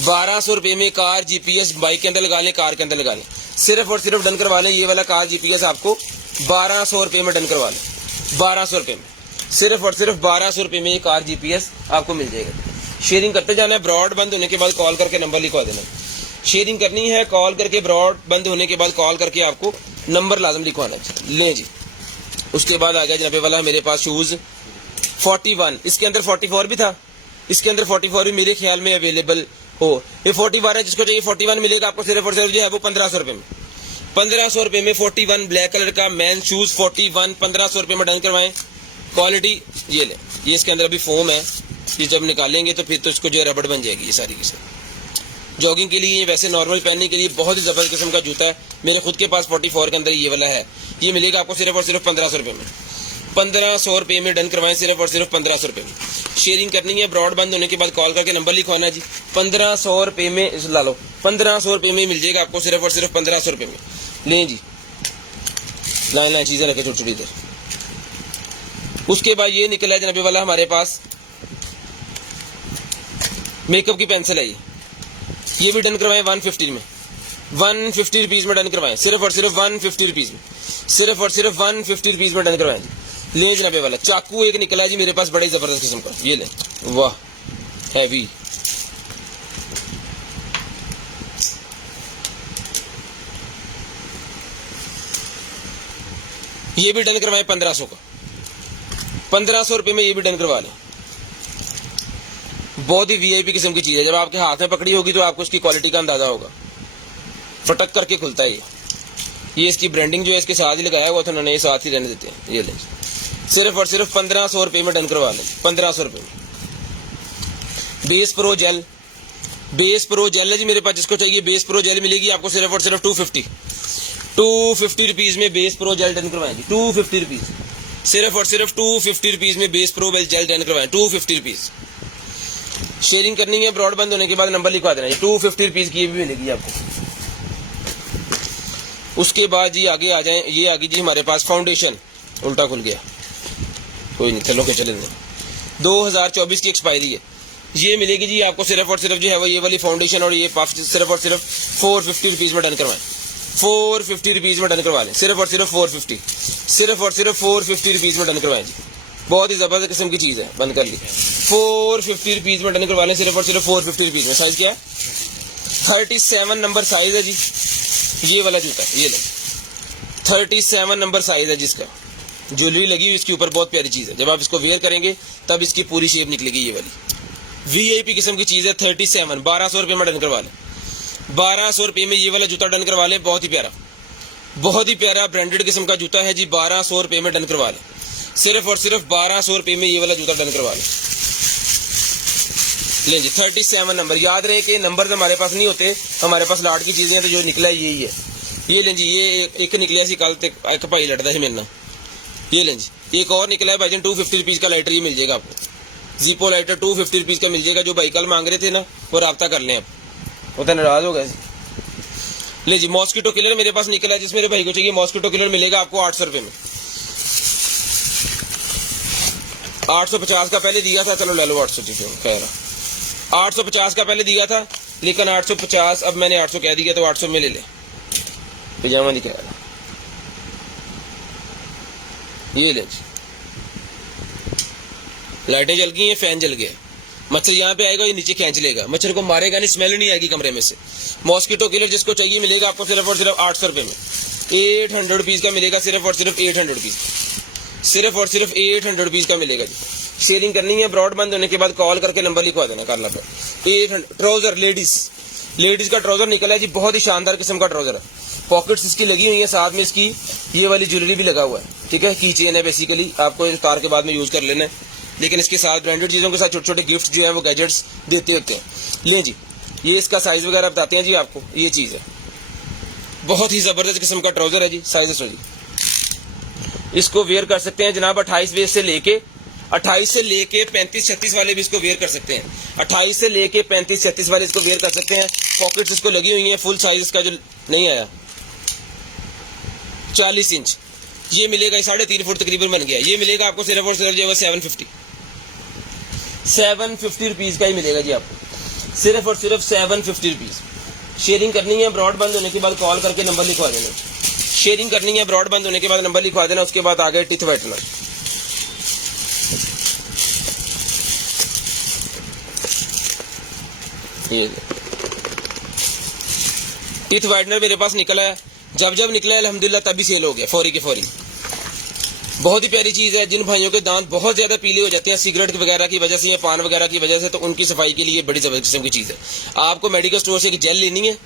1200 रुपये में कार जीपीएस बाइक के अंदर लगा लें, कार के अंदर लगा लें, सिर्फ और सिर्फ डन करवा लें। ये वाला कार जीपीएस आपको 1200 रुपये में डन करवा लें, 1200 रुपये में, सिर्फ और सिर्फ 1200 रुपये में ये कार जीपीएस आपको मिल जाएगा। शेयरिंग करते जाना है, ब्रॉड बंद होने के बाद कॉल करके नंबर लिखवा देना। शेयरिंग करनी है, कॉल करके ब्रॉड बंद होने के बाद कॉल करके आपको नंबर लाजम लिखवाना है। लें जी। उसके बाद आ गया जनाब वाला मेरे पास शूज़ 41, इसके अंदर 44 भी था, इसके अंदर 44 भी मेरे ख्याल में अवेलेबल हो। ये 41 है, जिसको चाहिए 41 मिलेगा आपको सिर्फ और सिर्फ जो है वो 1500 रुपये में। 1500 रुपये में 41 ब्लैक कलर का मैन शूज़ 41 1500 रुपये में डन करवाएं। क्वालिटी ये ले, ये इसके अंदर अभी फोम है, ये जब निकालेंगे तो फिर तो इसको जो है रबड़ बन जाएगी ये सारी की सारी। जॉगिंग के लिए, वैसे नॉर्मल पहनने के लिए बहुत ही ज़बरदस्त किस्म का जूता है। मेरे खुद के पास 44 के अंदर ये वाला है, ये मिलेगा आपको सिर्फ और सिर्फ 1500 रुपये में। 1500 रुपये में डन करवाएं, सिर्फ और सिर्फ 1500 रुपये में। शेयरिंग करनी है, ब्रॉड बंद होने के बाद कॉल करके नंबर लिखवाना है जी। 1500 रुपये में ला लो, 1500 रुपये में मिल जाएगा आपको सिर्फ और सिर्फ 1500 रुपये में। लें जी, लाइन चीज़ें रखे छोटी छोटी इधर। उसके बाद ये निकला है जनाबे वाला हमारे पास मेकअप की पेंसिल है, ये भी डन करवाएं 150 में, 150 रुपीज़ में डन करवाएं, सिर्फ और सिर्फ 150 रुपीज़ में, सिर्फ और सिर्फ 150 रुपीज़ में डन करवाएं जी। ले जनाबे वाला चाकू एक निकला जी मेरे पास बड़े ज़बरदस्त किस्म का, ये ले, वाह हैवी। ये भी डन करवाएं 1500 का, 1500 रुपये में ये भी डन करवा लें। बहुत ही वीआईपी किस्म की चीज़ है, जब आपके हाथ में पकड़ी होगी तो आपको इसकी क्वालिटी का अंदाजा होगा। फटक करके खुलता है ये इसकी ब्रांडिंग जो है इसके साथ ही लगाया हुआ था उन्होंने, ये साथ ही रहने देते हैं। ये ले, सिर्फ और सिर्फ 1500 रुपये में डन करवा लें, 1500 रुपये में। Base pro gel, base pro gel है जी मेरे पास, जिसको चाहिए बेस प्रो जेल मिलेगी आपको सिर्फ और सिर्फ 250 रुपीज़ में बेस प्रो जेल डन करवाएंगे, 250 रुपीज़, सिर्फ और सिर्फ 250 रुपीज़ में बेस प्रो जेल डन करवाएं, 250 रुपीज़। शेयरिंग करनी है, ब्रॉड बंद होने के बाद नंबर लिखवा देना है, 250 रुपीज़ की ये भी मिलेगी आपको। उसके बाद जी आगे आ जाएं, ये आगे जी हमारे पास फाउंडेशन, उल्टा खुल गया, कोई नहीं चलो के चले नहीं, 2024 की एक्सपायरी है। ये मिलेगी जी आपको सिर्फ और सिर्फ जो है वो ये वाली फाउंडेशन और ये पफ सिर्फ और सिर्फ 450 रुपीज़ में डन करवाएं, 450 रुपीज़ में डन करवा लें, सिर्फ और सिर्फ 450, सिर्फ और सिर्फ 450 रुपीज़ में डन करवाएं जी। बहुत ही ज़बरदस्त किस्म की चीज़ है, बंद कर ली। 450 रुपीज़ में डन करवा लें, सिर्फ और सिर्फ 450 रुपीज़ में। साइज़ क्या है? 37 नंबर साइज़ है जी ये वाला जूता, ये ले 37 नंबर साइज़ है जिसका, ज्वेलरी लगी हुई इसके ऊपर, बहुत प्यारी चीज़ है। जब आप इसको वेयर करेंगे तब इसकी पूरी शेप निकलेगी, ये वाली वीआईपी किस्म की चीज़ है। 37 1200 रुपये में डन करवा लें, 1200 रुपये में ये वाला जूता डन करवा लें। बहुत ही प्यारा, बहुत ही प्यारा ब्रांडेड किस्म का जूता है जी, 1200 रुपये में डन करवा लें, सिर्फ और सिर्फ 1200 रुपये में ये वाला जूता डन करवा लें। लें जी 37 नंबर, याद रहे कि नंबर हमारे पास नहीं होते, हमारे पास लाट की चीज़ें हैं, तो जो निकला यही है। ये लें जी, ये एक निकलिया सी कल तक एक भाई लड़ता है मेरे ना, ये लें जी एक और निकला है भाईजान, 250 रुपीज़ का लाइटर ये मिल जाएगा आपको, जीपो लाइटर 250 रुपीज़ का मिल जाएगा। जो भाई कल मांग रहे थे ना वो रब्ता कर लें, आप वो तो नाराज हो गए। ले जी मॉस्किटो किलर मेरे पास निकला है, जिस मेरे भाई को चाहिए मॉस्किटो किलर मिलेगा आपको 800 रुपये में, 850 का पहले दिया था, चलो ले लो 800, ठीक है खैर 850 का पहले दिया था, लेकिन 850 अब मैंने 800 कह दिया तो 800 में ले ले। पिजामा नहीं कह रहा, ये ले जी, लाइटें जल गई हैं, फैन जल गया, मच्छर यहाँ पे आएगा ये नीचे खींच लेगा, मच्छर को मारेगा नहीं, स्मेल नहीं आएगी कमरे में से। मॉस्किटो किलर जिसको चाहिए मिलेगा आपको सिर्फ और सिर्फ 800 रुपये में, 800 रुपीज़ का मिलेगा, सिर्फ और सिर्फ 800 रुपीज़, सिर्फ और सिर्फ 800 रुपीज़ का मिलेगा जी। शेयरिंग करनी है, ब्रॉड बंद होने के बाद कॉल करके नंबर लिखवा देना करना पे। 800 ट्राउजर लेडीज़ का ट्राउजर निकला है जी, बहुत ही शानदार किस्म का ट्राउजर है, पॉकेट्स इसकी लगी हुई है, साथ में इसकी ये वाली ज्वेलरी भी लगा हुआ है, ठीक है, की चेन है, बेसिकली आपको उतार के बाद में यूज़ कर लेना है, लेकिन इसके साथ ब्रांडेड चीज़ों के साथ छोटे छोटे गिफ्ट जो है वो गैजेट्स देते होते हैं। लें जी, ये इसका साइज़ वगैरह बताते हैं जी आपको, ये चीज़ है, बहुत ही ज़बरदस्त किस्म का ट्राउज़र है जी, साइज़ जी, इसको वेयर कर सकते हैं जनाब 28 वेस्ट से लेके 28 से लेके 35-36 वाले भी इसको वेयर कर सकते हैं। 28 से लेके 35-36 वाले इसको वेयर कर सकते हैं। पॉकेट्स इसको लगी हुई हैं। फुल साइज इसका जो नहीं आया 40 इंच ये मिलेगा, 3.5 फुट तकरीबन बन गया। ये मिलेगा आपको सिर्फ और सिर्फ जो है 750 रुपीज़ का ही मिलेगा जी आपको, सिर्फ और सिर्फ 750 रुपीज़। शेयरिंग करनी है, ब्रॉड बंद होने के बाद कॉल करके नंबर लिखवा देना। शेयरिंग करनी है, ब्रॉड बंद होने के बाद नंबर लिखवा देना। उसके बाद आ गए टीथ व्हाइटनर। ये टीथ व्हाइटनर मेरे पास निकला है, जब निकला है अल्हम्दुलिल्लाह तभी सेल हो गया, फौरी के फौरी। बहुत ही प्यारी चीज़ है। जिन भाइयों के दांत बहुत ज़्यादा पीले हो जाते हैं सिगरेट वगैरह की वजह से या पान वगैरह की वजह से, तो उनकी सफाई के लिए बड़ी ज़बरदस्त किस्म की चीज़ है। आपको मेडिकल स्टोर से एक जेल लेनी है,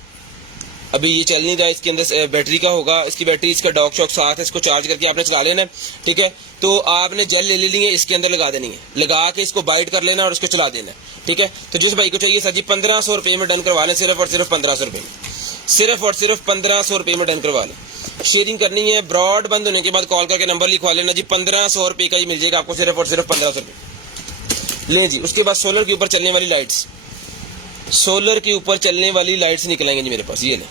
अभी ये चल नहीं रहा, इसके अंदर बैटरी का होगा, इसकी बैटरी इसका डॉक शॉक साथ है, इसको चार्ज करके आपने चला लेना है, ठीक है। तो आपने जेल ले लेनी है, इसके अंदर लगा देनी है, लगा के इसको बाइट कर लेना और उसको चला देना है, ठीक है। तो जिस भाई को चाहिए सर जी 1500 रुपये में डन करवा लें, सिर्फ और सिर्फ 1500 रुपये में, सिर्फ और सिर्फ 1500 रुपये में डन करवा लें। शेयरिंग करनी है, ब्रॉड बंद होने के बाद कॉल करके नंबर लिखवा लेना जी। 1500 रुपये का ही मिल जाएगा आपको, सिर्फ और सिर्फ 1500 रुपये लें जी। उसके बाद सोलर के ऊपर चलने वाली लाइट्स, सोलर के ऊपर चलने वाली लाइट्स निकलेंगे जी मेरे पास, ये लें।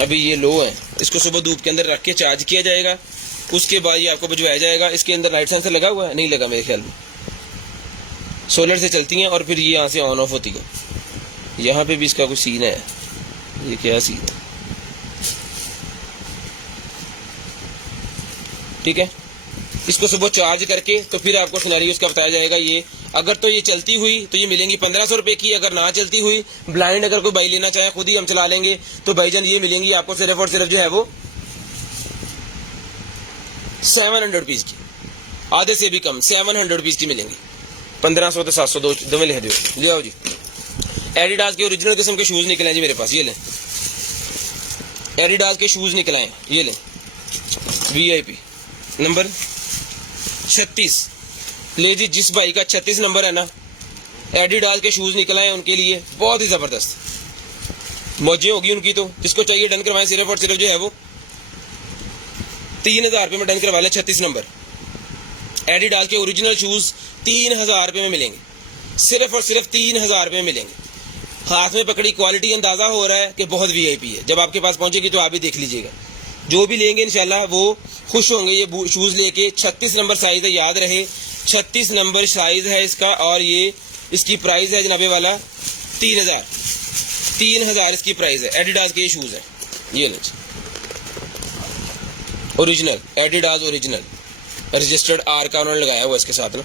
अभी ये लो है, इसको सुबह धूप के अंदर रख के चार्ज किया जाएगा, उसके बाद ये आपको भिजवाया जाएगा। इसके अंदर लाइट सेंसर लगा हुआ है, नहीं लगा मेरे ख्याल में, सोलर से चलती हैं और फिर ये यहाँ से ऑन ऑफ होती है। यहाँ पे भी इसका कुछ सीन है, ये क्या सीन है, ठीक है। इसको सुबह चार्ज करके तो फिर आपको सिनेरियो इसका बताया जाएगा। ये अगर तो ये चलती हुई तो ये मिलेंगी 1500 रुपये की, अगर ना चलती हुई ब्लाइंड अगर कोई भाई लेना चाहे खुद ही हम चला लेंगे तो भाईजान ये मिलेंगी आपको सिर्फ और सिर्फ जो है वो 700 रुपीज़ की, आधे से भी कम 700 रुपीज़ की मिलेंगी। 1500 तो 700 दो में लिख दो, ले आओ जी। एडिडास के ओरिजिनल किस्म के शूज़ निकले हैं जी मेरे पास, ये लें। एडिडास के शूज़ निकले हैं, ये लें। VIP नंबर 36 ले जी। जिस भाई का 36 नंबर है ना, एडिडास के शूज़ निकले हैं उनके लिए बहुत ही ज़बरदस्त मौजें होगी उनकी। तो जिसको चाहिए डन करवाएं, सिर्फ और सिर्फ जो है वो 3000 रुपये में डन करवा लें। 36 नंबर एडिडास के ओरिजिनल शूज़ 3000 रुपये में मिलेंगे, सिर्फ और सिर्फ 3000 रुपये में मिलेंगे। हाथ में पकड़ी क्वालिटी अंदाज़ा हो रहा है कि बहुत VIP है। जब आपके पास पहुंचेगी तो आप भी देख लीजिएगा, जो भी लेंगे इंशाल्लाह वो खुश होंगे ये शूज़ लेके। 36 नंबर साइज़ है, याद रहे 36 नंबर साइज़ है इसका, और ये इसकी प्राइस है जनाबे वाला 3000 इसकी प्राइस है। एडिडास के ये शूज़ है, ये लें original Adidas original registered R का उन्होंने लगाया हुआ इसके साथ ना।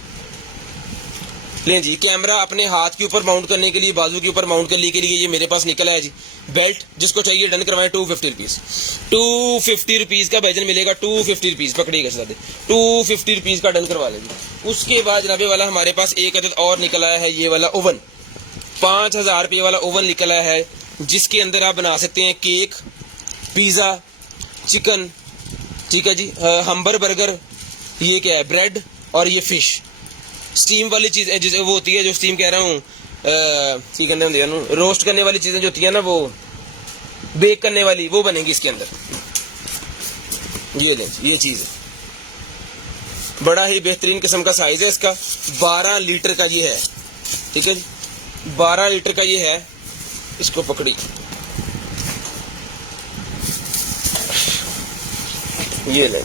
लें जी। कैमरा अपने हाथ के ऊपर माउंट करने के लिए, बाजू के ऊपर माउंट करने के लिए ये मेरे पास निकला है जी। बेल्ट जिसको चाहिए डन करवाएं 250 रुपीज़, 250 रुपीज़ का बैजन मिलेगा। 250 रुपीज़ पकड़िएगा साथ, 250 रुपीज़ का डन करवा लेंगे। उसके बाद जनाबे वाला हमारे पास एक अदद और निकला है, ये वाला ओवन 5000 रुपये वाला ओवन निकला है, जिसके अंदर आप बना सकते हैं केक, पिज़्ज़ा, चिकन, ठीक है जी, हम्बर बर्गर, ये क्या है ब्रेड, और ये फिश। स्टीम वाली चीज़ जैसे वो होती है, जो स्टीम कह रहा हूँ रोस्ट करने वाली चीज़ें जो होती है ना, वो बेक करने वाली, वो बनेंगी इसके अंदर। ये लें, ये चीज़ है, बड़ा ही बेहतरीन किस्म का साइज़ है इसका। 12 लीटर का ये है, ठीक है जी, 12 लीटर का ये है। इसको पकड़ी, ये लें।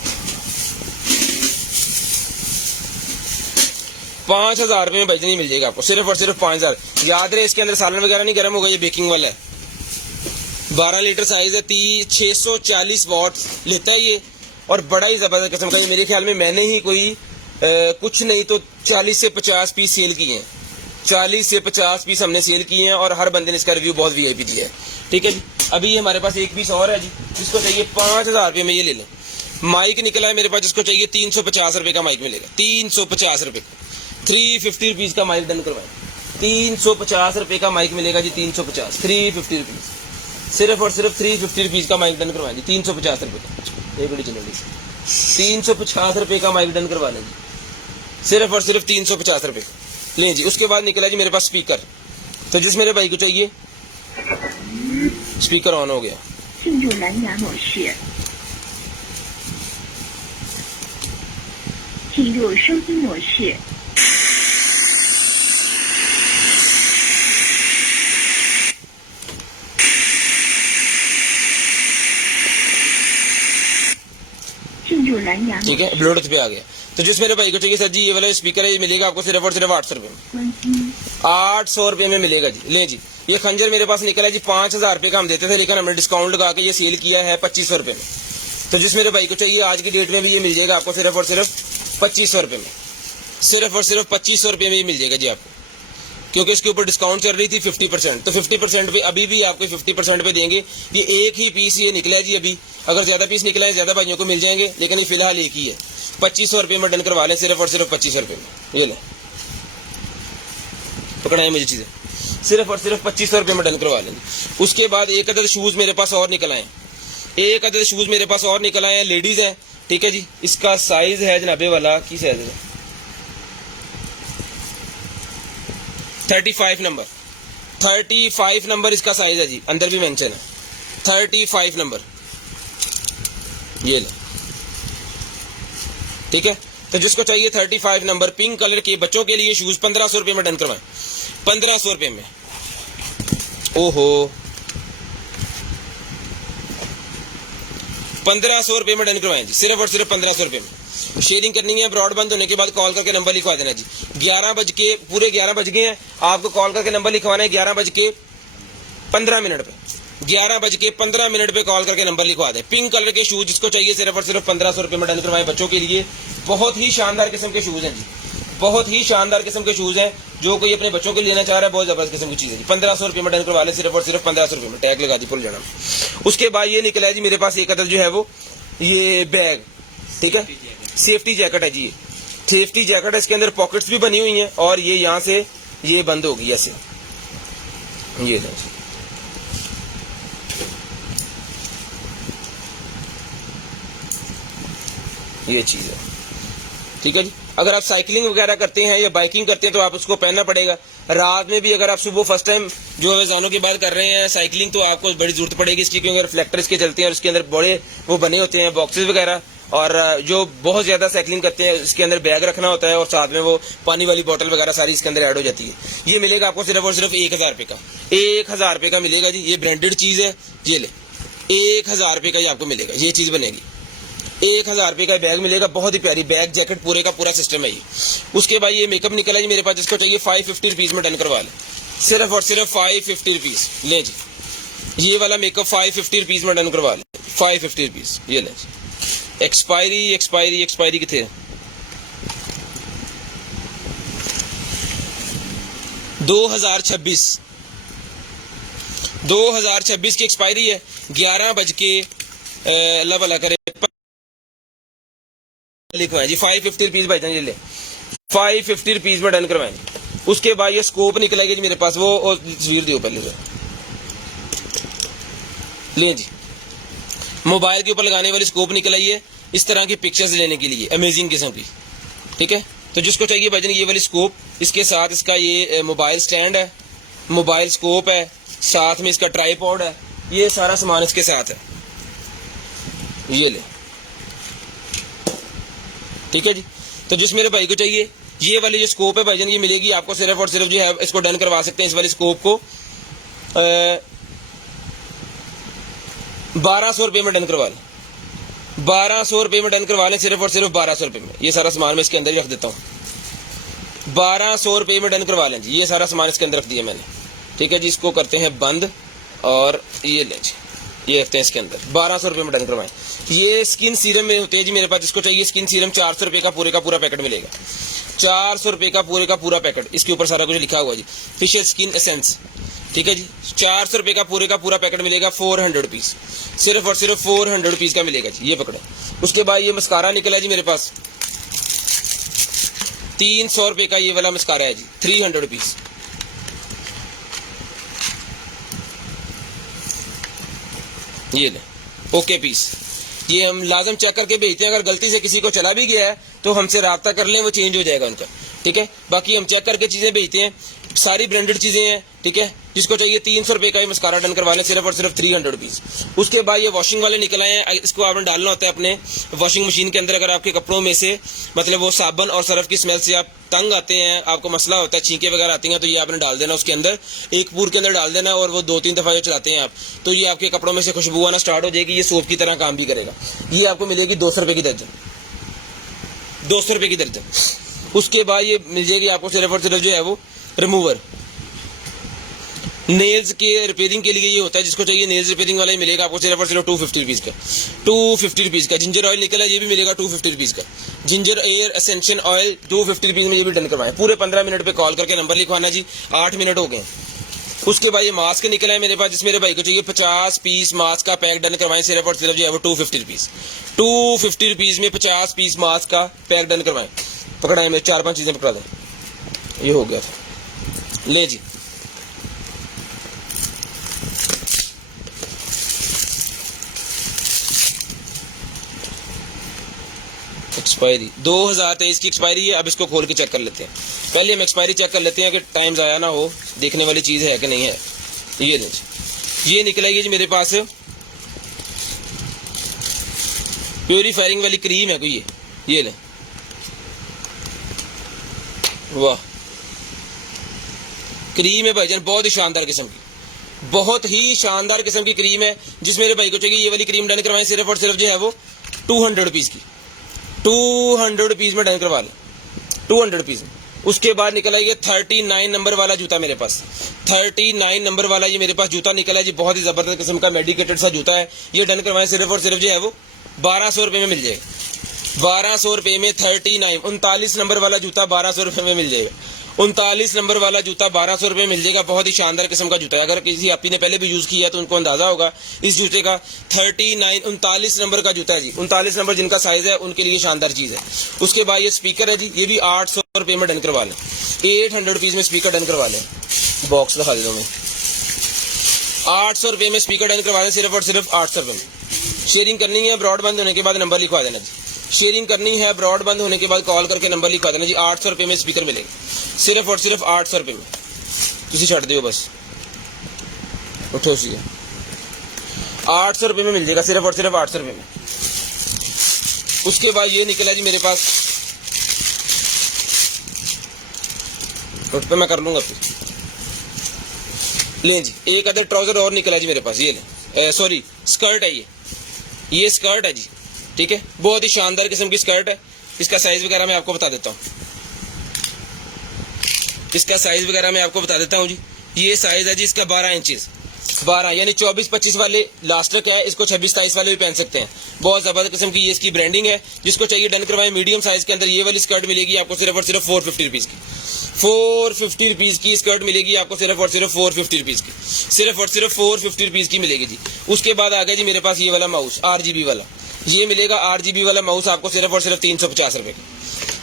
5000 रुपये में भाई नहीं मिल जाएगा आपको, सिर्फ और सिर्फ 5000। याद रहे इसके अंदर सालन वगैरह नहीं गर्म होगा, ये बेकिंग वाला है। 12 लीटर साइज है, 640 वाट लेता है ये, और बड़ा ही ज़बरदस्त किस्म का। ये मेरे ख्याल में मैंने ही कोई कुछ नहीं तो 40 से 50 पीस सेल किए हैं, 40 से 50 पीस हमने सेल किए हैं, और हर बंदे ने इसका रिव्यू बहुत VIP दिया है, ठीक है जी। अभी ये हमारे पास एक पीस और है जी, जिसको चाहिए 5000 रुपये में ये ले लें। माइक निकला है मेरे पास, जिसको चाहिए 350 रुपये का माइक मिलेगा, 350 रुपये, 350 रुपीज़ का माइक डन करवाएं। 350 रुपये का माइक मिलेगा जी, 350, 350 रुपीज़, सिर्फ और सिर्फ 350 रुपीज़ का माइक डन करवाएं जी, 350 रुपये का। एक बड़ी चलेगी, 350 रुपये का माइक डन करवा लें जी, सिर्फ और सिर्फ 350 रुपये लें जी। उसके बाद निकला जी मेरे पास स्पीकर, तो जिस मेरे भाई को चाहिए, स्पीकर ऑन हो गया, 进入蓝牙模式，进入收音模式，进入蓝牙模 ठीक है, 式， ब्लूटूथ पे आ गया। तो जिस मेरे भाई को चाहिए सर जी ये वाला स्पीकर है, ये मिलेगा आपको सिर्फ और सिर्फ 800 रुपये में। 关机， 800 रुपये में मिलेगा जी। ले जी, ये खंजर मेरे पास निकला है जी 5000 रुपये का हम देते थे, लेकिन हमने डिस्काउंट लगा के ये सेल किया है 2500 रुपये में। तो जिस मेरे भाई को चाहिए आज की डेट में भी ये मिल जाएगा आपको सिर्फ और सिर्फ 2500 रुपये में। सिर्फ और सिर्फ 2500 रुपये में ही मिल जाएगा जी आपको, क्योंकि इसके ऊपर डिस्काउंट चल रही थी 50%। तो 50% पे अभी भी आपको 50% पे देंगे। ये एक ही पीस ये निकला है जी अभी, अगर ज्यादा पीस निकला है ज्यादा भाइयों को मिल जाएंगे, लेकिन ये फिलहाल एक ही है। 2500 रुपये में डन करवा लें, सिर्फ और सिर्फ 2500 रुपये में। ये लें, पकड़ाएं मुझे चीजें, सिर्फ और सिर्फ 2500 रुपये में डन करवा लेंगे। उसके बाद एक अदद शूज मेरे पास और निकल आए, एक अदद शूज मेरे पास और निकल आए हैं, लेडीज है, ठीक है जी। इसका साइज है जनाबे वाला की साइज है 35 नंबर, 35 नंबर इसका साइज है जी, अंदर भी मेंशन है 35 नंबर। ये ले, ठीक है। तो जिसको चाहिए 35 नंबर पिंक कलर के बच्चों के लिए शूज 1500 रुपये में डन करवाएं, 1500 रुपये में। ओहो, 1500 रुपये में डन करवाएं जी, सिर्फ और सिर्फ 1500 रुपये में। शेयरिंग करनी है, ब्रॉड बंद होने के बाद कॉल करके नंबर लिखवा देना जी। 11 बज के पूरे 11 बज गए हैं, आपको कॉल करके नंबर लिखवाना है 11 बज के 15 मिनट पे, 11 बज के 15 मिनट पे कॉल करके नंबर लिखवा दे। पिंक कलर के शूज जिसको चाहिए सिर्फ और सिर्फ 1500 रुपये में डन करवाएं बच्चों के लिए। बहुत ही शानदार किस्म के शूज हैं जी, बहुत ही शानदार किस्म के शूज हैं। जो कोई अपने बच्चों के लिए लेना चाह रहा है, बहुत जबरदस्त किस्म की चीज है जी। 1500 रुपये में डन करवा ले, सिर्फ और सिर्फ 1500 रुपये में। टैग लगा दी, भूल जाना। उसके बाद ये निकला है जी मेरे पास एक अदद जो है वो ये बैग, ठीक है, सेफ्टी जैकेट है जी। ये सेफ्टी जैकेट है, इसके अंदर पॉकेट्स भी बनी हुई हैं और ये यहाँ से ये बंद होगी ऐसे, ये ये चीज है, ठीक है जी। अगर आप साइकिलिंग वगैरह करते हैं या बाइकिंग करते हैं तो आप उसको पहनना पड़ेगा। रात में भी अगर आप सुबह फर्स्ट टाइम जो अजानों की बात कर रहे हैं साइकिलिंग, तो आपको बड़ी जरूरत पड़ेगी इसकी, क्योंकि रिफ्लेक्टर इसके चलते हैं और इसके अंदर बड़े वो बने होते हैं बॉक्सेस वगैरह। और जो बहुत ज्यादा साइकिलिंग करते हैं इसके अंदर बैग रखना होता है और साथ में वो पानी वाली बोतल वगैरह सारी इसके अंदर ऐड हो जाती है। ये मिलेगा आपको सिर्फ और सिर्फ 1000 रुपये का, 1000 रुपये का मिलेगा जी। ये ब्रांडेड चीज है, ये ले 1000 रुपये का ये आपको मिलेगा, ये चीज बनेगी। 1000 रुपये का बैग मिलेगा, बहुत ही प्यारी बैग जैकेट पूरे का पूरा सिस्टम है ये। उसके बाद ये मेकअप निकला जी मेरे पास, जिसको चाहिए 550 रुपीज में डन करवा ले, सिर्फ और सिर्फ 550 रुपीज। ले जी, ये वाला मेकअप 550 रुपीज में डन करवा ले, 550 रुपीज। ये ले जी। एक्सपायरी कितने 2026 की एक्सपायरी है। 11 बज के अल्लाह भला करे लिखवाएं जी 550 रुपीज भाई जान, ये ले 550 रुपीज में डन करवाएं। उसके बाद ये स्कोप निकलेगी जी मेरे पास, वो तस्वीर दियो पहले ले जी। मोबाइल के ऊपर लगाने वाली स्कोप निकल आई है इस तरह की पिक्चर्स लेने के लिए, अमेजिंग किस्म की, ठीक है। तो जिसको चाहिए भाईजान ये वाली स्कोप, इसके साथ इसका ये मोबाइल स्टैंड है, मोबाइल स्कोप है, साथ में इसका ट्राइपॉड है, ये सारा सामान इसके साथ है, ये ले, ठीक है जी। तो जिस मेरे भाई को चाहिए ये वाली जो स्कोप है भाईजान, ये मिलेगी आपको सिर्फ और सिर्फ जो है इसको डन करवा सकते हैं इस वाली स्कोप को 1200 रुपये में डन करवा लें, 1200 रुपये में डन करवा लें, सिर्फ और सिर्फ 1200 रुपये में। ये सारा सामान मैं इसके अंदर ही रख देता हूँ, 1200 रुपये में डन करवा लें जी। ये सारा सामान इसके अंदर रख दिया मैंने, ठीक है जी। इसको करते हैं बंद और ये लें जी, ये रखते हैं इसके अंदर। 1200 रुपये में डन करवाएं। ये स्किन सीरम में होते हैं जी मेरे पास, जिसको चाहिए स्किन सीरम 400 रुपये का पूरे का पूरा पैकेट मिलेगा, 400 रुपये का पूरे का पूरा पैकेट। इसके ऊपर सारा कुछ लिखा हुआ जी, फिशर स्किन एसेंस, ठीक है जी। 400 रुपये का पूरे का पूरा पैकेट मिलेगा, 400 रुपीज, सिर्फ और सिर्फ 400 रुपीज का मिलेगा जी। ये पकड़े। उसके बाद ये मस्कारा निकला जी मेरे पास, 300 रुपये का ये वाला मस्कारा है जी, 300 रुपीज। ये ले, ओके पीस। ये हम लाजम चेक करके भेजते हैं, अगर गलती से किसी को चला भी गया है तो हमसे रब्ता कर लें, वो चेंज हो जाएगा उनका, ठीक है। बाकी हम चेक करके चीजें भेजते हैं। सारी ब्रांडेड चीज़ें हैं, ठीक है। जिसको चाहिए 300 रुपये का ये मस्कारा डन करवा लें, सिर्फ और सिर्फ 300 रुपीज़। उसके बाद ये वॉशिंग वाले निकल आए हैं, इसको आपने डालना होता है अपने वॉशिंग मशीन के अंदर। अगर आपके कपड़ों में से मतलब वो साबुन और सरफ की स्मेल से आप तंग आते हैं, आपको मसला होता है, छींके वगैरह आती हैं, तो ये आपने डाल देना उसके अंदर, एक पूर के अंदर डाल देना, और वो 2-3 दफ़ा जो चलाते हैं आप, तो ये आपके कपड़ों में से खुशबू आना स्टार्ट हो जाएगी, ये सोप की तरह काम भी करेगा। ये आपको मिलेगी 200 रुपये की दर्जन, 200 रुपये की दर्जन। उसके बाद ये मिल जाएगी आपको सिर्फ और सिर्फ जो है वो रिमूवर, नेल्स के रिपेयरिंग के लिए ये होता है। जिसको चाहिए नेल्स रिपेयरिंग वाला ही मिलेगा आपको सिर्फ और सिर्फ 250 रुपीज़ का, 250 रुपीज़ का। जिंजर ऑयल निकला, ये भी मिलेगा 250 रुपीज़ का। Ginger air essential oil 250 rupees में ये भी डन करवाएं। पूरे 15 मिनट पे कॉल करके नंबर लिखवाना जी, 8 मिनट हो गए। उसके बाद ये मास्क निकला है मेरे पास, जिस मेरे भाई को चाहिए 50 पीस मास्क का पैक डन करवाएं, सिर्फ और सिर्फ जो है वो 250 रुपीज़, 250 रुपीज़ में 50 पीस मास्क का पैक डन करवाएं। पकड़ाएं, मेरे 4-5 चीज़ें पकड़ा दें, ये हो गया था, ले जी। एक्सपायरी 2023 की एक्सपायरी है। अब इसको खोल के चेक कर लेते हैं। पहले हम एक्सपायरी चेक कर लेते हैं कि टाइम ज़ाया ना हो, देखने वाली चीज़ है कि नहीं है। ये लें, ये निकला ये जी मेरे पास प्योरीफायरिंग वाली क्रीम है कोई, ये लें, वाह क्रीम है भाईजान, बहुत ही शानदार किस्म की, बहुत ही शानदार किस्म की क्रीम है। जिस मेरे भाई को चाहिए ये वाली क्रीम डन करवाएं, सिर्फ और सिर्फ जो है वो 200 रुपीज़ की, 200 रुपीज़ में डन करवा लें, 200 रुपीज़ में। उसके बाद निकला ये 39 नंबर वाला जूता मेरे पास, 39 नंबर वाला ये मेरे पास जूता निकला जी, बहुत ही ज़बरदस्त किस्म का मेडिकेटेड सा जूता है। ये डन करवाएं, सिर्फ और सिर्फ जो है वो 1200 रुपये में मिल जाएगा, 1200 रुपये में 39 39 नंबर वाला जूता 1200 रुपये में मिल जाएगा, 39 नंबर वाला जूता 1200 रुपये मिल जाएगा। बहुत ही शानदार किस्म का जूता है। अगर किसी आपी ने पहले भी यूज़ किया तो उनको अंदाजा होगा इस जूते का। 39 नंबर का जूता है जी, 39 नंबर जिनका साइज़ है उनके लिए शानदार चीज़ है। उसके बाद ये स्पीकर है जी, ये भी 800 रुपये में डन करवा लें, 800 रुपीज़ में स्पीकर डन करवा लें। बॉक्स दिखा देता हूँ मैं, 800 रुपये में स्पीकर डन करवा लें, सिर्फ और सिर्फ 800 रुपये में। शेयरिंग करनी है, ब्रॉडबैंड होने के बाद नंबर लिखवा देना जी। शेयरिंग करनी है, ब्रॉडबैंड होने के बाद कॉल करके नंबर लिखवा देना जी। 800 रुपये में स्पीकर मिलेगा, सिर्फ और सिर्फ 800 रुपये में। तुसी छड़ दियो बस, उठो सी 800 रुपये में मिल जाएगा, सिर्फ और सिर्फ 800 रुपये में। उसके बाद ये निकला जी मेरे पास, उठ पे मैं कर लूँगा फिर। लें जी, एक अदर ट्राउज़र और निकला जी मेरे पास, ये लें, सॉरी स्कर्ट है ये स्कर्ट है जी, ठीक है। बहुत ही शानदार किस्म की स्कर्ट है। इसका साइज़ वगैरह मैं आपको बता देता हूँ, इसका साइज़ वगैरह मैं आपको बता देता हूँ जी। ये साइज़ है जी इसका 12 इंचेस, 12 यानी 24-25 वाले लास्टिक है, इसको 26-27 वाले भी पहन सकते हैं। बहुत ज़बरदस्त किस्म की ये इसकी ब्रांडिंग है। जिसको चाहिए डन करवाएं, मीडियम साइज़ के अंदर ये वाली स्कर्ट मिलेगी आपको सिर्फ और सिर्फ 450 रुपीज़ की, 450 रुपीज़ की स्कर्ट मिलेगी आपको, सिर्फ और सिर्फ 450 रुपीज़ की, सिर्फ और सिर्फ 450 रुपीज़ की मिलेगी जी। उसके बाद आ गया जी मेरे पास ये वाला माउस RGB वाला, ये मिलेगा RGB वाला माउस आपको सिर्फ और सिर्फ 350 रुपये का,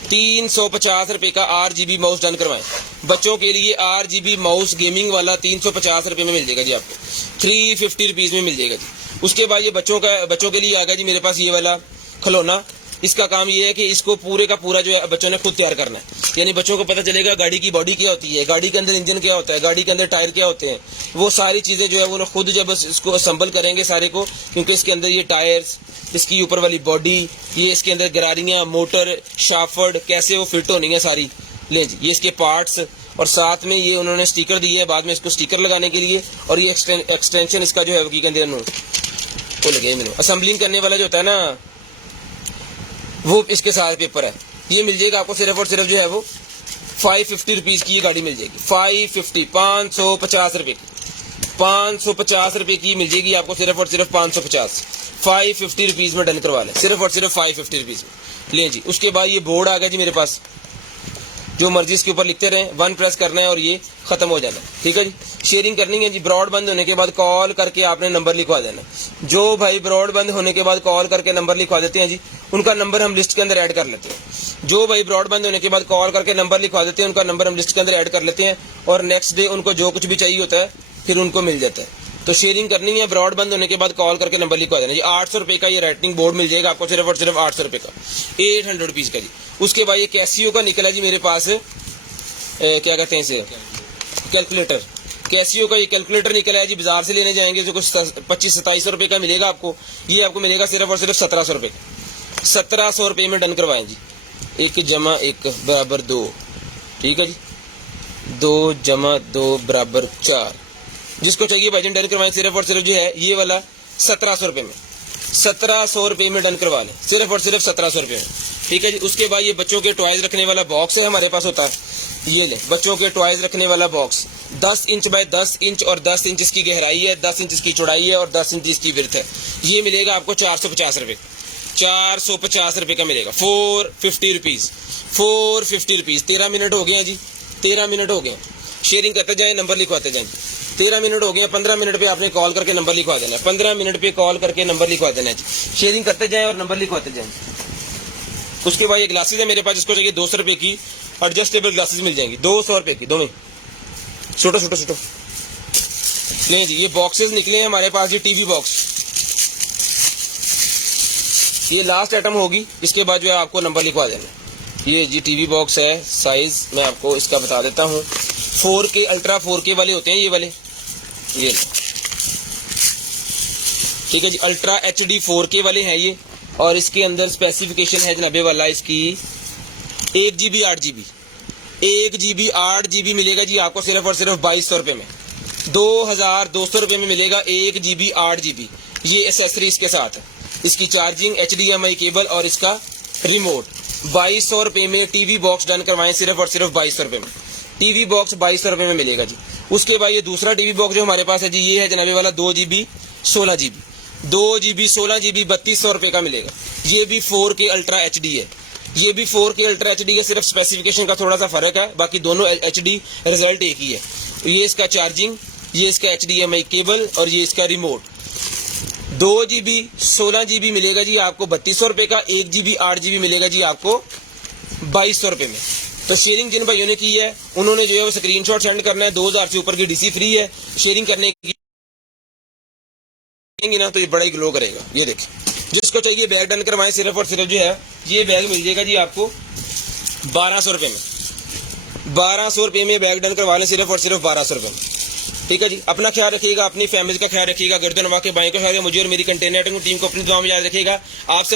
350 रुपये का RGB माउस डन करवाएं। बच्चों के लिए RGB माउस गेमिंग वाला 350 रुपये में मिल जाएगा जी आपको, 350 रुपीज़ में मिल जाएगा जी। उसके बाद ये बच्चों के लिए आ गया जी मेरे पास ये वाला खिलौना। इसका काम ये है कि इसको पूरे का पूरा जो है बच्चों ने खुद तैयार करना है, यानी बच्चों को पता चलेगा गाड़ी की बॉडी क्या होती है, गाड़ी के अंदर इंजन क्या होता है, गाड़ी के अंदर टायर क्या होते हैं, वो सारी चीज़ें जो है वो खुद जब इसको असम्बल करेंगे सारे को, क्योंकि इसके अंदर ये टायर्स, इसकी ऊपर वाली बॉडी, ये इसके अंदर गरारियाँ, मोटर, शाफर्ड कैसे वो फिट होनी है सारी। लें जी, ये इसके पार्ट्स, और साथ में ये उन्होंने स्टिकर दिए है बाद में इसको स्टिकर लगाने के लिए, और ये एक्सटेंशन इसका जो है वो कहते हैं वो लगे मैंने असम्बलिंग करने वाला जो होता है ना, वो इसके साथ पेपर है। ये मिल जाएगा आपको सिर्फ और सिर्फ जो है वो 550 रुपीज़ की ये गाड़ी मिल जाएगी, 550, 550 रुपये की, 550 रुपये की मिल जाएगी आपको, सिर्फ और सिर्फ 550 रुपीज़ में डन करवा लें, सिर्फ और सिर्फ 550 रुपीज़ में। लें जी, उसके बाद ये बोर्ड आ गया जी मेरे पास, जो मर्जी इसके ऊपर लिखते रहें, 1 प्रेस करना है और ये ख़त्म हो जाना है, ठीक है जी। शेयरिंग करनी है जी, ब्रॉड बंद होने के बाद कॉल करके आपने नंबर लिखवा देना। जो भाई ब्रॉड बंद होने के बाद कॉल करके नंबर लिखवा देते हैं जी, उनका नंबर हम लिस्ट के अंदर ऐड कर लेते हैं। जो भाई ब्रॉड बंद होने के बाद कॉल करके नंबर लिखवा देते हैं, उनका नंबर हम लिस्ट के अंदर ऐड कर लेते हैं, और नेक्स्ट डे उनको जो कुछ भी चाहिए होता है फिर उनको मिल जाता है। तो शेयरिंग करनी है, ब्रॉड बंद होने के बाद कॉल करके नंबर लिखवा देना जी। 800 रुपये का ये राइटिंग बोर्ड मिल जाएगा आपको, सिर्फ और सिर्फ 800 रुपये का, 800 रुपीज़ का जी। उसके बाद ये कैसियो का निकला जी मेरे पास, क्या कहते हैं इसे, कैलकुलेटर, कैसियो का ये कैलकुलेटर निकला है जी, बाजार से लेने जाएंगे जो कुछ 25-27 रुपए का मिलेगा आपको, ये आपको मिलेगा सिर्फ और सिर्फ 1700 रुपए। 1700 रुपए में डन करवाएं जी। 1 + 1 = 2, ठीक है जी। 2 + 2 = 4। जिसको चाहिए भाईजान डन करवाएं सिर्फ और सिर्फ जो है ये वाला 1700 रुपए में, 1700 रुपए में डन करवा लें, सिर्फ और सिर्फ 1700 रुपए में, ठीक है जी। उसके बाद ये बच्चों के टॉयज रखने वाला बॉक्स है हमारे पास होता है, ये ले बच्चों के टॉयज रखने वाला बॉक्स 10 इंच बाय 10 इंच और 10 इंच इसकी गहराई है, 10 इंच इसकी चौड़ाई है और 10 इंच इसकी विड्थ है। ये मिलेगा आपको 450 रुपए, 450 रुपए का मिलेगा। 450 रुपीज, 450 रुपीज। 13 मिनट हो गए हैं जी, 13 मिनट हो गए। शेयरिंग करते जाएं, नंबर लिखवाते जाएं। 13 मिनट हो गए, 15 मिनट पे आपने कॉल करके नंबर लिखवा देना है, 15 मिनट पे कॉल करके नंबर लिखवा देना है जी। शेयरिंग करते जाएं और नंबर लिखवाते जाएं। उसके बाद ये ग्लासेस है मेरे पास, जिसको चाहिए 200 रुपए की एडजस्टेबल ग्लासेस मिल जाएंगी, 200 रुपए की दोनों। छोटो छोटो छोटो नहीं जी, ये बॉक्सेस निकले हैं हमारे पास जी, टीवी बॉक्स। ये लास्ट आइटम होगी, इसके बाद जो है आपको नंबर लिखवा देना। ये जी टीवी बॉक्स है, साइज मैं आपको इसका बता देता हूँ। 4K अल्ट्रा 4K वाले होते हैं ये वाले, ये ठीक है जी। अल्ट्रा HD 4K वाले हैं ये, और इसके अंदर स्पेसिफिकेशन है जनाबे वाला इसकी 1 GB 8 GB, 1 GB 8 GB मिलेगा जी आपको सिर्फ और सिर्फ 2200 रुपए में। 2200 रुपए में मिलेगा 1 GB 8 GB। ये एसेसरी इसके साथ है, इसकी चार्जिंग, HDMI केबल और इसका रिमोट। 2200 रुपए में टीवी बॉक्स डन करवाएं, सिर्फ और सिर्फ 2200 रुपए में। टीवी बॉक्स 2200 रुपए में मिलेगा जी। उसके बाद ये दूसरा टीवी बॉक्स जो हमारे पास है जी, ये है जनाबे वाला 2 GB 16 GB, 2 GB 16 GB 3200 रुपए का मिलेगा। ये भी 4K अल्ट्रा HD है, ये भी 4K अल्ट्रा HD है, सिर्फ स्पेसिफिकेशन का थोड़ा सा फर्क है, बाकी दोनों HD रिजल्ट एक ही है। ये इसका चार्जिंग, ये इसका HDMI केबल और ये इसका रिमोट। 2 GB 16 GB मिलेगा जी आपको 3200 रुपए का, 1 GB 8 GB मिलेगा जी आपको 2200 रुपए में। तो शेयरिंग जिन भाइयों ने की है उन्होंने जो है वो स्क्रीनशॉट सेंड करना है। 2000 से ऊपर की DC फ्री है। शेयरिंग करने की ना तो ये बड़ा ही ग्लो करेगा। ये देखिए, जिसको चाहिए बैग डन करवाएं, सिर्फ और सिर्फ जो है ये बैग मिल जाएगा जी आपको 1200 रुपए में। 1200 रुपए में बैग डन करवा लें, सिर्फ और सिर्फ 1200 रुपए में, ठीक है जी। अपना ख्याल रखिएगा, अपनी फैमिली का ख्याल रखिएगा, गर्दन नवा के भाई का ख्याल, मुझे और मेरी कंटेनर टीम को अपनी दुआ में याद रखिएगा। आपसे